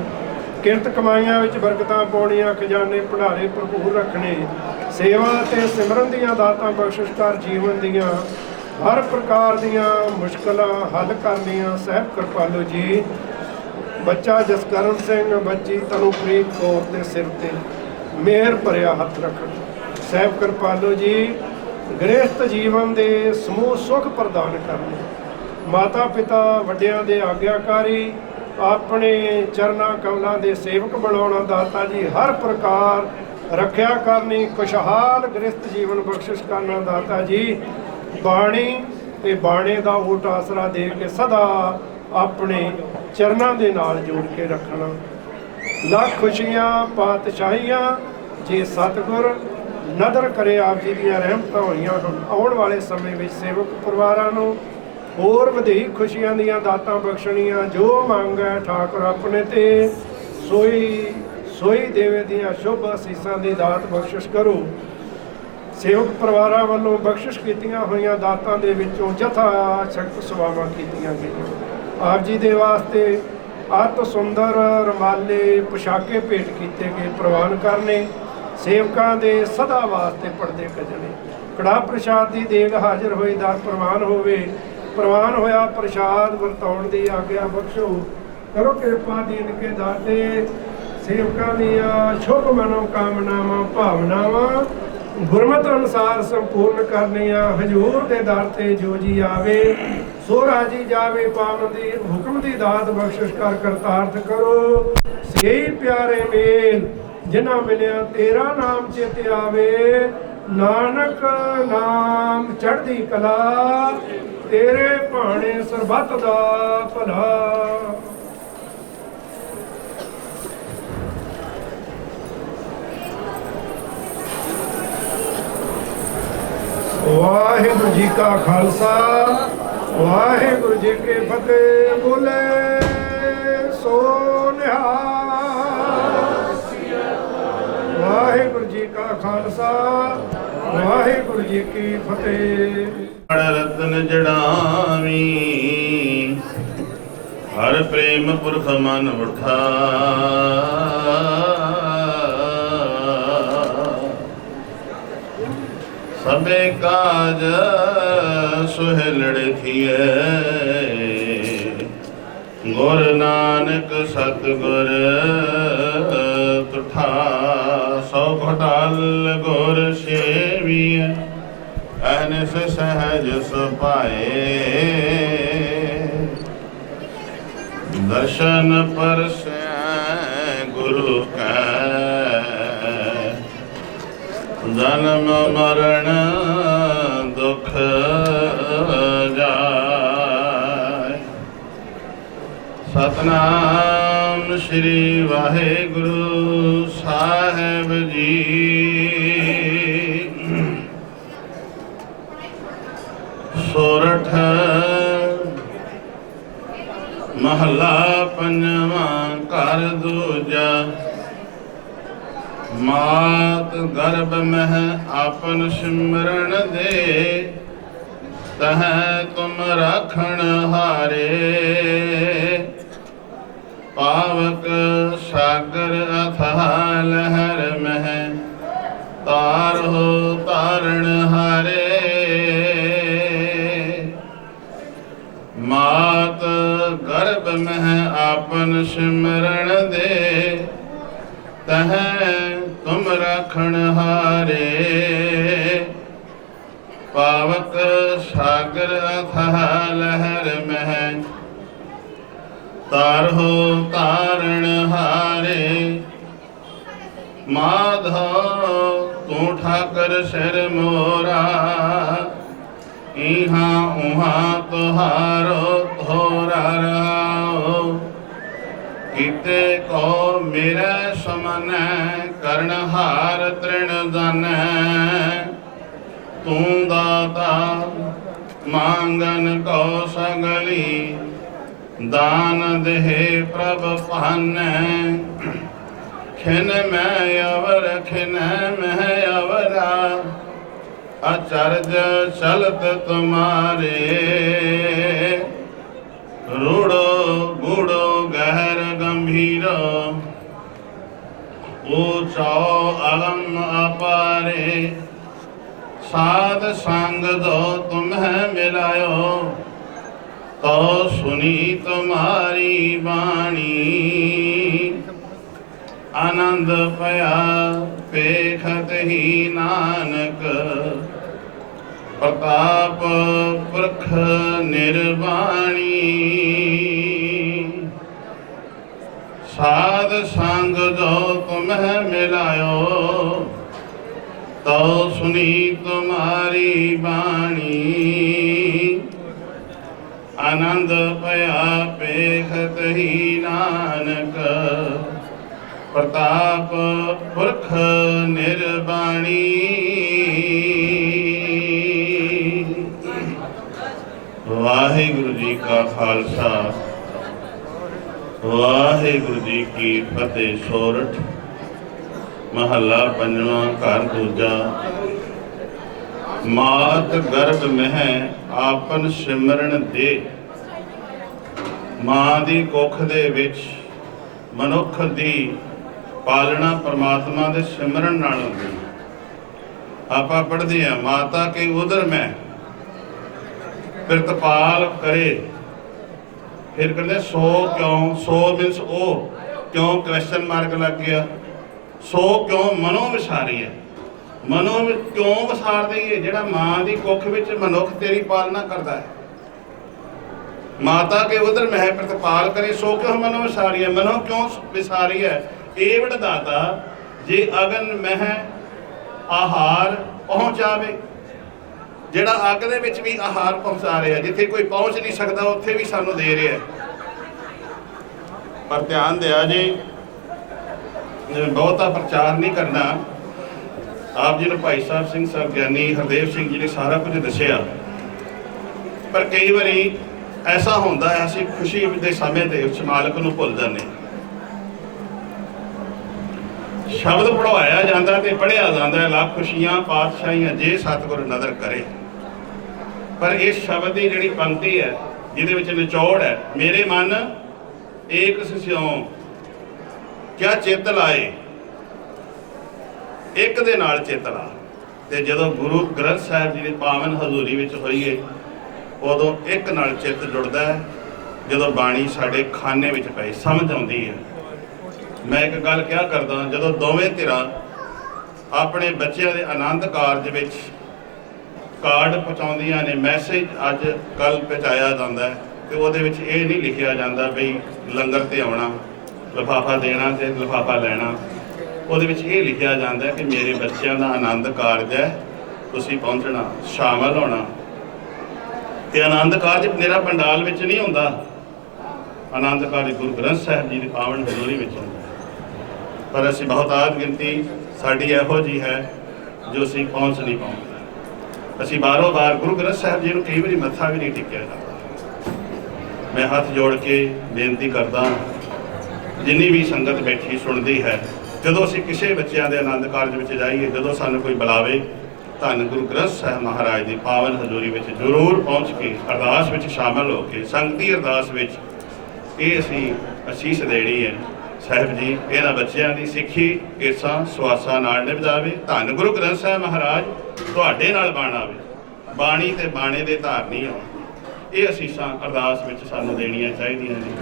ਕਿਰਤ ਕਮਾਈਆਂ ਵਿੱਚ ਬਰਕਤਾਂ ਪਾਉਣੀਆਂ, ਖਜ਼ਾਨੇ ਭੰਡਾਰੇ ਭਰਪੂਰ ਰੱਖਣੇ, ਸੇਵਾ ਤੇ ਸਿਮਰਨ ਦੀਆਂ ਦਾਤਾਂ ਬਖਸ਼ਿਸ਼ ਕਰ ਜੀਵਨ ਦੀਆਂ ਹਰ ਪ੍ਰਕਾਰ ਦੀਆਂ ਮੁਸ਼ਕਲਾਂ ਹੱਲ ਕਰਨੀਆਂ। ਸਾਹਿਬ ਕਿਰਪਾਲੋ ਜੀ ਬੱਚਾ ਜਸਕਰਨ ਸਿੰਘ ਬੱਚੀ ਤਨੂਪ੍ਰੀਤ ਕੌਰ ਦੇ ਸਿਰ ਤੇ ਮਿਹਰ ਭਰਿਆ ਹੱਥ ਰੱਖਣ। ਸਾਹਿਬ ਕਿਰਪਾਲੋ ਜੀ ਗ੍ਰਹਿਸਤ ਜੀਵਨ ਦੇ ਸਮੂਹ ਸੁਖ ਪ੍ਰਦਾਨ ਕਰਨੇ। ਮਾਤਾ ਪਿਤਾ ਵੱਡਿਆਂ ਦੇ ਆਗਿਆਕਾਰੀ, ਆਪਣੇ ਚਰਨਾਂ ਕਮਲਾਂ ਦੇ ਸੇਵਕ ਬਣਾਉਣਾ। ਦਾਤਾ ਜੀ ਹਰ ਪ੍ਰਕਾਰ ਰੱਖਿਆ ਕਰਨੀ, ਖੁਸ਼ਹਾਲ ਗ੍ਰਹਿਸਤ ਜੀਵਨ ਬਖਸ਼ਿਸ਼ ਕਰਨਾ। ਦਾਤਾ ਜੀ ਬਾਣੀ ਤੇ ਬਾਣੇ ਦਾ ਓਟ ਆਸਰਾ ਦੇ ਕੇ ਸਦਾ ਆਪਣੇ ਚਰਨਾਂ ਦੇ ਨਾਲ ਜੋੜ ਕੇ ਰੱਖਣਾ। ਲੱਖ ਖੁਸ਼ੀਆਂ ਪਾਤਸ਼ਾਹੀਆਂ ਜੇ ਸਤਿਗੁਰ ਨਦਰ ਕਰੇ ਆਪ ਜੀ ਦੀਆਂ ਰਹਿਮਤਾਂ ਹੋਈਆਂ ਹਨ। ਆਉਣ ਵਾਲੇ ਸਮੇਂ ਵਿੱਚ ਸੇਵਕ ਪਰਿਵਾਰਾਂ ਨੂੰ ਹੋਰ ਵਧੇਰੀ ਖੁਸ਼ੀਆਂ ਦੀਆਂ ਦਾਤਾਂ ਬਖਸ਼ਣੀਆਂ। ਜੋ ਮੰਗ ਹੈ ਠਾਕੁਰ ਆਪਣੇ ਤੇ ਸੋਈ ਦੇਵੇ ਦੀਆਂ ਸ਼ੁਭ ਅਸੀਸਾਂ ਦੀ ਦਾਤ ਬਖਸ਼ਿਸ਼ ਕਰੋ। ਸੇਵਕ ਪਰਿਵਾਰਾਂ ਵੱਲੋਂ ਬਖਸ਼ਿਸ਼ ਕੀਤੀਆਂ ਹੋਈਆਂ ਦਾਤਾਂ ਦੇ ਵਿੱਚੋਂ ਜਥਾ ਸ਼ਕਤ ਸੇਵਾਵਾਂ ਕੀਤੀਆਂ ਗਈਆਂ। ਆਪ ਜੀ ਦੇ ਵਾਸਤੇ ਅਤ ਸੁੰਦਰ ਰਮਾਲੇ ਪੁਸ਼ਾਕੇ ਭੇਟ ਕੀਤੇ ਗਏ ਪ੍ਰਵਾਨ ਕਰਨੇ। ਸੇਵਕਾਂ ਦੇ ਸਦਾ ਵਾਸਤੇ ਪਰਦੇ ਕੱਜਣੇ। ਕੜਾਹ ਪ੍ਰਸ਼ਾਦ ਦੀ ਦੇਗ ਹਾਜ਼ਰ ਹੋਈ ਦਰ ਪ੍ਰਵਾਨ ਹੋਵੇ। ਪ੍ਰਵਾਨ ਹੋਇਆ ਪ੍ਰਸ਼ਾਦ ਵਰਤਾਉਣ ਦੀ ਆਗਿਆ ਬਖਸ਼ੋ। ਕਰੋ ਕਿਰਪਾ ਦੀਨ ਕੇ ਦਾਤੇ। ਸੇਵਕਾਂ ਦੀਆਂ ਸ਼ੁਭ ਮਨੋ ਕਾਮਨਾਵਾਂ ਭਾਵਨਾਵਾਂ ਗੁਰਮਤਿ ਅਨੁਸਾਰ ਸੰਪੂਰਨ ਕਰਨੀਆਂ। ਹਜ਼ੂਰ ਦੇ ਦਰ ਤੇ ਜੋ ਜੀ ਆਵੇ ਸੋ ਰਾਜੀ ਜਾਵੇ। ਪਾਵਨ ਦੀ ਹੁਕਮ ਦੀ ਦਾਤ ਬਖਸ਼ਿਸ਼ ਕਰ ਕਰਤਾਰਥ ਕਰੋ। ਸਹੀ ਪਿਆਰੇ ਮੇਲ ਜਿਨ੍ਹਾਂ ਮਿਲਿਆ ਤੇਰਾ ਨਾਮ ਚੇਤੇ ਆਵੇ। ਨਾਨਕ ਨਾਮ ਚੜ੍ਹਦੀ ਕਲਾ ਤੇਰੇ ਭਾਣੇ ਸਰਬੱਤ ਦਾ ਭਲਾ। ਵਾਹਿਗੁਰੂ ਜੀ ਕਾ ਖਾਲਸਾ ਵਾਹਿਗੁਰੂ ਜੀ ਕੀ ਫਤਿਹ। ਬੋਲੇ ਸੋ ਨਿਹਾਲ। ਵਾਹਿਗੁਰੂ ਜੀ ਕਾ ਖਾਲਸਾ ਵਾਹਿਗੁਰੂ ਜੀ ਕੀ ਫਤਿਹ। ਰਤਨ ਜੜਾਵੀ ਹਰ प्रेम पुरख मन उठा सबे काज सुहेलड़े थिए गुर नानक सतगुर तुठा सौ घोटाल गुर सेविय अनस सहज सुपाए दर्शन परसे गुरु का जन्म मरण दुख जाय सतनाम श्री वाहेगुरु साहेब जी। सोरठ महला पंजवा कर दूजा मात गर्भ मह आपन सिमरण दे तह तुम राखण हारे पावक सागर अथाह लहर मह तार हो तारण हारे मात गर्भ मह आपन सिमरण दे तह तुम राखण हारे पावक सागर अथाह लहर मह तारहो तारण हारे माधव तू ठाकर सिर मोरा इहा उहा तुहारो थोरा रहो किते को मेरे समन करण हार तृण दन तू दाता मांगन को सगली दान देहे प्रभ पान खिन मैं अवर खिन मैं अवरा अचरज चलत तुम्हारे रूढ़ो बूढ़ो गहर गंभीर ऊंचो अलम अपारे साध संग दो तुम्हें मिलायो तो सुनी तुम्हारी वाणी आनंद पया पेखत ही नानक प्रताप पुरख निर्वाणी साध संग जो तुम्हें मिलायो तो सुनी तुम्हारी वाणी आनंद पया पेखत ही नानक प्रताप पुरख निर्वाणी। वाहिगुरु जी का खालसा वाहिगुरु जी की फतेह। सोरठ महला पंजवा घर दूजा मात गर्भ में आपन सिमरण दे मां दी कुख दे विच मनुख दी पालना परमात्मा दे सिमरन नाल हुंदी है। आपां पढ़दे हां माता के उदर में प्रतिपाल करे फिर कहते सो क्यों सो मीनस ओ क्यों क्वेश्चन मार्क लग गया सो क्यों मनो विसारी है मनो क्यों विसार दी है जिहड़ा मां दी कुख विच मनुख तेरी पालना करता है माता के उधर मह प्रतिपाल करे सो क्यों मनो विसारी है मनो क्यों विसारी है एवड दाता जे अगन मह आहार पहुंचावे ਜਿਹੜਾ ਅੱਗ ਦੇ ਵਿੱਚ ਵੀ ਆਹਾਰ ਪਹੁੰਚਾ ਰਿਹਾ ਜਿੱਥੇ ਕੋਈ ਪਹੁੰਚ ਨਹੀਂ ਸਕਦਾ ਉੱਥੇ ਵੀ ਸਾਨੂੰ ਦੇ ਰਿਹਾ ਪਰ ਧਿਆਨ ਦਿਆ ਜੀ ਬਹੁਤਾ ਪ੍ਰਚਾਰ ਨਹੀਂ ਕਰਨਾ ਆਪ ਜੀ ਨੂੰ ਭਾਈ ਸਾਹਿਬ ਸਿੰਘ ਸਾਹਿਬ ਗਿਆਨੀ ਹਰਦੇਵ ਸਿੰਘ ਜੀ ਨੇ ਸਾਰਾ ਕੁਝ ਦੱਸਿਆ ਪਰ ਕਈ ਵਾਰੀ ਐਸਾ ਹੁੰਦਾ ਹੈ ਅਸੀਂ ਖੁਸ਼ੀ ਦੇ ਸਮੇਂ ਤੇ ਉਸ ਮਾਲਕ ਨੂੰ ਭੁੱਲ ਜਾਂਦੇ ਸ਼ਬਦ ਪੜਾਇਆ ਜਾਂਦਾ ਤੇ ਪੜਿਆ ਜਾਂਦਾ ਲੱਖ ਖੁਸ਼ੀਆਂ ਪਾਤਸ਼ਾਹੀਆਂ ਜੇ ਸਤਿਗੁਰ ਨਦਰ ਕਰੇ ਪਰ ਇਸ ਸ਼ਬਦ ਦੀ ਜਿਹੜੀ ਪੰਕਤੀ ਹੈ ਜਿਹਦੇ ਵਿੱਚ ਨਿਚੋੜ ਹੈ ਮੇਰੇ ਮਨ ਏਕ ਸਿਉ ਕਿਆ ਚਿੱਤ ਲਾਏ, ਇੱਕ ਦੇ ਨਾਲ ਚਿੱਤ ਲਾ। ਤੇ ਜਦੋਂ ਗੁਰੂ ਗ੍ਰੰਥ ਸਾਹਿਬ ਜੀ ਦੀ ਪਾਵਨ ਹਜ਼ੂਰੀ ਵਿੱਚ ਹੋਈਏ ਉਦੋਂ ਇੱਕ ਨਾਲ ਚਿੱਤ ਜੁੜਦਾ ਹੈ। ਜਦੋਂ ਬਾਣੀ ਸਾਡੇ ਖਾਨੇ ਵਿੱਚ ਪਈ ਸਮਝ ਆਉਂਦੀ ਹੈ। ਮੈਂ ਇੱਕ ਗੱਲ ਕਿਹਾ ਕਰਦਾ, ਜਦੋਂ ਦੋਵੇਂ ਧਿਰਾਂ ਆਪਣੇ ਬੱਚਿਆਂ ਦੇ ਆਨੰਦ ਕਾਰਜ ਵਿੱਚ ਕਾਰਡ ਪਹੁੰਚਾਉਂਦੀਆਂ ਨੇ, ਮੈਸੇਜ ਅੱਜ ਕੱਲ੍ਹ ਪਹੁੰਚਾਇਆ ਜਾਂਦਾ ਹੈ, ਤੇ ਉਹਦੇ ਵਿੱਚ ਇਹ ਨਹੀਂ ਲਿਖਿਆ ਜਾਂਦਾ ਬਈ ਲੰਗਰ ਤੇ ਆਉਣਾ, ਲਿਫਾਫਾ ਦੇਣਾ ਤੇ ਲਿਫਾਫਾ ਲੈਣਾ। ਉਹਦੇ ਵਿੱਚ ਇਹ ਲਿਖਿਆ ਜਾਂਦਾ ਹੈ ਕਿ ਮੇਰੇ ਬੱਚਿਆਂ ਦਾ ਆਨੰਦ ਕਾਰਜ ਹੈ, ਤੁਸੀਂ ਪਹੁੰਚਣਾ, ਸ਼ਾਮਲ ਹੋਣਾ। ਤੇ ਆਨੰਦ ਕਾਰਜ ਮੇਰਾ ਪੰਡਾਲ ਵਿੱਚ ਨਹੀਂ ਹੁੰਦਾ, ਆਨੰਦ ਕਾਰਜ ਗੁਰੂ ਗ੍ਰੰਥ ਸਾਹਿਬ ਜੀ ਦੀ ਪਾਵਨ ਹਜ਼ੂਰੀ ਵਿੱਚ ਹੁੰਦਾ। ਪਰ ਅਸੀਂ ਬਹੁਤਾਤ ਗਿਣਤੀ ਸਾਡੀ ਇਹੋ ਜਿਹੀ ਹੈ ਜੋ ਅਸੀਂ ਪਹੁੰਚ ਨਹੀਂ ਪਾਉਂਦੇ। ਅਸੀਂ ਬਾਰੋਂ ਬਾਰ ਗੁਰੂ ਗ੍ਰੰਥ ਸਾਹਿਬ ਜੀ ਨੂੰ ਕਈ ਵਾਰੀ ਮੱਥਾ ਵੀ ਨਹੀਂ ਟੇਕਿਆ ਜਾਂਦਾ। ਮੈਂ ਹੱਥ ਜੋੜ ਕੇ ਬੇਨਤੀ ਕਰਦਾ, ਜਿੰਨੀ ਵੀ ਸੰਗਤ ਬੈਠੀ ਸੁਣਦੀ ਹੈ, ਜਦੋਂ ਅਸੀਂ ਕਿਸੇ ਬੱਚਿਆਂ ਦੇ ਆਨੰਦ ਕਾਰਜ ਵਿੱਚ ਜਾਈਏ, ਜਦੋਂ ਸਾਨੂੰ ਕੋਈ ਬੁਲਾਵੇ, ਧੰਨ ਗੁਰੂ ਗ੍ਰੰਥ ਸਾਹਿਬ ਮਹਾਰਾਜ ਦੀ ਪਾਵਨ ਹਜ਼ੂਰੀ ਵਿੱਚ ਜ਼ਰੂਰ ਪਹੁੰਚ ਕੇ ਅਰਦਾਸ ਵਿੱਚ ਸ਼ਾਮਲ ਹੋ ਕੇ ਸੰਗਤੀ ਅਰਦਾਸ ਵਿੱਚ ਇਹ ਅਸੀਂ ਅਸੀਸ ਦੇਣੀ ਹੈ। ਸਾਹਿਬ ਜੀ ਇਹਨਾਂ ਬੱਚਿਆਂ ਦੀ ਸਿੱਖੀ ਕੇਸਾਂ ਸਵਾਸਾਂ ਨਾਲ ਨਿਭਾਵੇ। ਧੰਨ ਗੁਰੂ ਗ੍ਰੰਥ ਸਾਹਿਬ ਮਹਾਰਾਜ ਤੁਹਾਡੇ ਨਾਲ ਬਾਣ ਆਵੇ, ਬਾਣੀ ਤੇ ਬਾਣੇ ਦੇ ਧਾਰਨੀ ਹੋ। ਇਹ ਅਸੀਸਾਂ ਅਰਦਾਸ ਵਿੱਚ ਸਾਨੂੰ ਦੇਣੀਆਂ ਚਾਹੀਦੀਆਂ ਨੇ।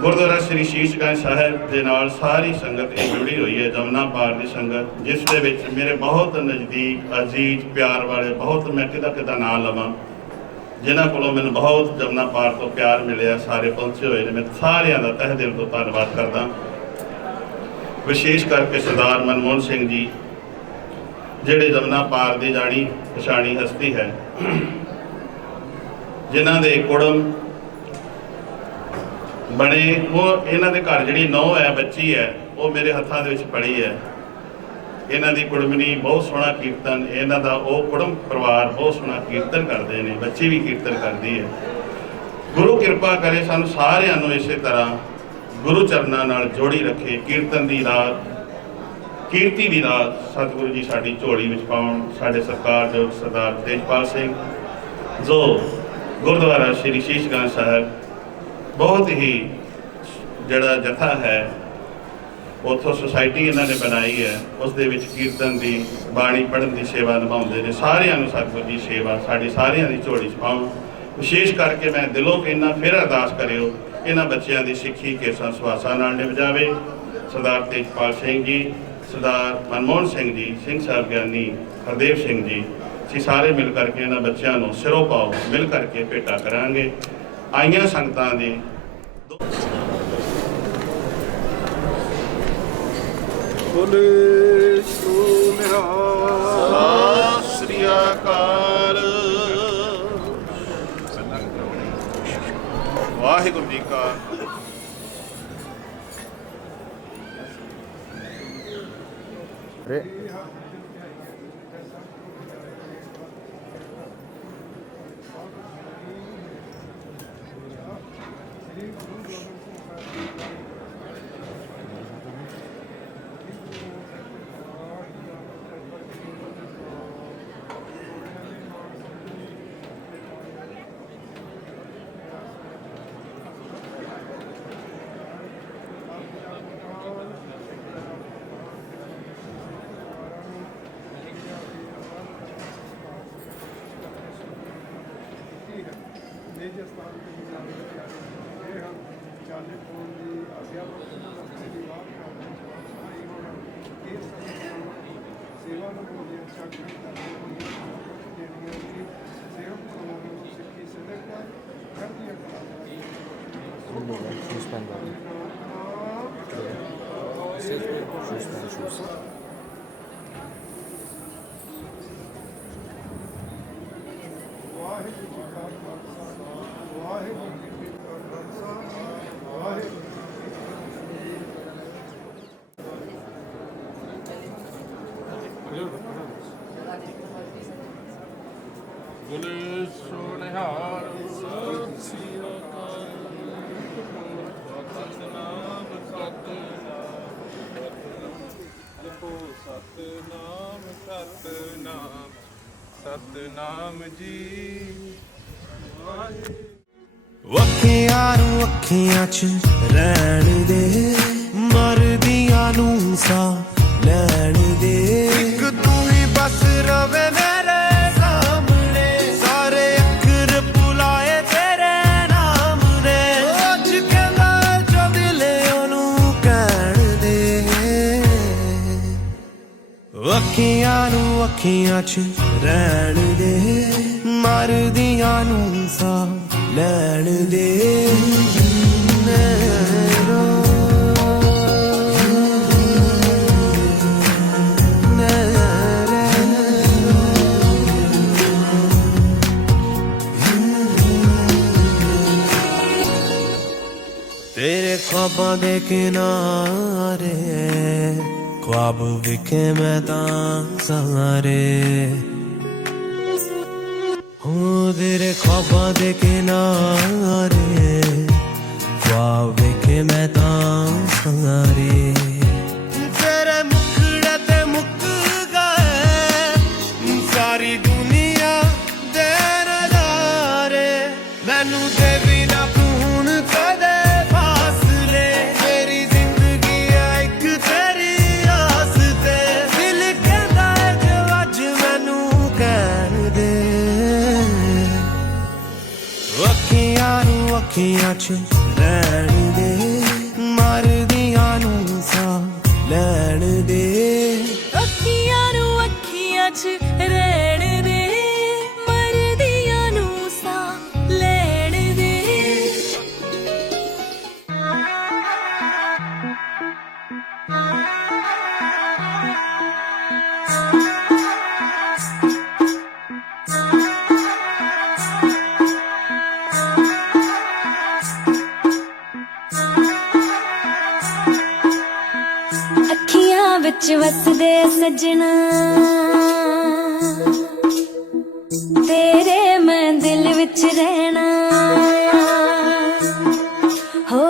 ਗੁਰਦੁਆਰਾ ਸ੍ਰੀ ਸ਼ੀਸ਼ ਗੰਜ ਸਾਹਿਬ ਦੇ ਨਾਲ ਸਾਰੀ ਸੰਗਤ ਇਹ ਜੁੜੀ ਹੋਈ ਹੈ, ਜਮਨਾ ਪਾਰ ਦੀ ਸੰਗਤ, ਜਿਸ ਦੇ ਵਿੱਚ ਮੇਰੇ ਬਹੁਤ ਨਜ਼ਦੀਕ ਅਜ਼ੀਜ਼ ਪਿਆਰ ਵਾਲੇ, ਬਹੁਤ ਮੈਂ ਕਿਹਦਾ ਨਾਂ ਲਵਾਂ, ਜਿਨ੍ਹਾਂ ਕੋਲੋਂ ਮੈਨੂੰ ਬਹੁਤ ਜਮਨਾ ਪਾਰ ਤੋਂ ਪਿਆਰ ਮਿਲਿਆ, ਸਾਰੇ ਪਹੁੰਚੇ ਹੋਏ ਨੇ। ਮੈਂ ਸਾਰਿਆਂ ਦਾ ਤਹਿ ਦਿਲ ਤੋਂ ਧੰਨਵਾਦ ਕਰਦਾ। ਵਿਸ਼ੇਸ਼ ਕਰਕੇ ਸਰਦਾਰ ਮਨਮੋਹਨ ਸਿੰਘ ਜੀ, ਜਿਹੜੇ ਜਮਨਾ ਪਾਰ ਦੀ ਜਾਣੀ ਪਛਾਣੀ ਹਸਤੀ ਹੈ, ਜਿਨ੍ਹਾਂ ਦੇ ਕੁੜਮ ਬਣੇ। ਉਹ ਇਹਨਾਂ ਦੇ ਘਰ ਜਿਹੜੀ ਨੌਂ ਹੈ, ਬੱਚੀ ਹੈ, ਉਹ ਮੇਰੇ ਹੱਥਾਂ ਦੇ ਵਿੱਚ ਪੜੀ ਹੈ। ਇਹਨਾਂ ਦੀ ਕੁੜਮਣੀ ਬਹੁਤ ਸੋਹਣਾ ਕੀਰਤਨ, ਇਹਨਾਂ ਦਾ ਉਹ ਕੁੜਮ ਪਰਿਵਾਰ ਬਹੁਤ ਸੋਹਣਾ ਕੀਰਤਨ ਕਰਦੇ ਨੇ, ਬੱਚੀ ਵੀ ਕੀਰਤਨ ਕਰਦੀ ਹੈ। ਗੁਰੂ ਕਿਰਪਾ ਕਰੇ ਸਾਨੂੰ ਸਾਰਿਆਂ ਨੂੰ ਇਸੇ ਤਰ੍ਹਾਂ ਗੁਰੂ ਚਰਨਾਂ ਨਾਲ ਜੋੜੀ ਰੱਖੇ। ਕੀਰਤਨ ਦੀ ਰਾਤ, ਕੀਰਤੀ ਦੀ ਰਾਤ ਸਤਿਗੁਰੂ ਜੀ ਸਾਡੀ ਝੋਲੀ ਵਿੱਚ ਪਾਉਣ। ਸਾਡੇ ਸਤਿਕਾਰਯੋਗ ਸਰਦਾਰ ਤੇਜਪਾਲ ਸਿੰਘ, ਜੋ ਗੁਰਦੁਆਰਾ ਸ੍ਰੀ ਸ਼ੀਸ਼ ਗੰਜ ਸਾਹਿਬ ਬਹੁਤ ਹੀ ਜਿਹੜਾ ਜਥਾ ਹੈ, ਉੱਥੋਂ ਸੁਸਾਇਟੀ ਇਹਨਾਂ ਨੇ ਬਣਾਈ ਹੈ, ਉਸ ਦੇ ਵਿੱਚ ਕੀਰਤਨ ਦੀ, ਬਾਣੀ ਪੜ੍ਹਨ ਦੀ ਸੇਵਾ ਨਿਭਾਉਂਦੇ ਨੇ। ਸਾਰਿਆਂ ਨੂੰ ਸਤਿਗੁਰੂ ਜੀ ਸੇਵਾ ਸਾਡੀ ਸਾਰਿਆਂ ਦੀ ਝੋਲੀ 'ਚ ਪਾਉਣ। ਵਿਸ਼ੇਸ਼ ਕਰਕੇ ਮੈਂ ਦਿਲੋਂ ਕਹਿੰਦਾ, ਫਿਰ ਅਰਦਾਸ ਕਰਿਓ, ਇਹਨਾਂ ਬੱਚਿਆਂ ਦੀ ਸਿੱਖੀ ਕੇਸਾਂ ਸਵਾਸਾਂ ਨਾਲ ਨਿਭ ਜਾਵੇ। ਸਰਦਾਰ ਤੇਜਪਾਲ ਸਿੰਘ ਜੀ, ਸਰਦਾਰ ਮਨਮੋਹਨ ਸਿੰਘ ਜੀ, ਸਿੰਘ ਸਾਹਿਬ ਗਿਆਨੀ ਹਰਦੇਵ ਸਿੰਘ ਜੀ, ਅਸੀਂ ਸਾਰੇ ਮਿਲ ਕਰਕੇ ਇਹਨਾਂ ਬੱਚਿਆਂ ਨੂੰ ਸਿਰੋਂ ਪਾਓ, ਮਿਲ ਕਰਕੇ ਭੇਟਾ ਕਰਾਂਗੇ। ਆਈਆਂ ਸੰਗਤਾਂ ਦੀ ਬੋਲੇ ਸੋ ਨਿਹਾਲ। ਸਤਿ ਸ੍ਰੀ ਅਕਾਲ। ਵਾਹਿਗੁਰੂ ਜੀ ਕਾ ਬੋਲੇ ਸੋ ਨਿਹਾਲ। ਸਤਿ ਸ੍ਰੀ ਅਕਾਲ। ਸਤਿਨਾਮ ਸਤਿਨਾਮ ਸਤਿਨਾਮ ਸਤਿਨਾਮ ਜੀ। ਅੱਖੀਆਂ ਨੂੰ ਅੱਖੀਆਂ 'ਚ ਰਹਿਣ ਦੇ, ਮਰਦੀਆਂ ਨੂੰ ਸਾਹ ਲੈਣ ਦੇ। ਇੱਕ ਤੂੰ ਹੀ ਬਸ ਰਵੇ ਮੇਰੇ ਸਾਹਮਣੇ, ਸਾਰੇ ਅੱਖਰ ਭੁਲਾਏ ਤੇਰੇ ਨਾਮ ਨੇ। ਅੱਜ ਕਹਿੰਦਾ ਜੋ ਦਿਲ ਉਹਨੂੰ ਕਹਿਣ ਦੇ। ਅੱਖੀਆਂ ਨੂੰ ਅੱਖੀਆਂ 'ਚ ਰਹਿਣ ਦੇ, ਮਰਦੀਆਂ ਨੂੰ ਸਾਹ ਲੈਣ ਦੇ। तेरे ख्वाबां दे किनारे ख्वाब विखे मैं तां सहारे। हो तेरे ख्वाबां दे किनारे ख्वाब विखे मैं तां सहारे। तेरे मुखड़े ते मुक गए सारी दुनिया दे नज़ारे। मैनू दे बिना तू हुण कदे फासले, मेरी जिंदगी है एक तेरी आस ते। दिल कहदा है जो अज मैनू कहण दे। ਅੱਖੀਆਂ ਨੂੰ ਅੱਖੀਆਂ 'ਚ ਰਹਿਣ ਦੇ, ਮਰਦੀਆਂ ਨੂੰ ਸਾਹ ਲੈਣ ਦੇ। ਅੱਖੀਆਂ ਨੂੰ ਅੱਖੀਆਂ 'ਚ ਰਹਿਣ ਦੇ, ਮਰਦੀਆਂ ਨੂੰ ਸਾਹ ਲੈਣ ਦੇ। ਅੱਖੀਆਂ ਵਿੱਚ ਵਸਦੇ ਸੱਜਣਾ, ਤੇਰੇ ਮੈਂ ਦਿਲ ਵਿੱਚ ਰਹਿਣਾ। ਹੋ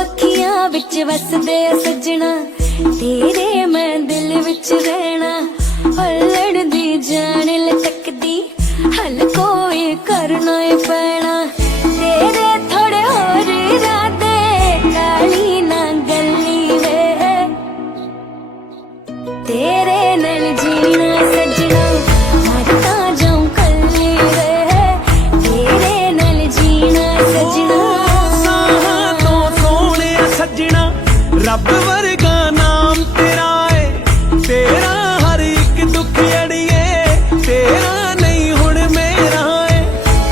ਅੱਖੀਆਂ ਵਿੱਚ ਵਸਦੇ ਸੱਜਣਾ, ਤੇਰੇ ਮੈਂ ਦਿਲ ਵਿੱਚ ਰਹਿਣਾ। ਹੱਲਣ ਦੀ ਜਾਨ ਲਟਕਦੀ, ਹੱਲ ਕੋਈ ਕਰਨਾ ਏ ਪੈਣਾ। ਤੇਰੇ ਥੋੜੇ ਹੋਰ ਇਰਾਦੇ, ਕਾਲੀ ਨਾ ਗੱਲੀ ਵੇ। तेरे नल जीना सजना, मैं तां जाऊं कल्ली वे। तेरे नल जीना सजना। ਸਾਹਾਂ ਤੋਂ ਸੋਹਣਿਆ ਸੱਜਣਾ, ਰੱਬ ਵਰਗਾ ਨਾਮ ਤੇਰਾ ਏ। ਤੇਰਾ ਹਰ ਇੱਕ ਦੁੱਖ ਅੜੀਏ, ਤੇਰਾ ਨਹੀਂ ਹੁਣ ਮੇਰਾ ਏ।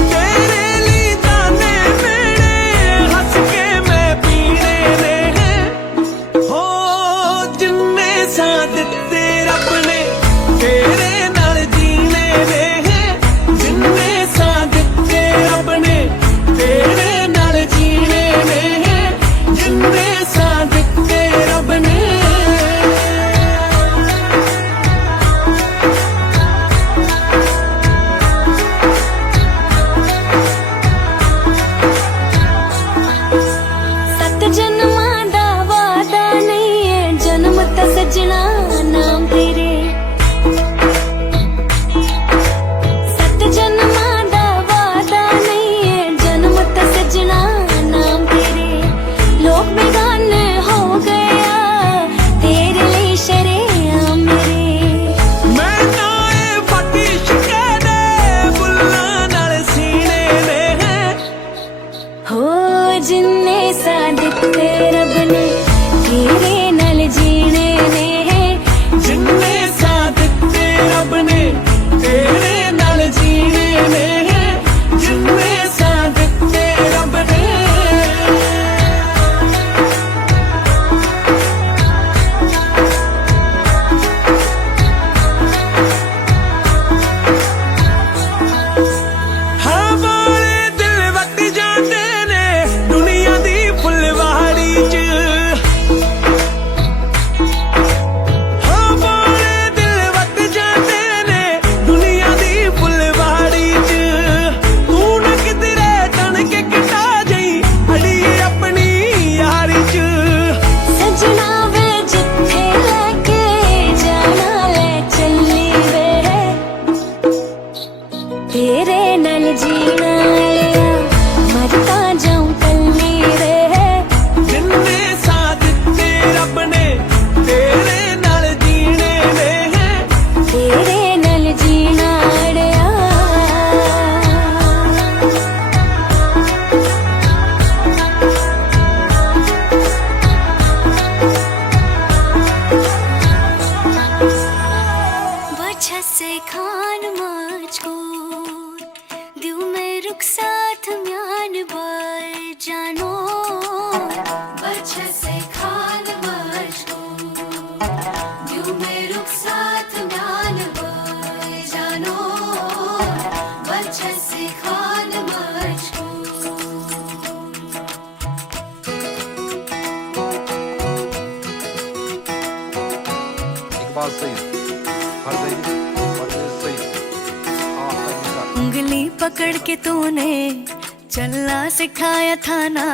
ਤੇਰੇ ਲਈ ਤਾਨੇ ਮੇੜੇ ਹੱਸ ਕੇ ਮੈਂ ਪੀਣੇ ਨੇ। ਹੋ ਜਿੰਨੇ ਸਾਥ ਦਿੱਤੇ ਰੱਬ ਨੇ, ਤੇਰੇ ਨਾਲ ਜੀਣੇ ਨੇ। ਜਿੰਨੇ ਸਾਥ ਦਿੱਤੇ ਰੱਬ ਨੇ, ਤੇਰੇ ਨਾਲ ਜੀਣੇ ਨੇ। ਜਿੰਨੇ ਸਾਥ ਦਿੱਤੇ ਰੱਬ से खान मशहूर यूं में रुखसात म्यान बाय जानो बच्चे से खान मशहूर इकबाल सही फर्ज सही उंगली पकड़ के तूने चलना सिखाया था ना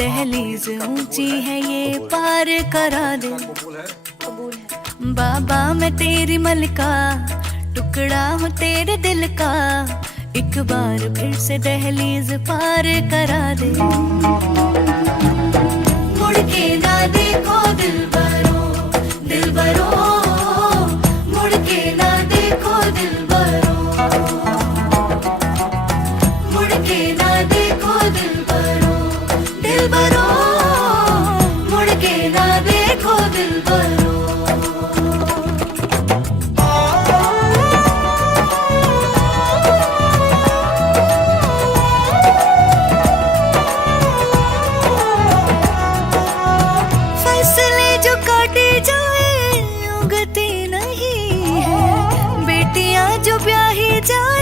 दहलीज ऊंची है ये पार करा दे बाबा मैं तेरी मलका टुकड़ा हूँ तेरे दिल का एक बार फिर से दहलीज पार करा दे मुड़ के ना देखो दिलबरो दिलबरो मुड़ के ना देखो दिलबरो मुड़ के ना देखो दिलबरो दिलबरो मुड़ के ना देखो दिलबरो फैसले जो काटे जाए उगती नहीं है बेटियां जो ब्याही जाए